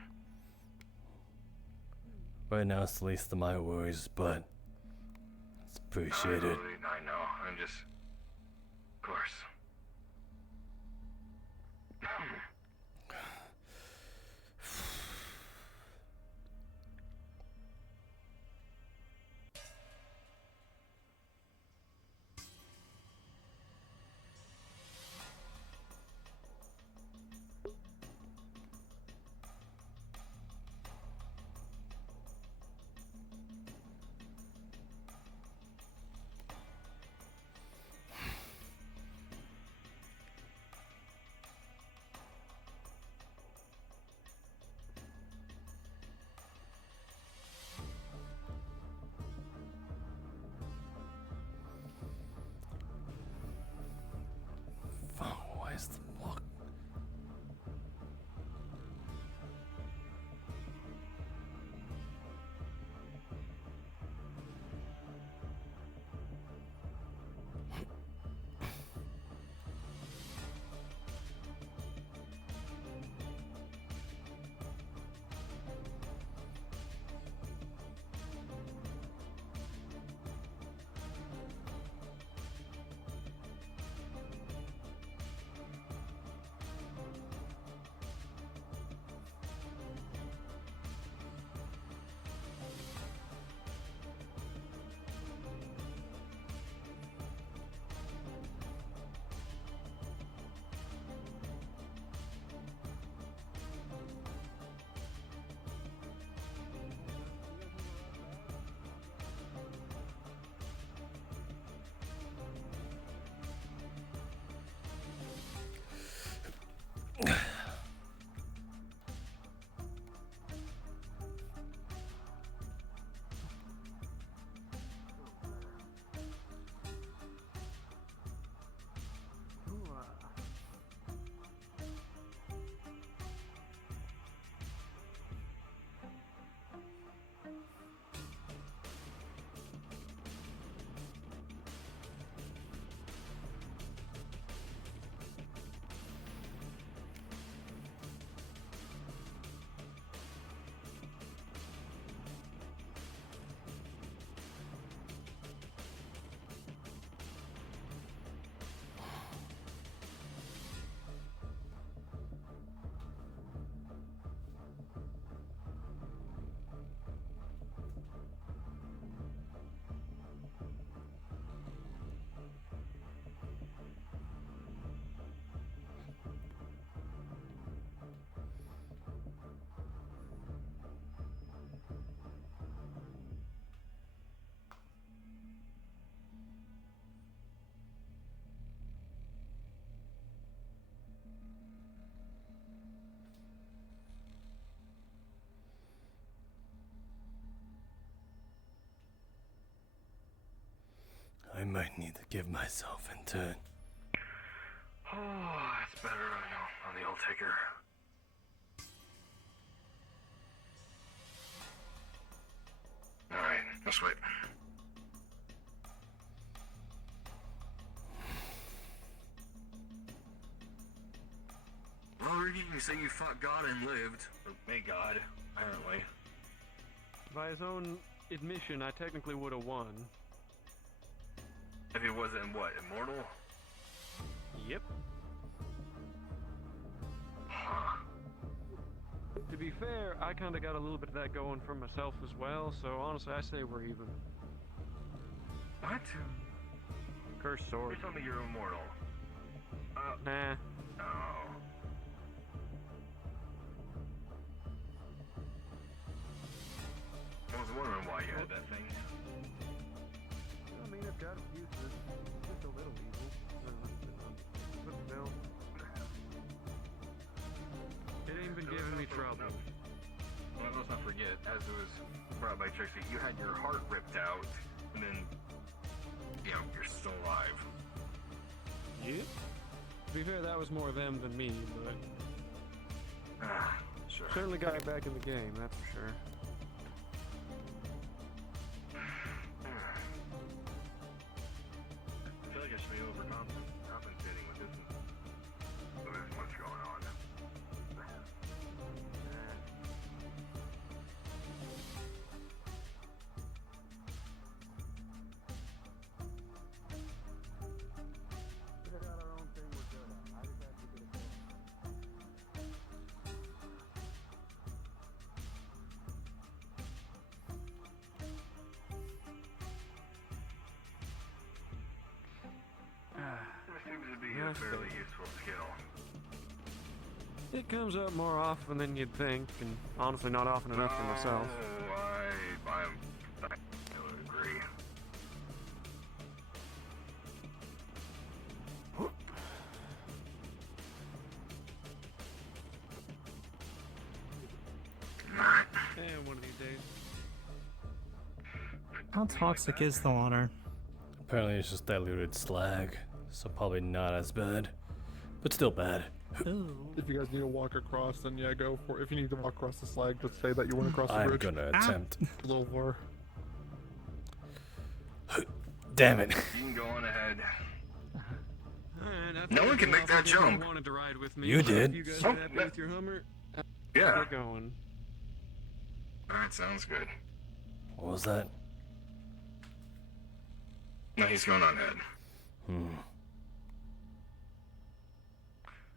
Right now it's the least of my worries, but it's appreciated. I know. I'm just... Of course. Why is the walk? I might need to give myself in turn. Oh, that's deal, Tigger. Alright, let's wait. Well, Ricky, you say you fought God and lived. Or may God, apparently. By his own admission, I technically would have won. If he wasn't, what, immortal? Yep. Huh. To be fair, I kind of got a little bit of that going for myself as well, so honestly, I say we're even. What? Cursed sword. You told me you're immortal. Nah. Oh. I was wondering why you had that thing. I mean, I've got its uses. It's just a little evil. But still. It ain't been giving me trouble. Well, let's not forget, as it was brought by Trixie, you had your heart ripped out, and then, you know, you're still alive. Yeah? To be fair, that was more them than me, but... Sure. Certainly got it back in the game, that's for sure. I feel like I should be overcompensating with this. But there's much going on. Seems to be a fairly useful skill. It comes up more often than you'd think, and honestly not often enough for myself. Oh, I would agree. Yeah, one of these days. How toxic is the water? Apparently it's just diluted slag, so probably not as bad, but still bad. If you guys need to walk across, then yeah, go for it. If you need to walk across the slag, just say that you went across the I'm bridge. gonna attempt. A little more. Damn it. You can go on ahead. Alright, No one can make that jump. Wanted to ride with me. You So did. if you guys are happy with your Hummer, Yeah. get going. Alright, sounds good. What was that? No, he's going on ahead.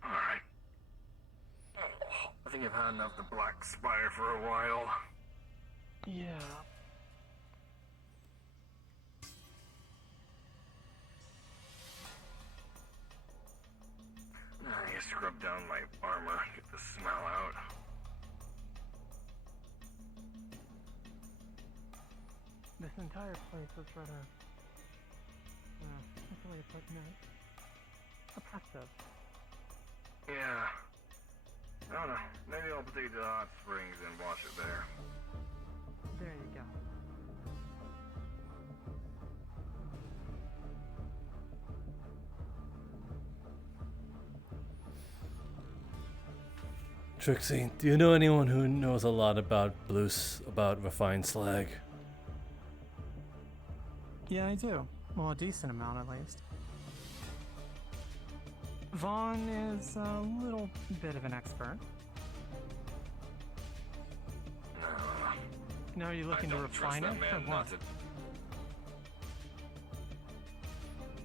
Alright. Oh, I think I've had enough of the Black Spire for a while. Yeah. I need to scrub down my armor, get the smell out. This entire place was rather... what's the way to put it? Oppressive. Yeah. I don't know. Maybe I'll take it to the hot springs and wash it there. There you go. Trixie, do you know anyone who knows a lot about about refined slag? Yeah, I do. Well, a decent amount at least. Vaughn is a little bit of an expert. No, are you looking to refine it or what?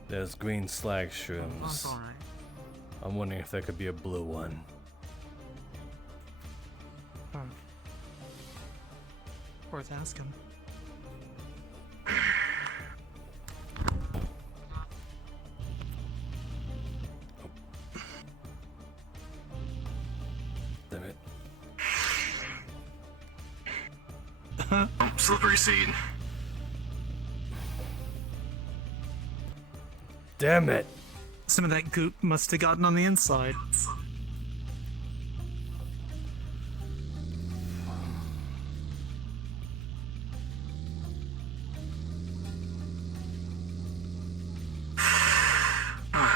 There's green slag Vaughn's shrooms. alright. I'm wondering if there could be a blue one. Worth asking. Damn it. Oh, slippery seed. Damn it. Some of that goop must have gotten on the inside.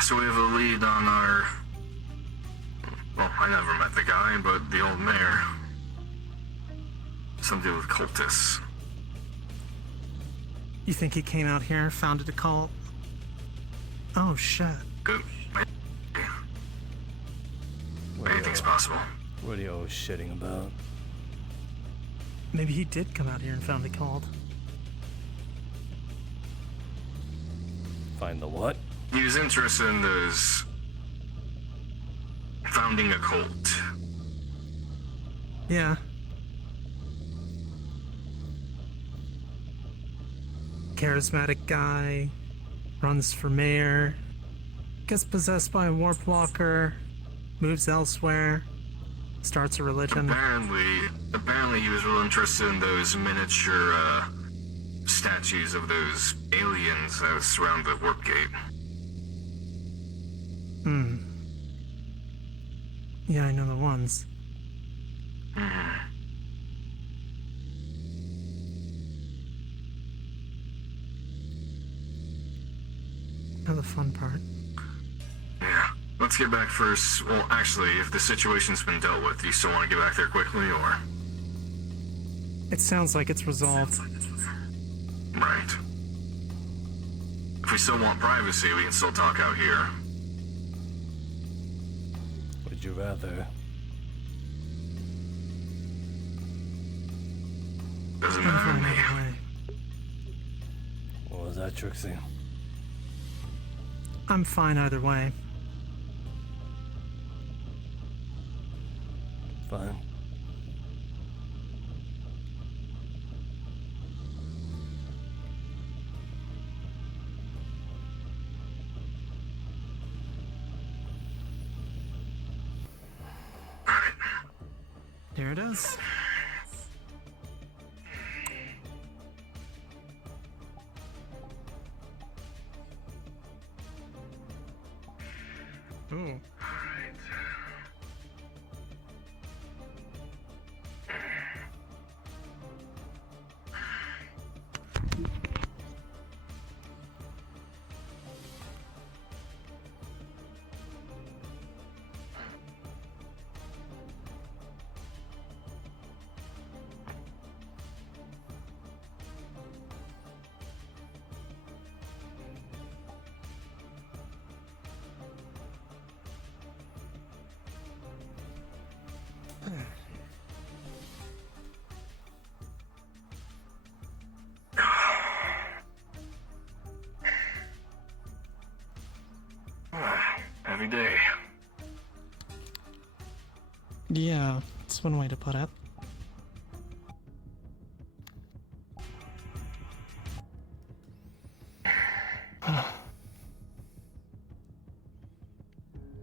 So we have a lead on our... Well, I fine, but the old mayor. Something with cultists. You think he came out here, founded a cult? Oh shit. Good. Anything's possible. What are you always shitting about? Maybe he did come out here and found a cult. Find the what? He was interested in those... founding a cult. Yeah. Charismatic guy, runs for mayor, gets possessed by a warp walker, moves elsewhere, starts a religion. Apparently he was real interested in those miniature, statues of those aliens that surround the warp gate. Yeah, I know the ones. Now the fun part. Yeah. Let's get back first. Well, actually, if the situation's been dealt with, do you still want to get back there quickly, or...? It sounds like it's resolved. Right. If we still want privacy, we can still talk out here. Would you rather? Doesn't matter to me. What was that, Trixie? I'm fine either way. Fine. There it is. Ooh. Heavy day. Yeah, that's one way to put it.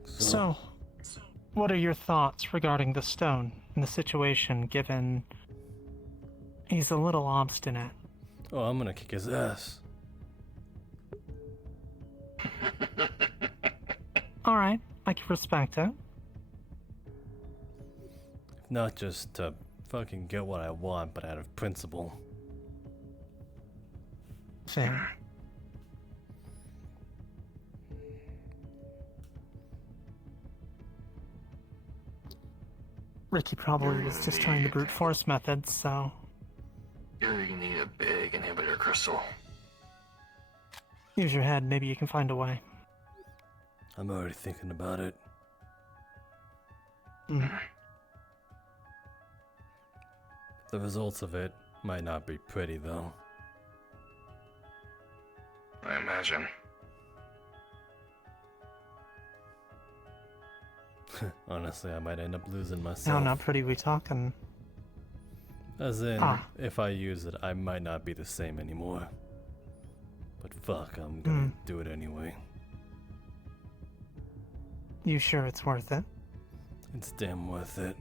So, what are your thoughts regarding the stone and the situation, given he's a little obstinate? Oh, I'm gonna kick his ass. Alright, I can respect it. Not just to fucking get what I want, but out of principle. Fair. Ricky probably was just trying the brute force method, so... You need a big inhibitor crystal. Use your head, maybe you can find a way. I'm already thinking about it. The results of it might not be pretty, though. I imagine. Honestly, I might end up losing myself. How not pretty we talking? As in, if I use it, I might not be the same anymore. But fuck, I'm gonna do it anyway. You sure it's worth it? It's damn worth it.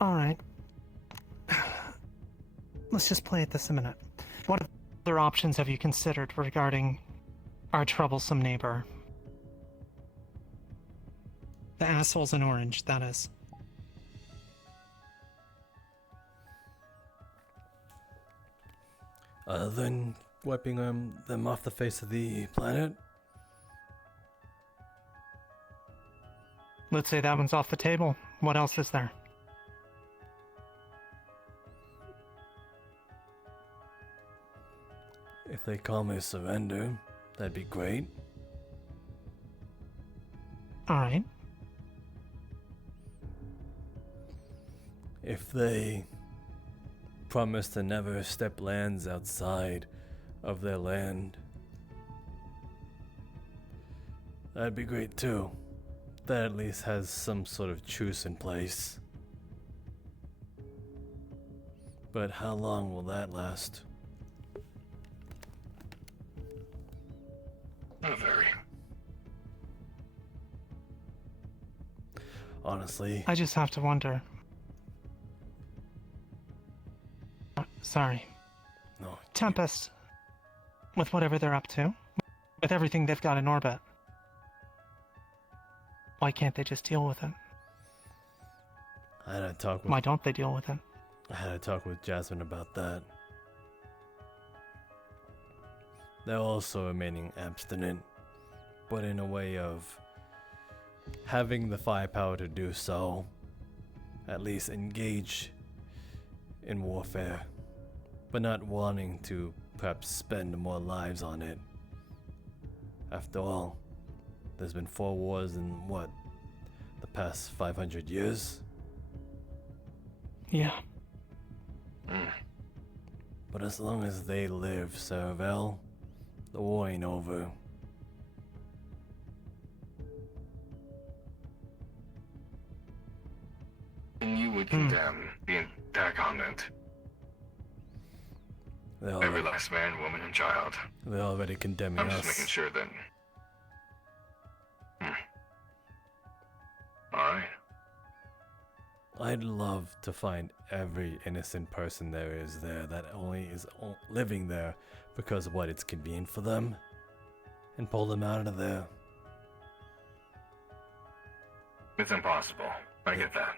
Alright. Let's just play it this a minute. What other options have you considered regarding our troublesome neighbor? The assholes in orange, that is. Other than wiping them off the face of the planet? Let's say that one's off the table. What else is there? If they calmly surrender, that'd be great. Alright. If they promise to never step lands outside of their land, that'd be great too. That at least has some sort of truce in place. But how long will that last? Not very. Honestly, I just have to wonder. Sorry. No. Tempest, with whatever they're up to, with everything they've got in orbit, why can't they just deal with it? I had a talk with Why don't they deal with it? I had a talk with Jasmine about that. They're also remaining abstinent, but in a way of having the firepower to do so, at least engage in warfare, but not wanting to perhaps spend more lives on it. After all, there's been 4 wars in what, the past 500 years? Yeah. But as long as they live, Saravel, the war ain't over. And you would condemn the entire continent. Every last man, woman, and child. They're already condemning I'm us. just making sure that... Alright. I'd love to find every innocent person there is there that only is living there because of what it's convenient for them, and pull them out of there. It's impossible. I get that.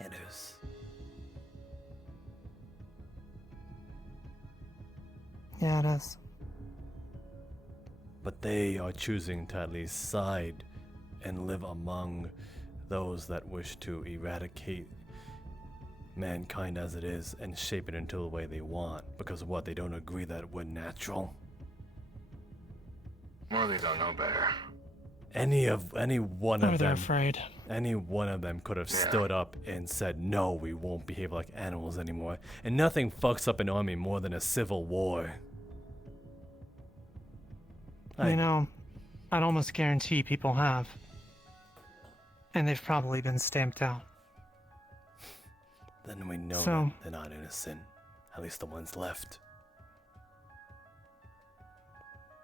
It is. Yeah, it is. But they are choosing to at least side and live among those that wish to eradicate mankind as it is and shape it into the way they want because of what they don't agree that we're natural. Or they don't know better. Any one of they're them, afraid. any one of them could have stood up and said, no, we won't behave like animals anymore. And nothing fucks up an army more than a civil war. You know, I'd almost guarantee people have. And they've probably been stamped out. Then we know So- that they're not innocent. At least the ones left.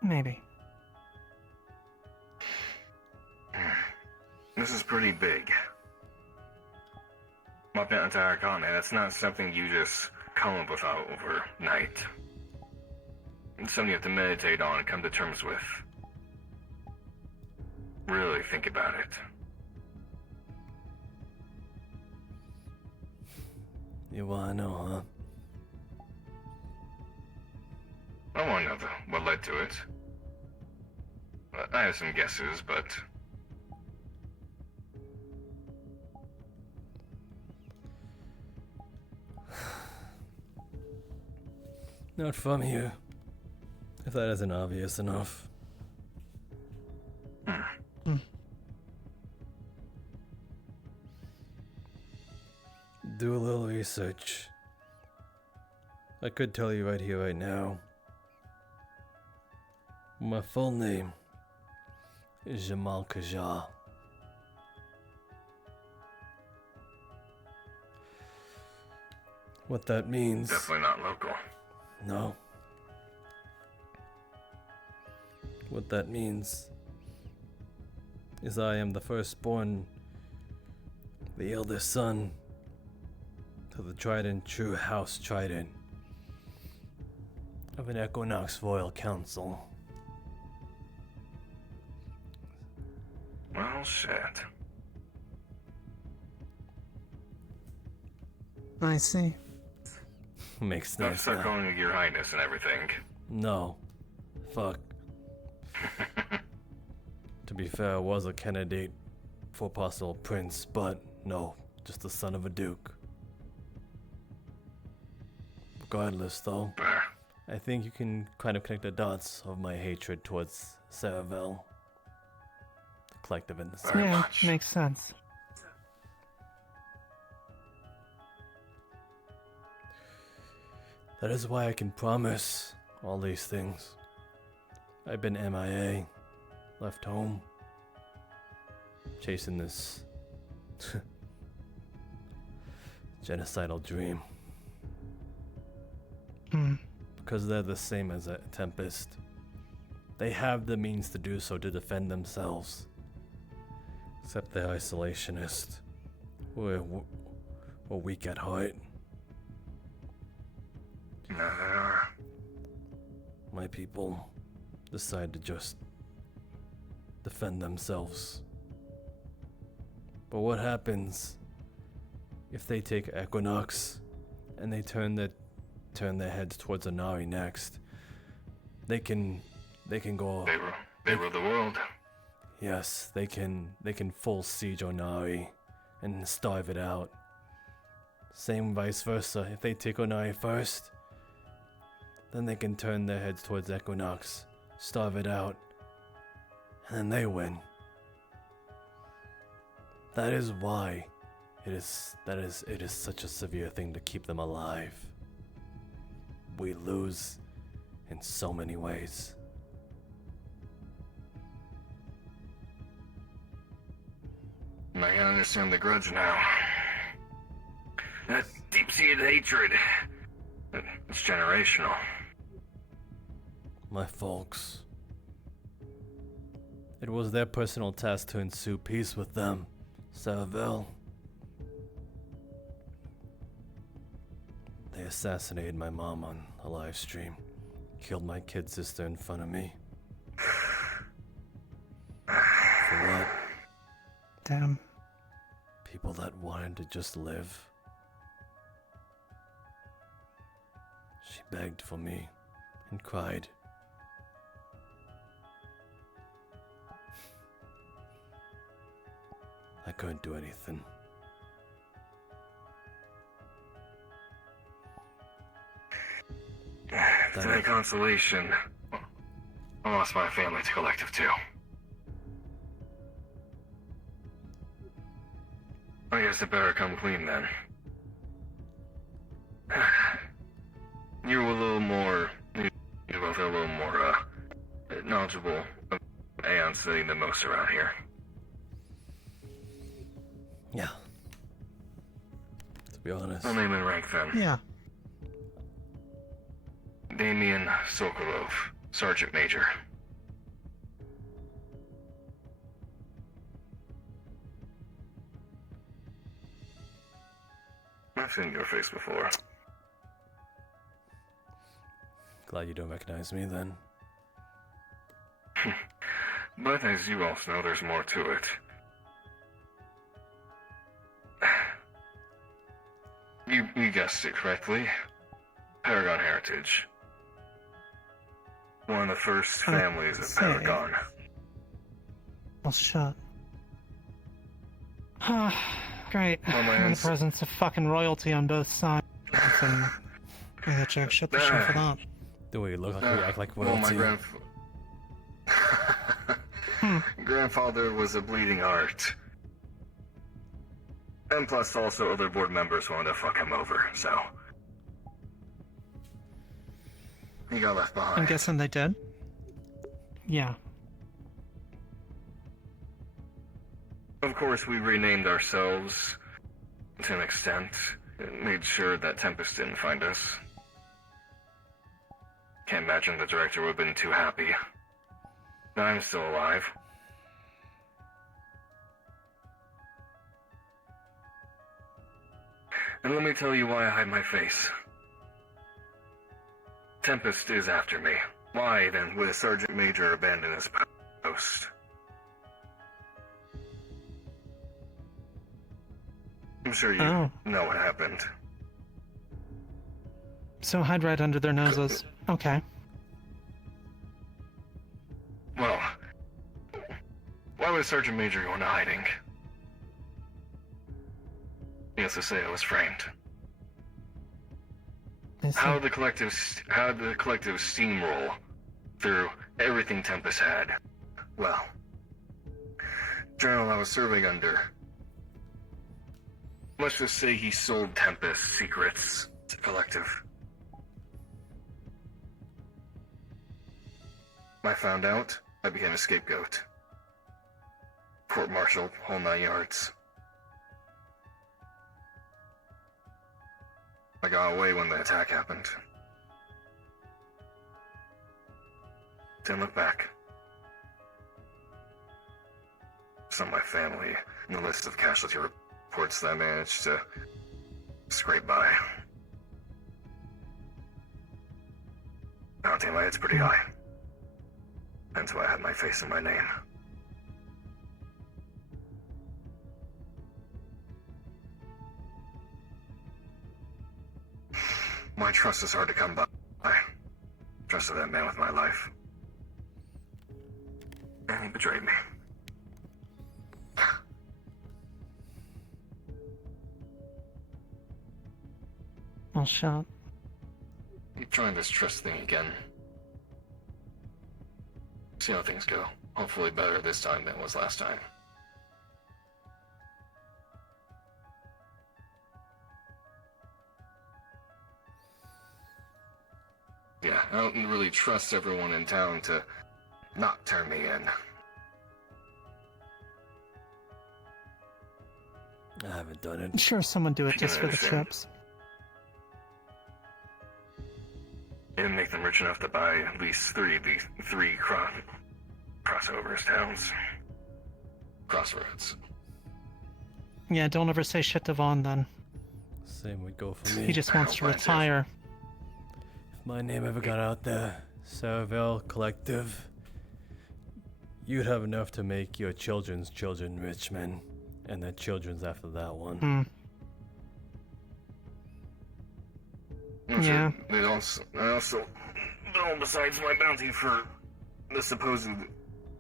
Maybe. This is pretty big. Wiping out the entire continent, that's not something you just come up with overnight. It's something you have to meditate on and come to terms with. Really think about it. You wanna know, huh? I want to know what led to it. I have some guesses, but... Not from here. If that isn't obvious enough. Do a little research. I could tell you right here, right now. My full name is Jamal Kajar. What that means... Definitely not local. No. What that means is I am the firstborn, the eldest son to the tried and true House Trident of an Equinox Royal Council. Well, shit. I see. Makes Don't sense start now. calling you Your Highness and everything. No. Fuck. To be fair, I was a candidate for possible prince, but no, just the son of a duke. Regardless, though, I think you can kind of connect the dots of my hatred towards Saravel. The collective in the sense. Yeah, makes sense. That is why I can promise all these things. I've been MIA, left home, chasing this genocidal dream. Because they're the same as a Tempest. They have the means to do so to defend themselves. Except they're isolationist. We're weak at heart. No, they are. My people decide to just defend themselves. But what happens if they take Equinox and they turn their heads towards Anari next? They can go. They rule the world. Yes, they can full siege Onari and starve it out. Same vice versa. If they take Onari first, then they can turn their heads towards Equinox, starve it out, and then they win. That is why it is such a severe thing to keep them alive. We lose in so many ways. I can understand the grudge now. That deep-seated hatred. It's generational. My folks. It was their personal task to ensue peace with them, Saravel. They assassinated my mom on a live stream. Killed my kid sister in front of me. For what? Damn. People that wanted to just live. She begged for me and cried. I couldn't do anything. To my consolation, I lost my family to Collective too. I guess it better come clean then. You were a little more, you both are a little more, knowledgeable of Aeon studying than most around here. Yeah. To be honest. I'll name and rank then. Yeah. Damien Sokolov, Sergeant Major. I've seen your face before. Glad you don't recognize me then. But as you also know, there's more to it. You guessed it correctly. Paragon heritage. One of the first families of Paragon. Well, shut. Great. I'm in the presence of fucking royalty on both sides. And yeah, Jack, shut the shit for that. Do we look like we act like Well, royalty? my grandfather was a bleeding heart. And plus also other board members wanted to fuck him over, so he got left behind. I'm guessing they did? Yeah. Of course, we renamed ourselves to an extent. Made sure that Tempest didn't find us. Can't imagine the director would have been too happy. But I'm still alive. And let me tell you why I hide my face. Tempest is after me. Why, then, would a Sergeant Major abandon his post? I'm sure you know what happened. So hide right under their noses. Okay. Well, why would Sergeant Major go into hiding? Needless to say, I was framed. How did the collective steamroll through everything Tempest had? Well, General I was serving under, let's just say he sold Tempest secrets to collective. I found out, I became a scapegoat. Court-martialed, whole 9 yards. I got away when the attack happened. Didn't look back. Some of my family in the list of casualty reports that I managed to scrape by. Bounty on my head's pretty high. That's why I had my face in my name. My trust is hard to come by. I trusted that man with my life. And he betrayed me. Well, shot. I'm trying this trust thing again. See how things go. Hopefully better this time than it was last time. Yeah, I don't really trust everyone in town to not turn me in. I haven't done it. I'm sure someone do it just for the chips. And make them rich enough to buy at least three crossovers towns. Crossroads. Yeah, don't ever say shit to Vaughn then. Same would go for me. He just wants to retire. If my name ever got out there, Saraville Collective, you'd have enough to make your children's children rich men, and their children's after that one. Yeah. I also, besides my bounty for the supposed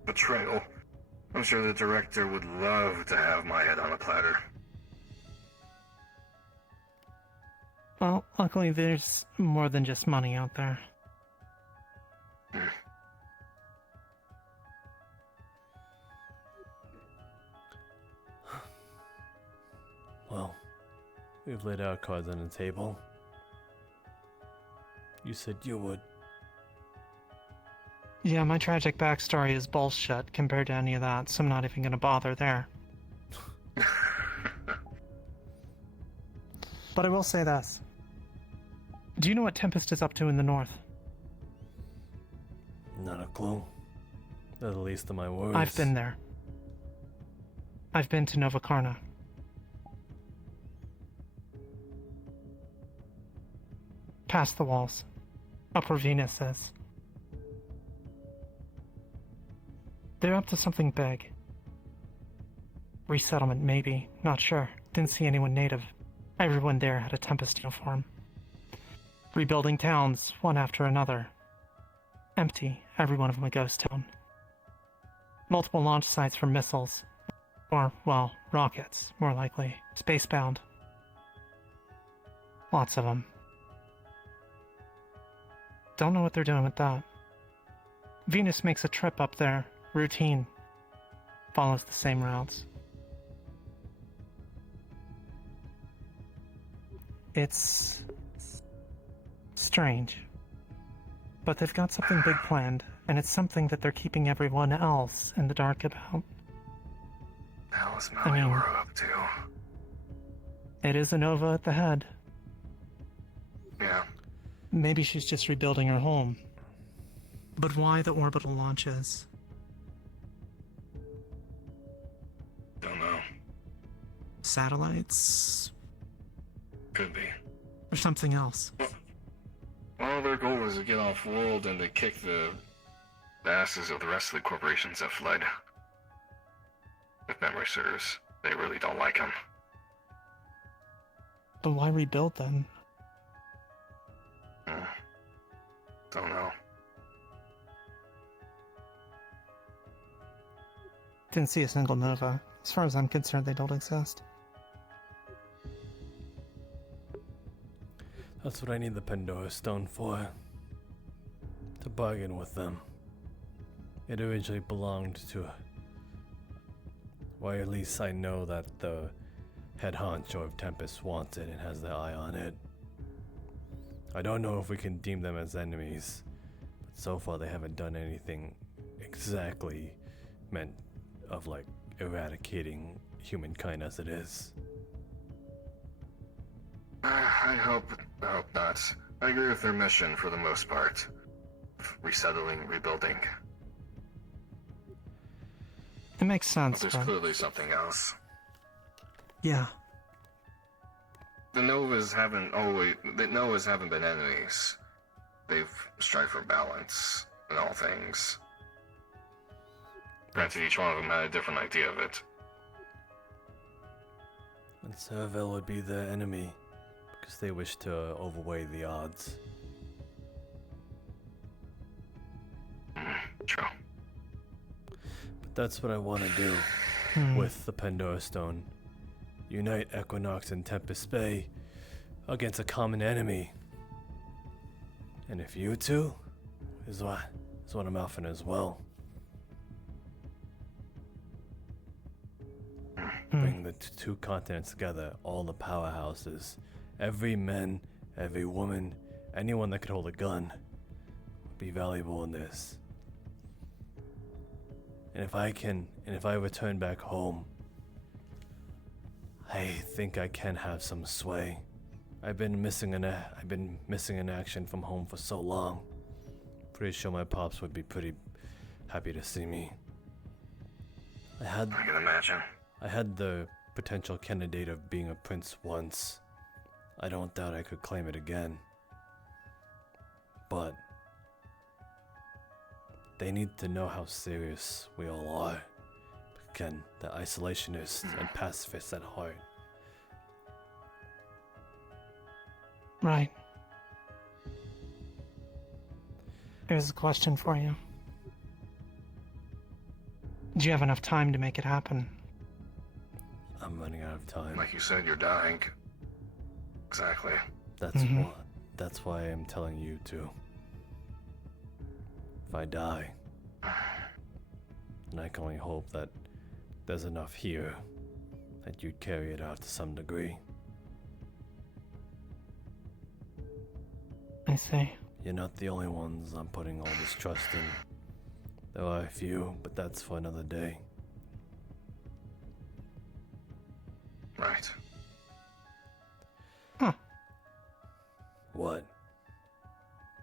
betrayal, I'm sure the director would love to have my head on a platter. Well, luckily there's more than just money out there. Well, we've laid our cards on the table. You said you would. Yeah, my tragic backstory is bullshit compared to any of that, so I'm not even gonna bother there. But I will say this. Do you know what Tempest is up to in the north? Not a clue. They're the least of my worries. I've been there. I've been to Nova Karna. Past the walls. Up where Venus is. They're up to something big. Resettlement, maybe. Not sure. Didn't see anyone native. Everyone there had a Tempest uniform. Rebuilding towns, one after another. Empty, every one of them a ghost town. Multiple launch sites for missiles. Or, well, rockets, more likely. Spacebound. Lots of them. Don't know what they're doing with that. Venus makes a trip up there. Routine. Follows the same routes. It's strange. But they've got something big planned, and it's something that they're keeping everyone else in the dark about. Hell is Maliora up to? It is a Nova at the head. Yeah. Maybe she's just rebuilding her home. But why the orbital launches? Don't know. Satellites? Could be. Or something else? Well, their goal is to get off world and to kick the asses of the rest of the corporations that fled. If memory serves, they really don't like him. But why rebuild then? Don't know. Didn't see a single Nova. As far as I'm concerned, they don't exist. That's what I need the Pandora Stone for. To bargain with them. It originally belonged to... Well, at least I know that the head honcho of Tempest wants it and has their eye on it. I don't know if we can deem them as enemies, but so far they haven't done anything exactly meant of like eradicating humankind as it is. I hope not. I agree with their mission for the most part. Resettling, rebuilding. It makes sense, There's but... clearly something else. Yeah. The Novas haven't been enemies. They've strived for balance in all things. Granted, each one of them had a different idea of it. And Serval would be their enemy, because they wish to overweigh the odds. True. But that's what I want to do with the Pandora Stone. Unite Equinox and Tempest Bay against a common enemy. And if you two is what I'm offering as well. Bring the two continents together, all the powerhouses, every man, every woman, anyone that could hold a gun would be valuable in this. And if I return back home, I think I can have some sway. I've been missing in action from home for so long. Pretty sure my pops would be pretty happy to see me. I can imagine. I had the potential candidate of being a prince once. I don't doubt I could claim it again. But they need to know how serious we all are. Again, the isolationists and pacifists at heart. Right. Here's a question for you. Do you have enough time to make it happen? I'm running out of time. Like you said, you're dying. Exactly. That's why I'm telling you to. If I die, then I can only hope that there's enough here that you'd carry it out to some degree. I see. You're not the only ones I'm putting all this trust in. There are a few, but that's for another day. Right. Huh. What?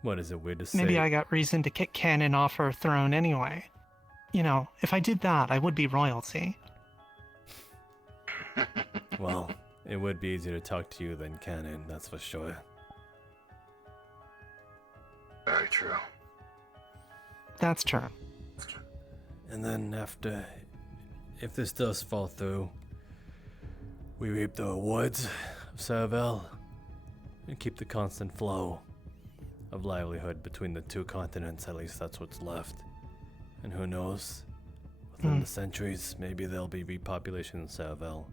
What is it weird to say? Maybe I got reason to kick Cannon off her throne anyway. You know, if I did that, I would be royalty. Well, it would be easier to talk to you than Cannon, that's for sure. Very true. That's true. And then after, if this does fall through, we reap the rewards of Serval and keep the constant flow of livelihood between the two continents. At least that's what's left. And who knows, within the centuries, maybe there'll be repopulation in Serval.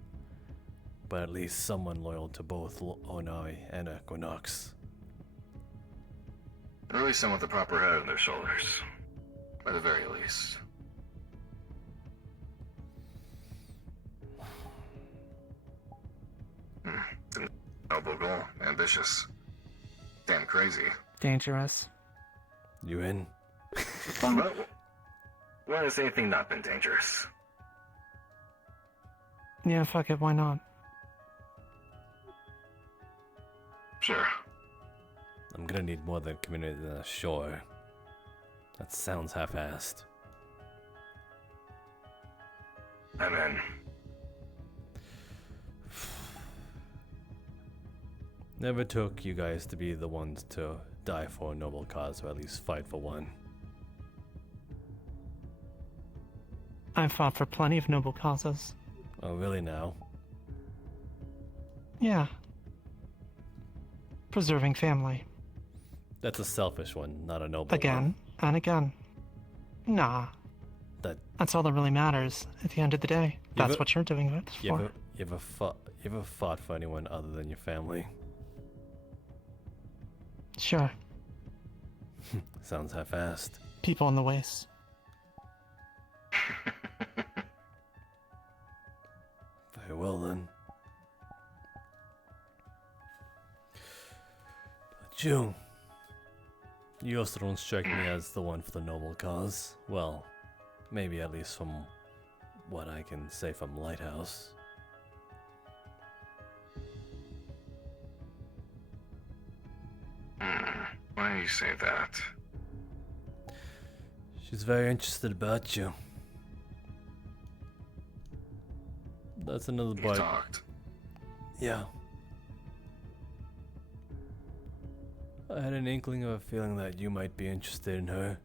But at least someone loyal to both Onari and Equinox. Or at least someone with a proper head on their shoulders. At the very least. Noble goal. Ambitious. Damn crazy. Dangerous. You in? When has anything not been dangerous? Yeah, fuck it, why not? Sure. I'm gonna need more than a community than a shore. That sounds half-assed. I'm in. Never took you guys to be the ones to die for a noble cause, or at least fight for one. I've fought for plenty of noble causes. Oh, really now? Yeah. Preserving family. That's a selfish one, not a noble Again and again. Nah. That's all that really matters at the end of the day. That's what you're doing it for. You ever fought for anyone other than your family? Sure. Sounds half-assed. People in the waste. Very well then. But you also don't strike me as the one for the noble cause. Well, maybe at least from what I can say from Lighthouse. Why do you say that? She's very interested about you. That's another You part. talked. Yeah. I had an inkling of a feeling that you might be interested in her.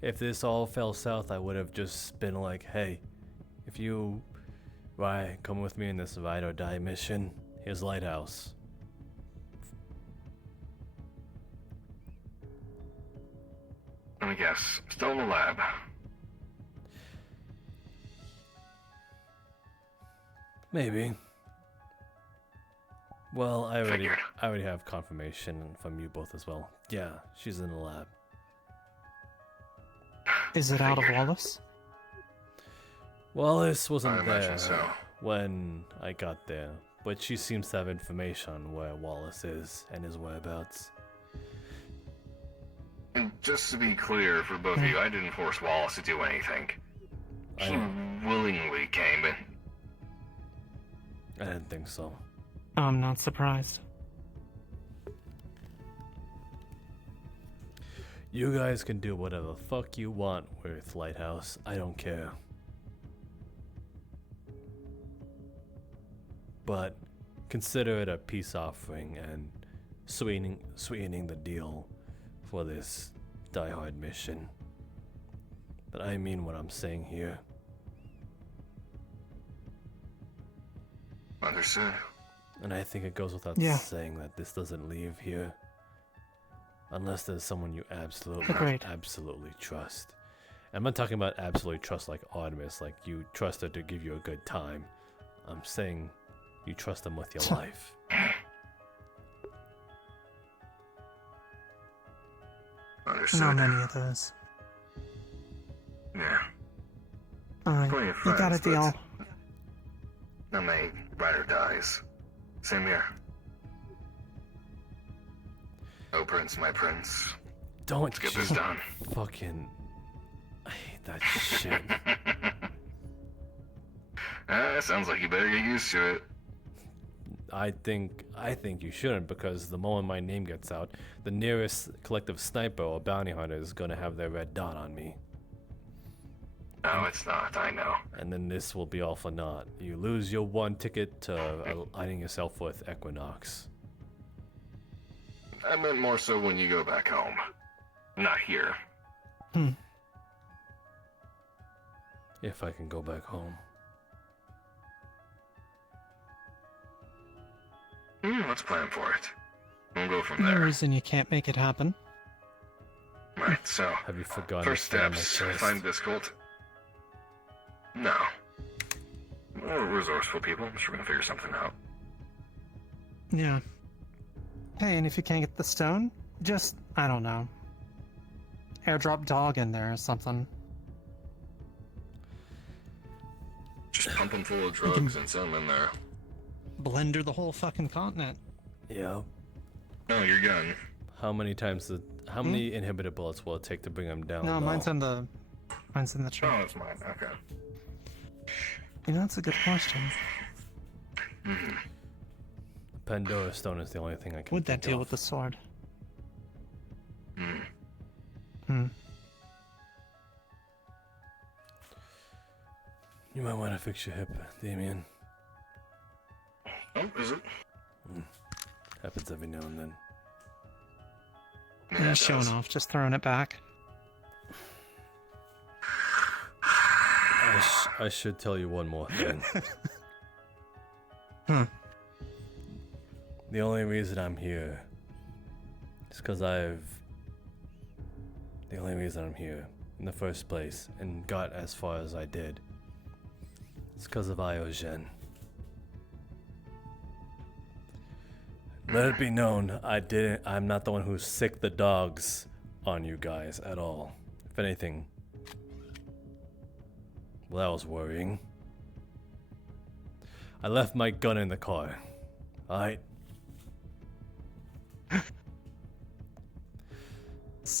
If this all fell south, I would have just been like, hey, if you come with me in this ride or die mission, here's Lighthouse. Let me guess. Still in the lab. Maybe. Well, I already have confirmation from you both as well. Yeah, she's in the lab. Is it out of Wallace? Wallace wasn't I there imagine so. when I got there, but she seems to have information on where Wallace is and his whereabouts. And just to be clear for both of you, I didn't force Wallace to do anything. He willingly came in. I didn't think so. I'm not surprised. You guys can do whatever the fuck you want with Lighthouse. I don't care. But consider it a peace offering and sweetening the deal for this die-hard mission. But I mean what I'm saying here. Understood. And I think it goes without saying that this doesn't leave here unless there's someone you absolutely trust. I'm not talking about absolutely trust like Artemis, like you trust her to give you a good time. I'm saying you trust them with your life. Understood. Not many of those. Yeah. Alright, Plenty of you got a friends, deal. but not many ride or dies. Same here. Oh, Prince, my Prince. Don't Let's get this done. Fucking... I hate that shit. Sounds like you better get used to it. I think you shouldn't, because the moment my name gets out, the nearest collective sniper or bounty hunter is gonna have their red dot on me. No, it's not, I know. And then this will be all for naught. You lose your one ticket to aligning yourself with Equinox. I meant more so when you go back home. Not here. If I can go back home. Let's plan for it. We'll go from No there. reason you can't make it happen. Right, so... Have you forgotten First to find my steps, chest? find this cult. No. We're resourceful people. I'm sure we can figure something out. Yeah. Hey, and if you can't get the stone, just, I don't know, airdrop dog in there or something. Just pump them full of drugs and send them in there. Blender the whole fucking continent. Yeah. No, your gun. How many inhibitor bullets will it take to bring him down? No, though? mine's in the truck. Oh, it's mine. Okay. You know, that's a good question. Pandora Stone is the only thing I can Would that think deal of. with the sword? You might want to fix your hip, Damien. Oh, is it? Happens every now and then. Yeah, showing off, just throwing it back. I should tell you one more thing. The only reason I'm here is because I've The only reason I'm here in the first place and got as far as I did is because of Iogen. Let it be known, I'm not the one who sicked the dogs on you guys at all. If anything, well, that was worrying. I left my gun in the car. Alright?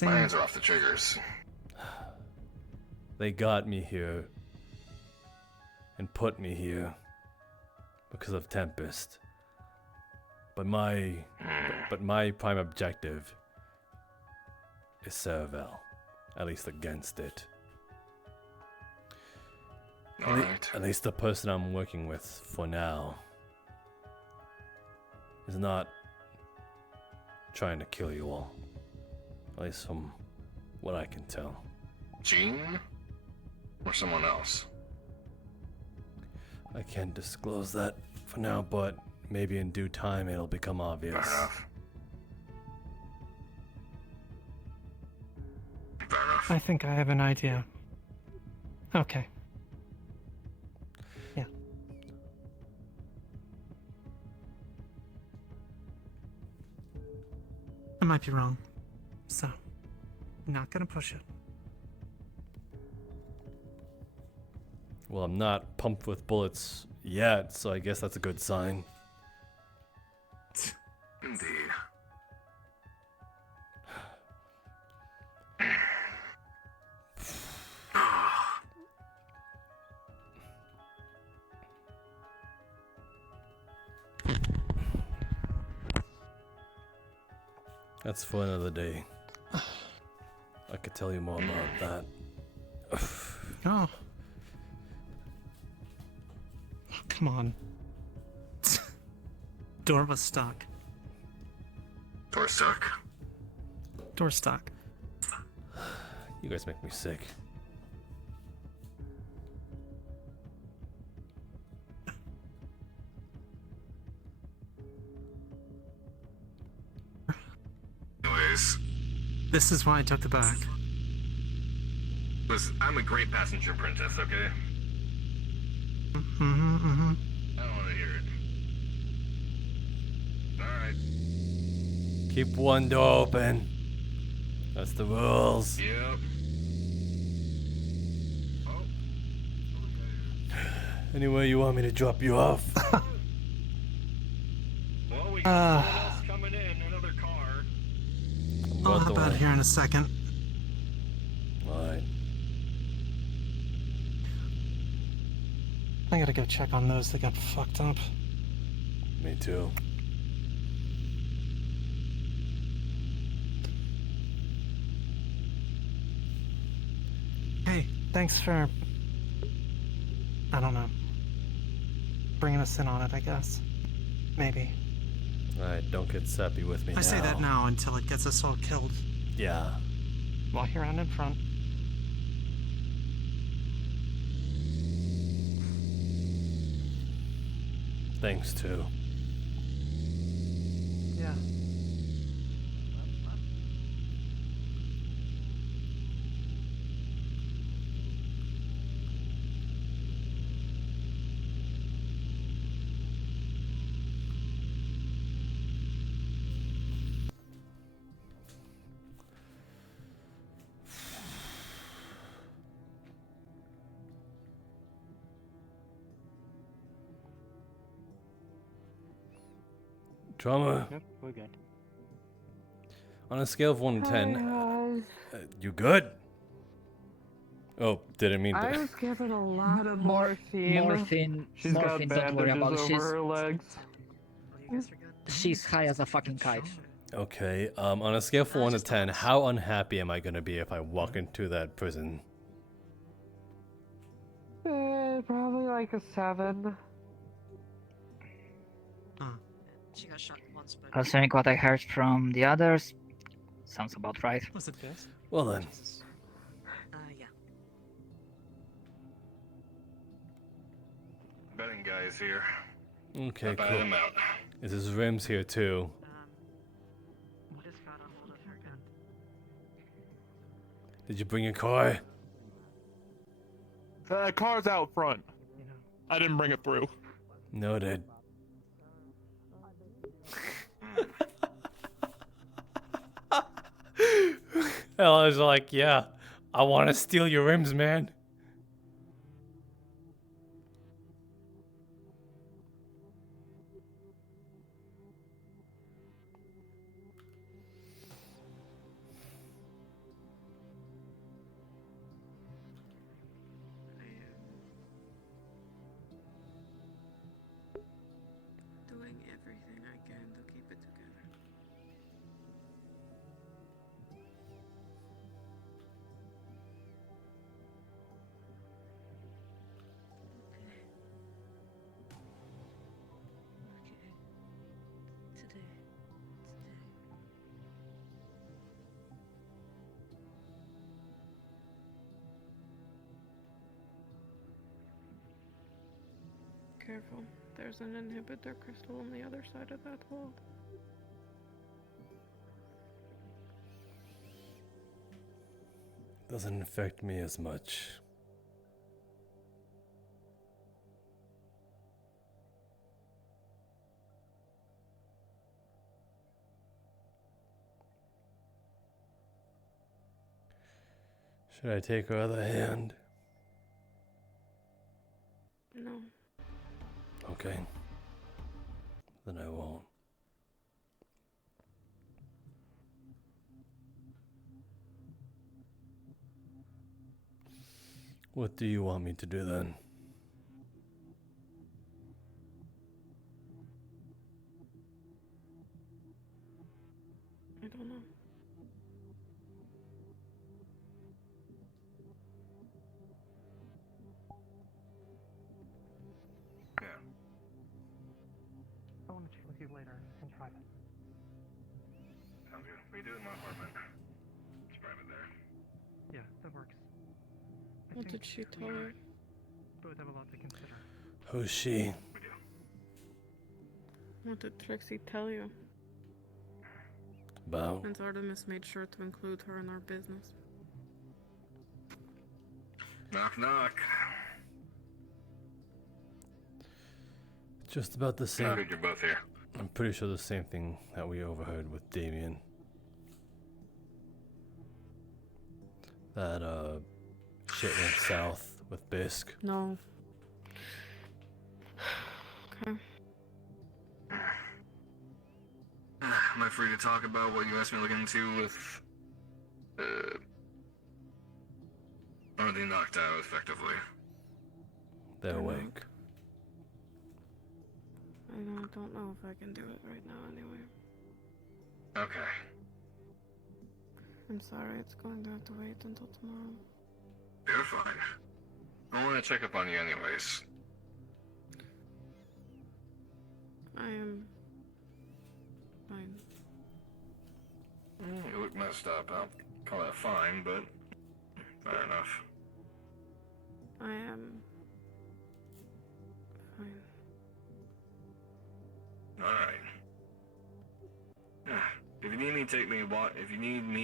My hands are off the triggers. They got me here and put me here because of Tempest. But my prime objective is Cerevel, at least against it. At least the person I'm working with for now is not trying to kill you all. At least from what I can tell. Jean? Or someone else? I can't disclose that for now, but maybe in due time it'll become obvious. Fair enough. Fair enough. I think I have an idea. Okay. Yeah. I might be wrong. So, not gonna push it. Well, I'm not pumped with bullets yet, so I guess that's a good sign. Indeed. That's for another day. I could tell you more about that. Oh. Come on. Door was stuck. Door stuck? Door stuck. You guys make me sick. Anyways. This is why I took the back. Listen, I'm a great passenger apprentice, okay? Mm-hmm. I don't want to hear it. Alright. Keep one door open. That's the rules. Yep. Anywhere you want me to drop you off? Well, we got someone else coming in, another car. I'll hop out here in a second. Alright. I gotta go check on those that got fucked up. Me too. Hey, thanks for... I don't know. Bringing us in on it, I guess. Maybe. Alright, don't get sappy with me now. I say that now until it gets us all killed. Yeah. Walk around in front. Thanks too. Yeah. Drama. Yep, we're good. On a scale of 1 to 10, you good? Oh, didn't mean to. I was given a lot of Morphine. She's got Morphine, don't worry about it. bandages over her legs. She's high as a fucking kite. Okay, on a scale of 1 to 10, how unhappy am I gonna be if I walk into that prison? Probably like a 7. She got shot once, but... Considering what I heard from the others, sounds about right. Was it this? Well then. Yeah. Betting guy is here. Okay, I bet cool. him out. Is his rims here too? Did you bring your car? Car's out front. I didn't bring it through. Noted. Hell, I was like, yeah, I want to steal your rims, man. Doing everything I can to keep it together. Today. Careful. There's an inhibitor crystal on the other side of that wall. Doesn't affect me as much. Should I take her other hand? No. Okay. Then I won't. What do you want me to do then? I don't know. I want to check with you later in private. Sounds good. We do it in my apartment. It's private there. Yeah, that works. What did she tell you? Both have a lot to consider. Who's she? What did Trixie tell you? About? And Artemis made sure to include her in our business. Knock, knock. Just about the same. Good, you're both here. I'm pretty sure the same thing that we overheard with Damien. That, shit went south with Bisk. No. Okay. Am I free to talk about what you asked me to look into with, are they knocked out effectively? They're awake. I don't know if I can do it right now anyway. Okay. I'm sorry, it's going to have to wait until tomorrow. You're fine. I want to check up on you anyways. I am fine. You look messed up. I'll call that fine, but fair enough. I am fine. Alright. If you need me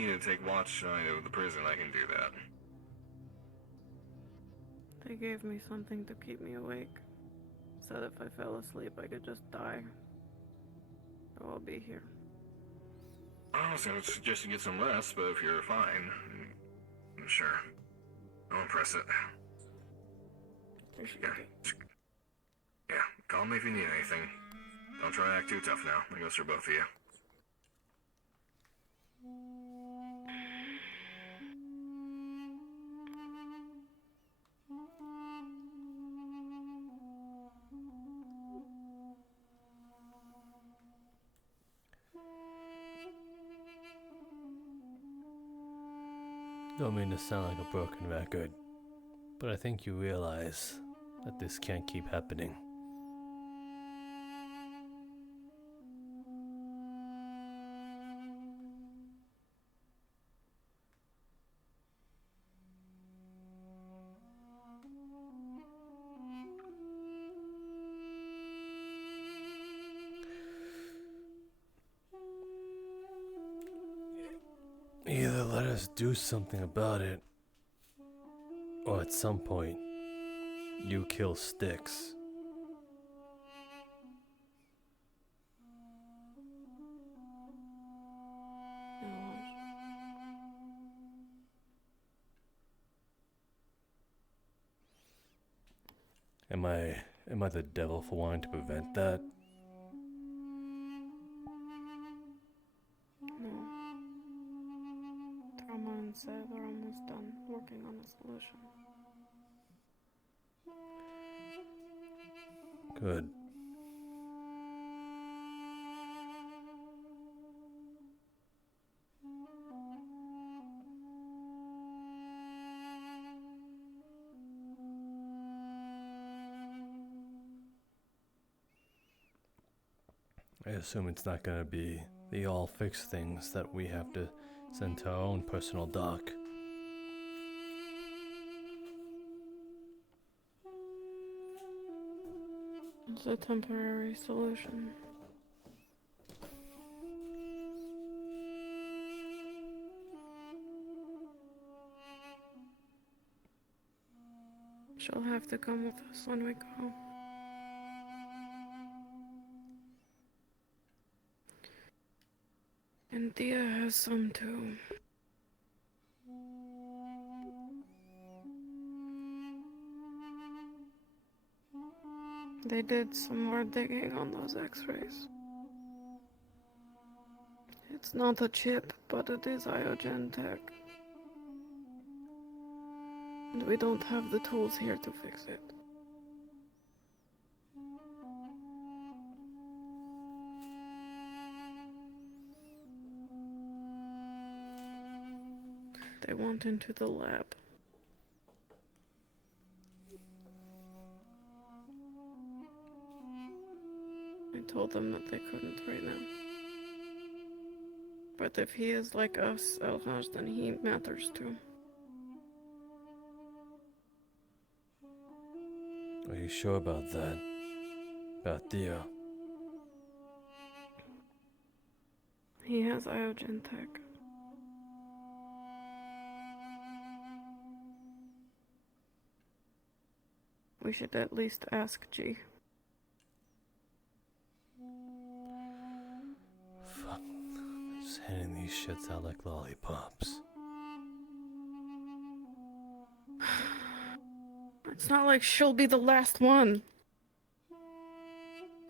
to take watch of the prison, I can do that. They gave me something to keep me awake. Said if I fell asleep, I could just die. So I'll be here. Honestly, I would suggest you get some rest, but if you're fine, sure. I won't press it. Appreciate it. Yeah, call me if you need anything. Don't try to act too tough now. That goes for both of you. Don't mean to sound like a broken record, but I think you realize that this can't keep happening. Either Either let us do something about it, or at some point, you kill Styx. Am I the devil for wanting to prevent that? No. Trauma and Seth are almost done working on a solution. Good. I assume it's not gonna be the all fixed things that we have to send to our own personal dock. It's a temporary solution. She'll have to come with us when we go. And Dia has some too. They did some more digging on those x-rays. It's not a chip, but it is Iogen tech. And we don't have the tools here to fix it. They went into the lab. I told them that they couldn't right now. But if he is like us, Elhaj, then he matters too. Are you sure about that? About Dia? He has Iogen tech. We should at least ask G. Fuck. Just handing these shits out like lollipops. It's not like she'll be the last one.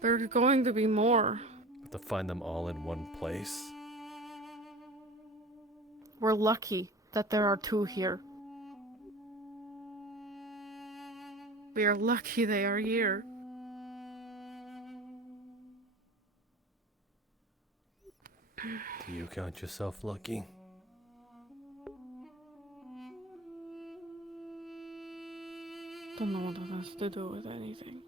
There are going to be more. Have to find them all in one place. We're lucky that there are two here. We are lucky they are here. Do you count yourself lucky? Don't know what that has to do with anything.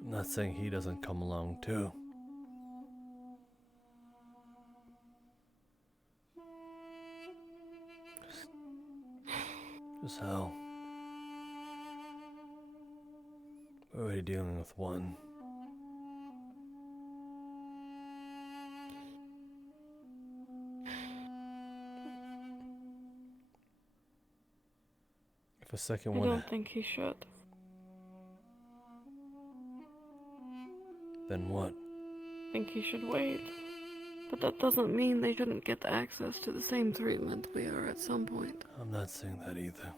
I'm not saying he doesn't come along too. Just how we're already dealing with one. If a second I one, don't think he should. then what? I think he should wait. But that doesn't mean they shouldn't get access to the same treatment we are at some point. I'm not saying that either.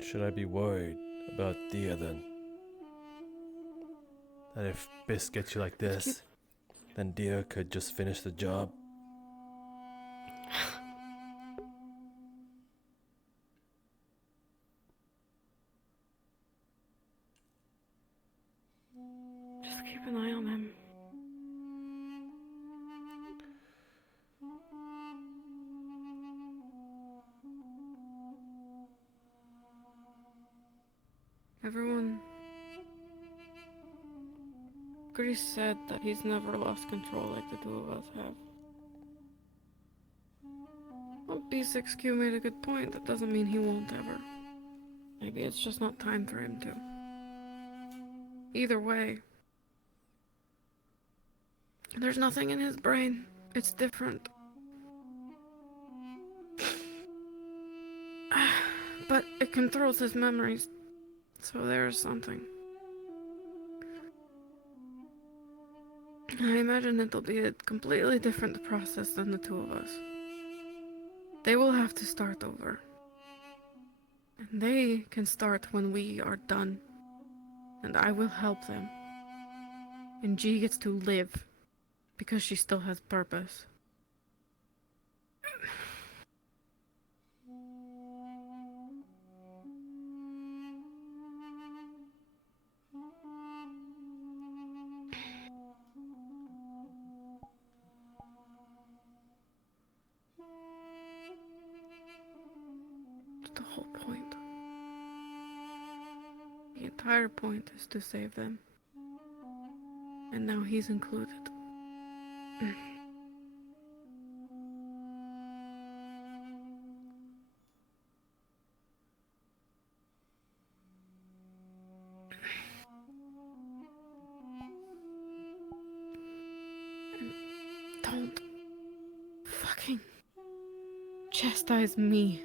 Should I be worried about Dia then? That if Biss gets you like this, then Dia could just finish the job? Just keep an eye on him. Everyone. Grace said that he's never lost control like the two of us have. Well, B6Q made a good point. That doesn't mean he won't ever. Maybe it's just not time for him to. Either way, there's nothing in his brain. It's different. But it controls his memories, so there's something. I imagine it'll be a completely different process than the two of us. They will have to start over. And they can start when we are done. And I will help them. And G gets to live, because she still has purpose. The whole point. The entire point is to save them. And now he's included. Don't fucking chastise me.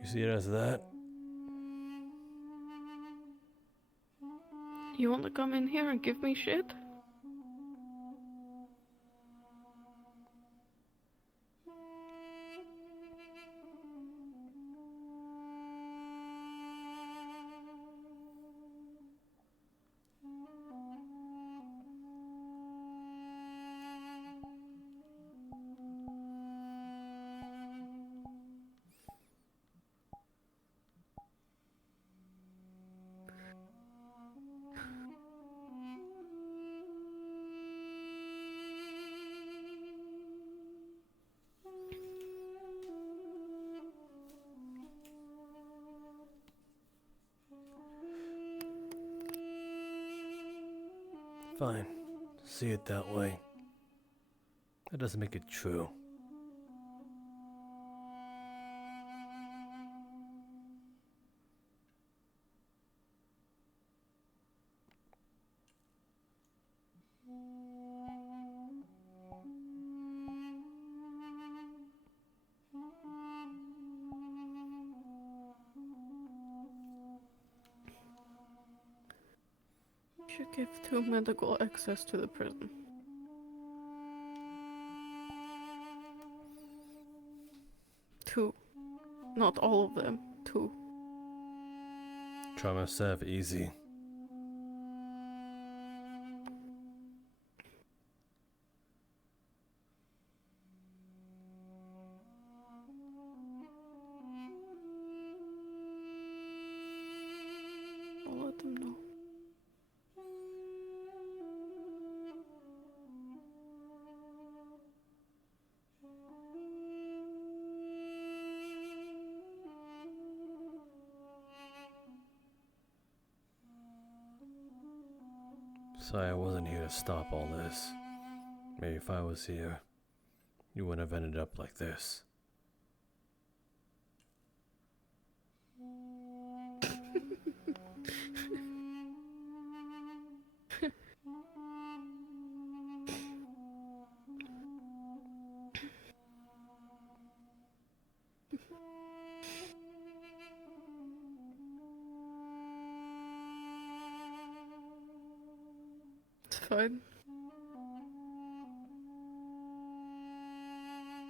You see it as that? You want to come in here and give me shit? Fine. See it that way. That doesn't make it true. Should give 2 medical access to the prison. Two. Not all of them. 2. Trauma Sev, easy. I'll let them know. Sorry, I wasn't here to stop all this. Maybe if I was here, you wouldn't have ended up like this. It's fine.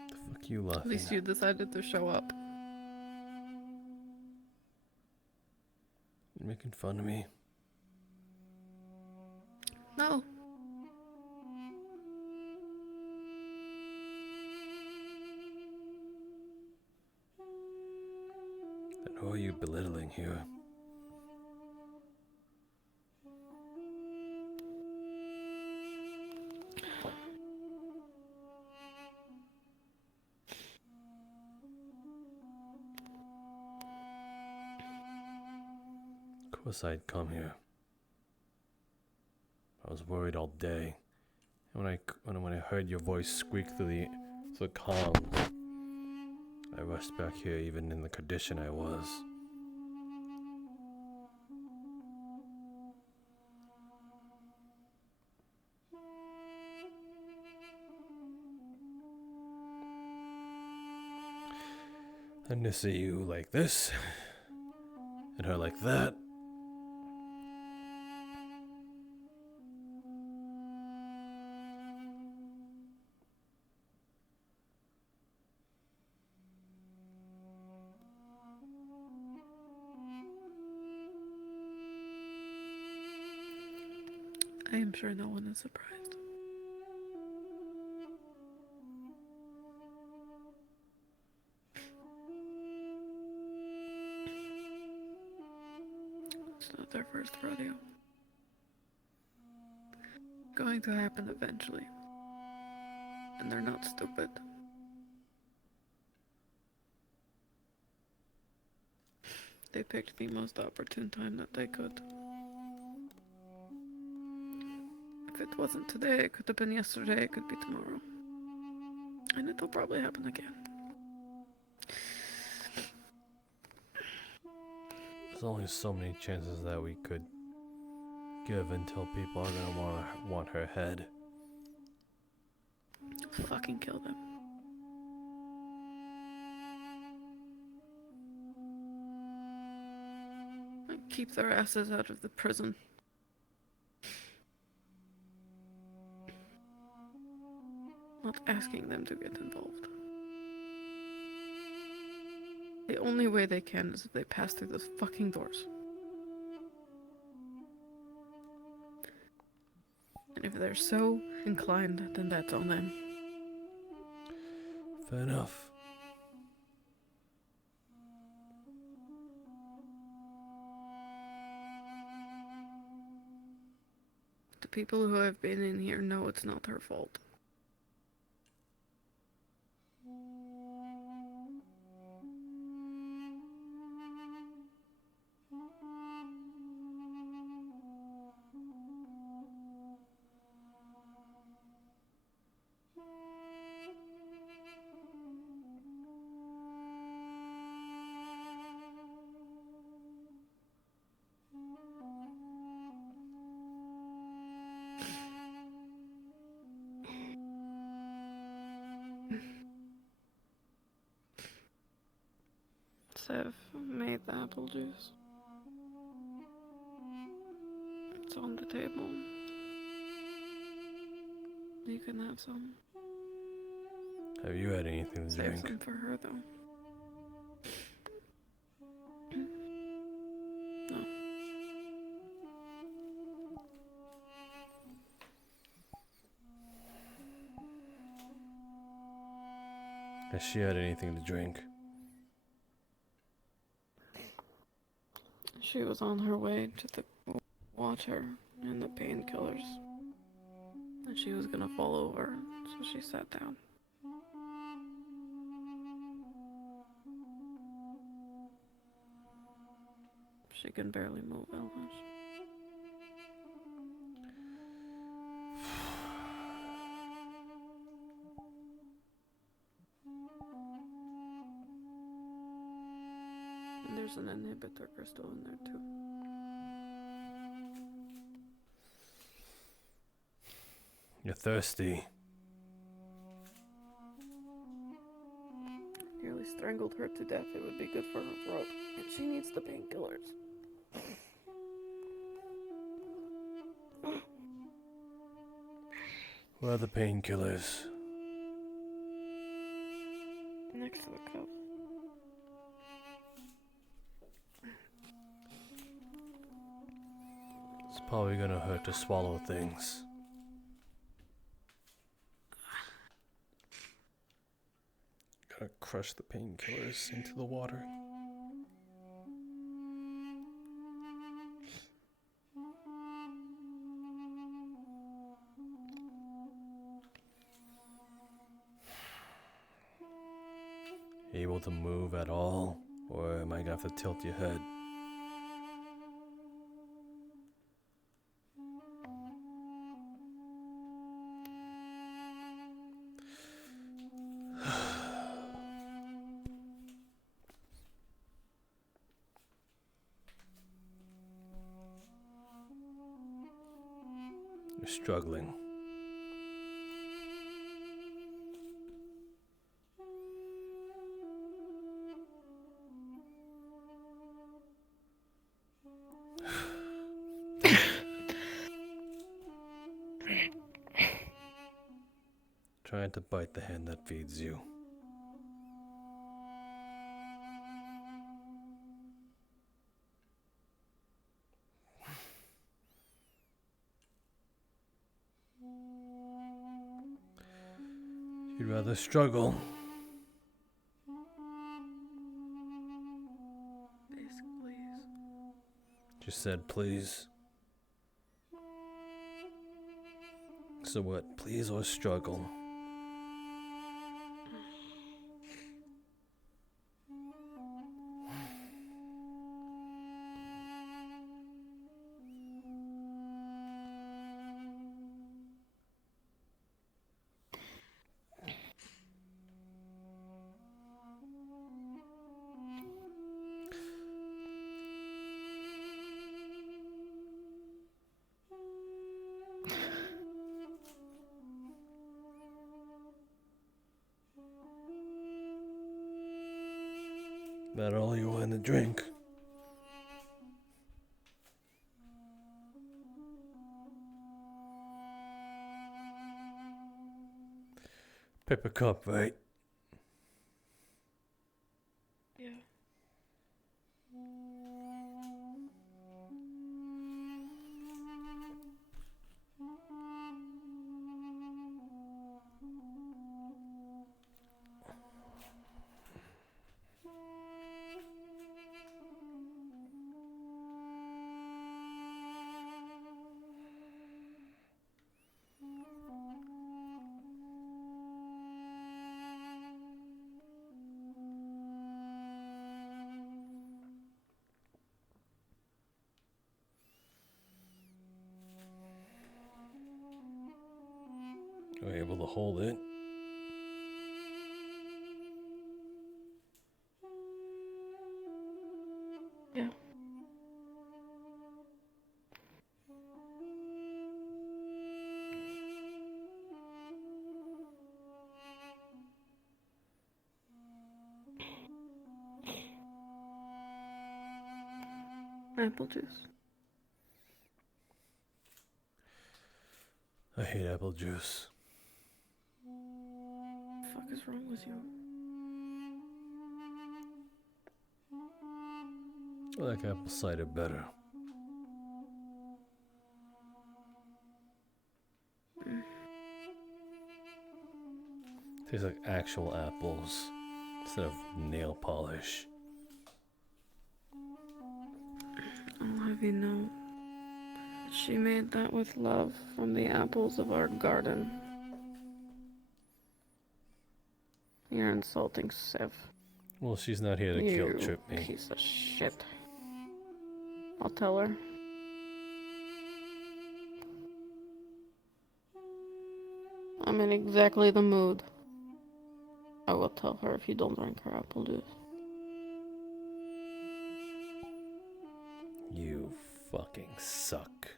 The fuck you laughing At least at? you decided to show up. You making fun of me? No. Who are you belittling here? Of course I'd come here. I was worried all day. And when I heard your voice squeak through the comms, I rushed back here even in the condition I was. And to see you like this, and her like that. I am sure no one is surprised. It's not their first rodeo. Going to happen eventually. And they're not stupid. They picked the most opportune time that they could. If it wasn't today, it could have been yesterday, it could be tomorrow. And it'll probably happen again. There's only so many chances that we could give until people are gonna want her head. Fucking kill them. And keep their asses out of the prison. Not asking them to get involved. The only way they can is if they pass through those fucking doors. And if they're so inclined, then that's on them. Fair enough. The people who have been in here know it's not her fault. Sev made the apple juice. It's on the table. You can have some. Have you had anything to Save drink? some for her, though. No. Has she had anything to drink? She was on her way to the water and the painkillers. And she was gonna fall over, so she sat down. She can barely move, Elvish. And there's an inhibitor crystal in there too. You're thirsty. Nearly strangled her to death. It would be good for her throat. And she needs the painkillers. Where are the painkillers? Next to the cup. It's probably gonna hurt to swallow things. Gotta crush the painkillers into the water. able to move at all? Or am I gonna have to tilt your head? You're struggling. Trying to bite the hand that feeds you. You'd rather struggle. Basically. Just said please. So what, please or struggle? That all you want to drink? Paper cup, right? Yeah. Are you able to hold it? Yeah. Apple juice. I hate apple juice. What the fuck is wrong with you? I like apple cider better. Tastes like actual apples instead of nail polish. I'll have you know, she made that with love from the apples of our garden. You're insulting Civ. Well, she's not here to You guilt trip me. piece of shit. I'll tell her. I'm in exactly the mood. I will tell her if you don't drink her apple juice. You fucking suck.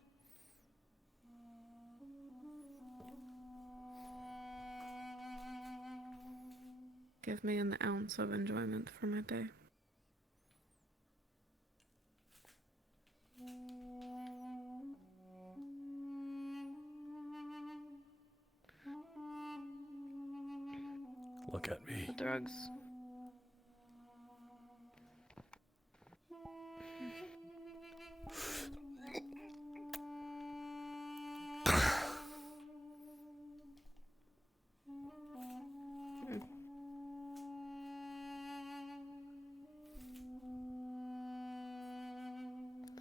Give me an ounce of enjoyment for my day. Look at me. The drugs.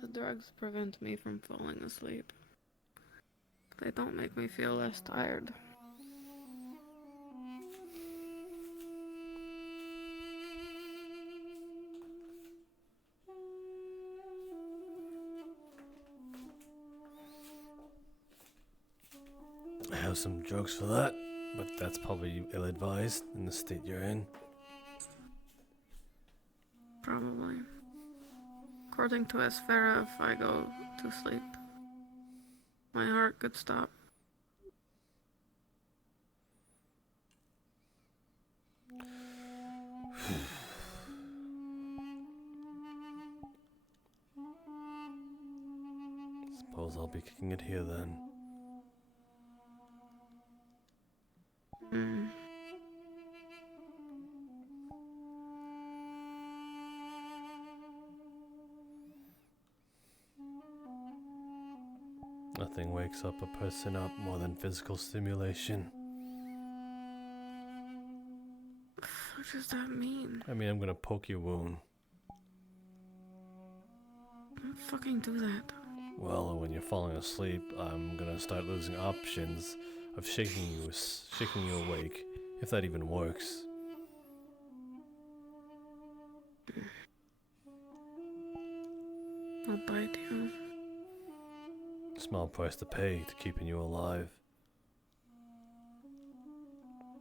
The drugs prevent me from falling asleep. They don't make me feel less tired. have some drugs for that, but that's probably ill-advised in the state you're in. Probably. According to Esfera, if I go to sleep, my heart could stop. Suppose I'll be kicking it here then. Hmm. Nothing wakes up a person up more than physical stimulation. What does that mean? I mean, I'm gonna poke your wound. Don't fucking do that. Well, when you're falling asleep, I'm gonna start losing options of shaking you awake, if that even works. I'll bite you. Small price to pay to keeping you alive.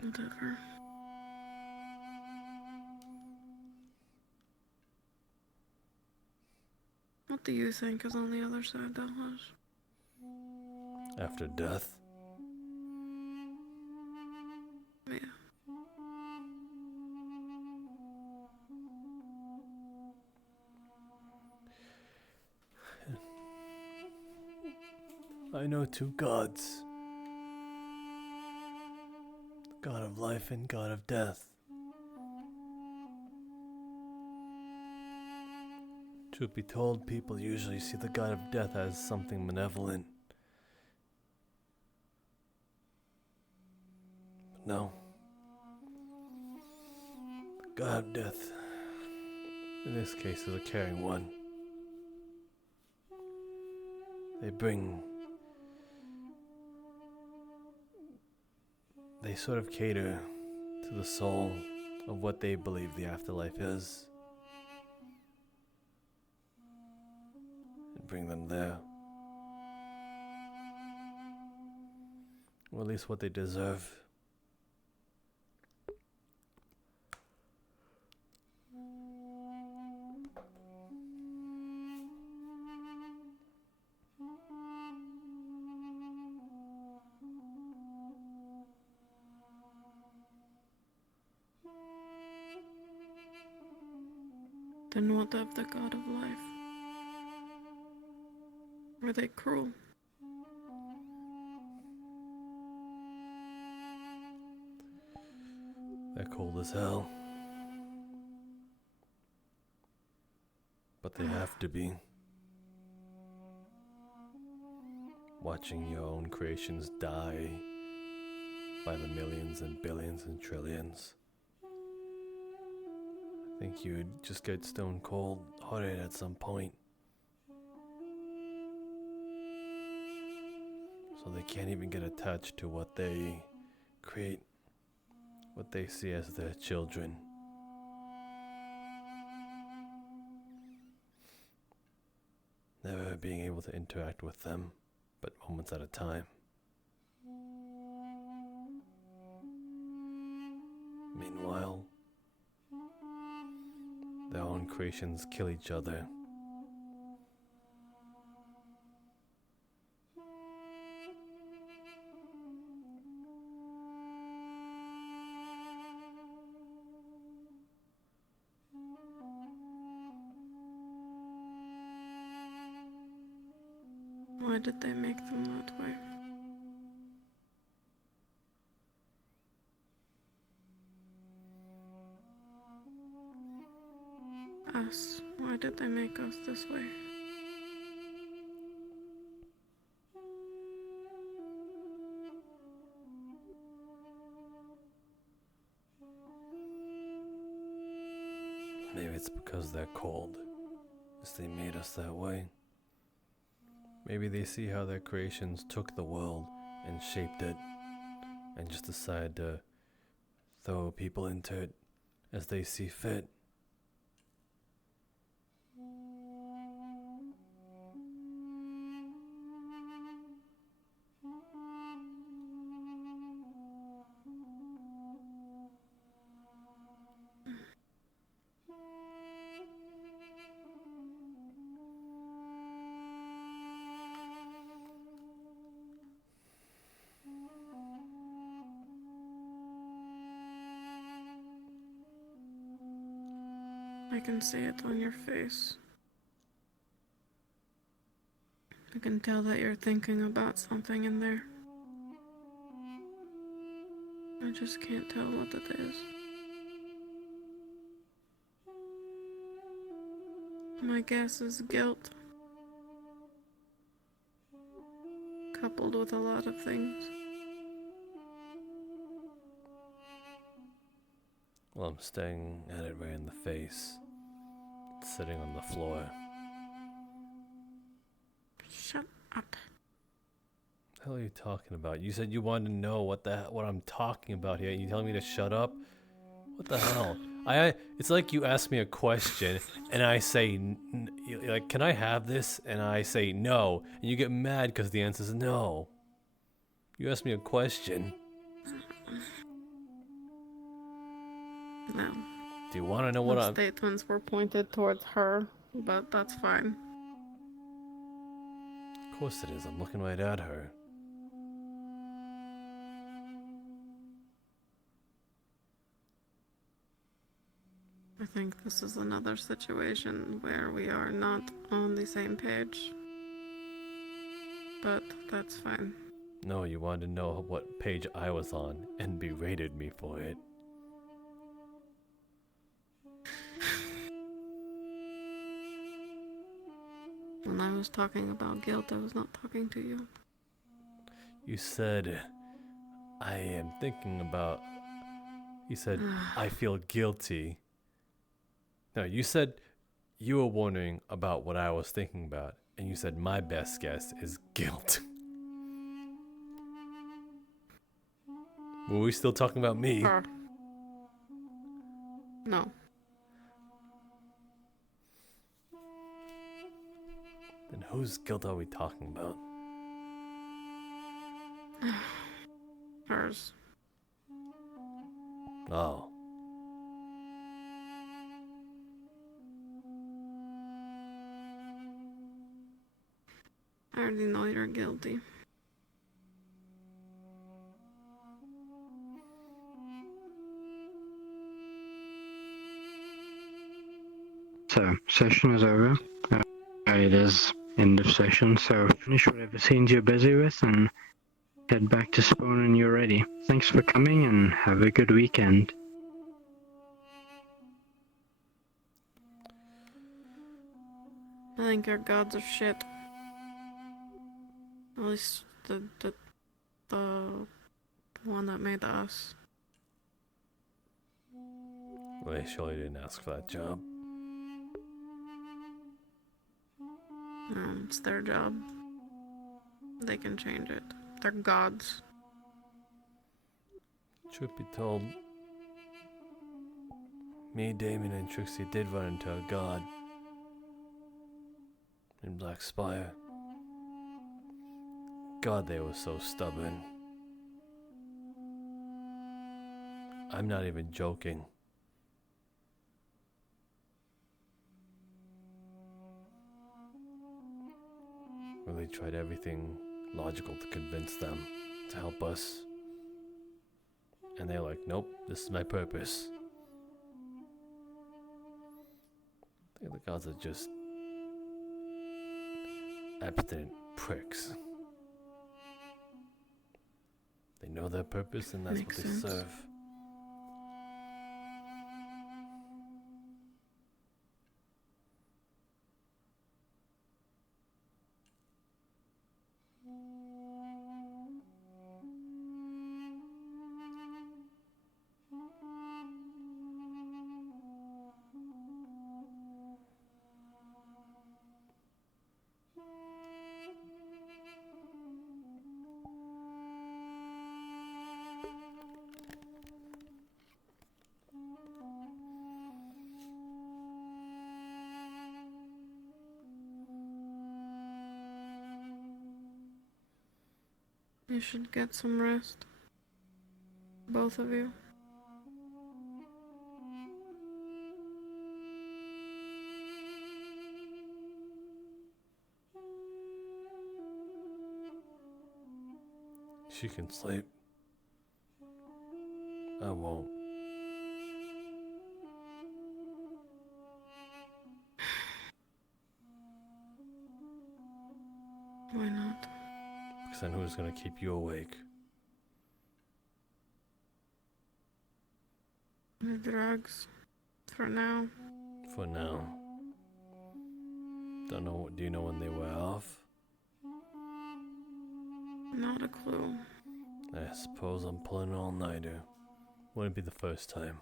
Whatever. What do you think is on the other side, Dallas? After death, Yeah. I know two gods. God of life and God of death. Truth be told, people usually see the God of death as something malevolent. But no. The God of death, in this case, is a caring one. They sort of cater to the soul of what they believe the afterlife is. And bring them there. Or at least what they deserve. Then what of the God of life? Were they cruel? They're cold as hell. But they have to be. Watching your own creations die by the millions and billions and trillions. I think you would just get stone cold hearted at some point. So they can't even get attached to what they create, what they see as their children. Never being able to interact with them, but moments at a time. Meanwhile, their own creations kill each other. Why did they make them that way? Us. Why did they make us this way? Maybe it's because they're cold, as they made us that way. Maybe they see how their creations took the world and shaped it, and just decide to throw people into it as they see fit. can see it on your face. I can tell that you're thinking about something in there. I just can't tell what it is. My guess is guilt. Coupled with a lot of things. Well, I'm staring at it right in the face. It's sitting on the floor. Shut up. What the hell are you talking about? You said you wanted to know what I'm talking about here. You telling me to shut up? What the hell? It's like you ask me a question and I say, like, can I have this? And I say no. And you get mad because the answer is no. You asked me a question. No. Do you want to know what The I'm... statements were pointed towards her, but that's fine. Of course it is. I'm looking right at her. I think this is another situation where we are not on the same page. But that's fine. No, you wanted to know what page I was on and berated me for it. When I was talking about guilt, I was not talking to you. You said, I am thinking about... You said, I feel guilty. No, you said you were wondering about what I was thinking about. And you said my best guess is guilt. Were we still talking about me? Her. No. Then whose guilt are we talking about? Hers. Oh. I already know you're guilty. So, session is over. It is end of session, so finish whatever scenes you're busy with and head back to spawn when you're ready. Thanks for coming and have a good weekend. I think your gods are shit. At least the one that made us. Well, they surely didn't ask for that job. No, it's their job. They can change it. They're gods. Truth be told, me, Damien, and Trixie did run into a god in Black Spire. God, they were so stubborn. I'm not even joking. Really tried everything logical to convince them to help us. And they're like, nope, this is my purpose. I think the gods are just abstinent pricks. They know their purpose and that's Makes what they sense. serve. You should get some rest. Both of you. She can sleep. I won't. Why not? Because then who's gonna keep you awake? The drugs. For now. For now. Don't know. Do you know when they were off? Not a clue. I suppose I'm pulling an all-nighter. Wouldn't be the first time.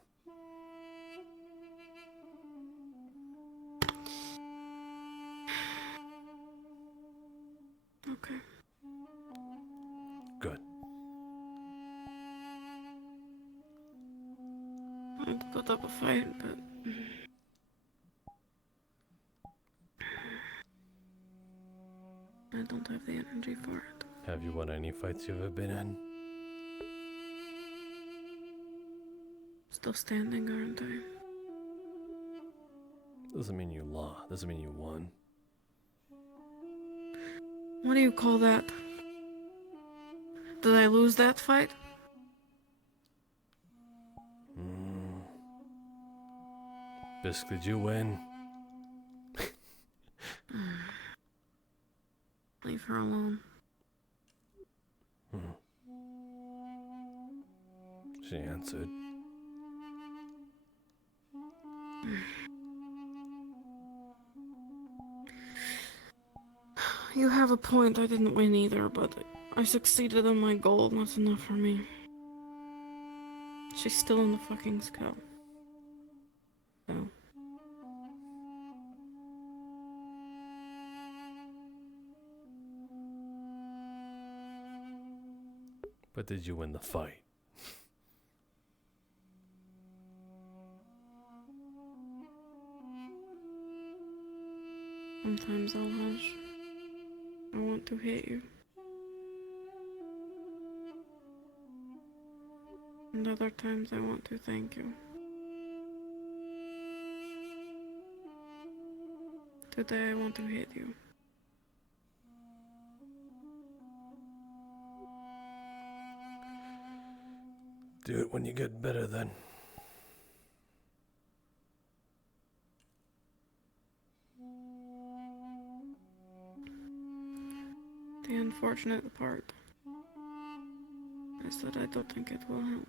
Okay. Good. I'd put up a fight, but I don't have the energy for it. Have you won any fights you've ever been in? Still standing, aren't I? Doesn't mean you lost. Doesn't mean you won. What do you call that? Did I lose that fight? Bisque, did you win? Leave her alone. She answered. You have a point. I didn't win either, but I succeeded in my goal. That's enough for me. She's still in the fucking skull. So. But did you win the fight? Sometimes I'll hush. I want to hit you. And other times I want to thank you. Today I want to hit you. Do it when you get better then. The unfortunate part is that I don't think it will help.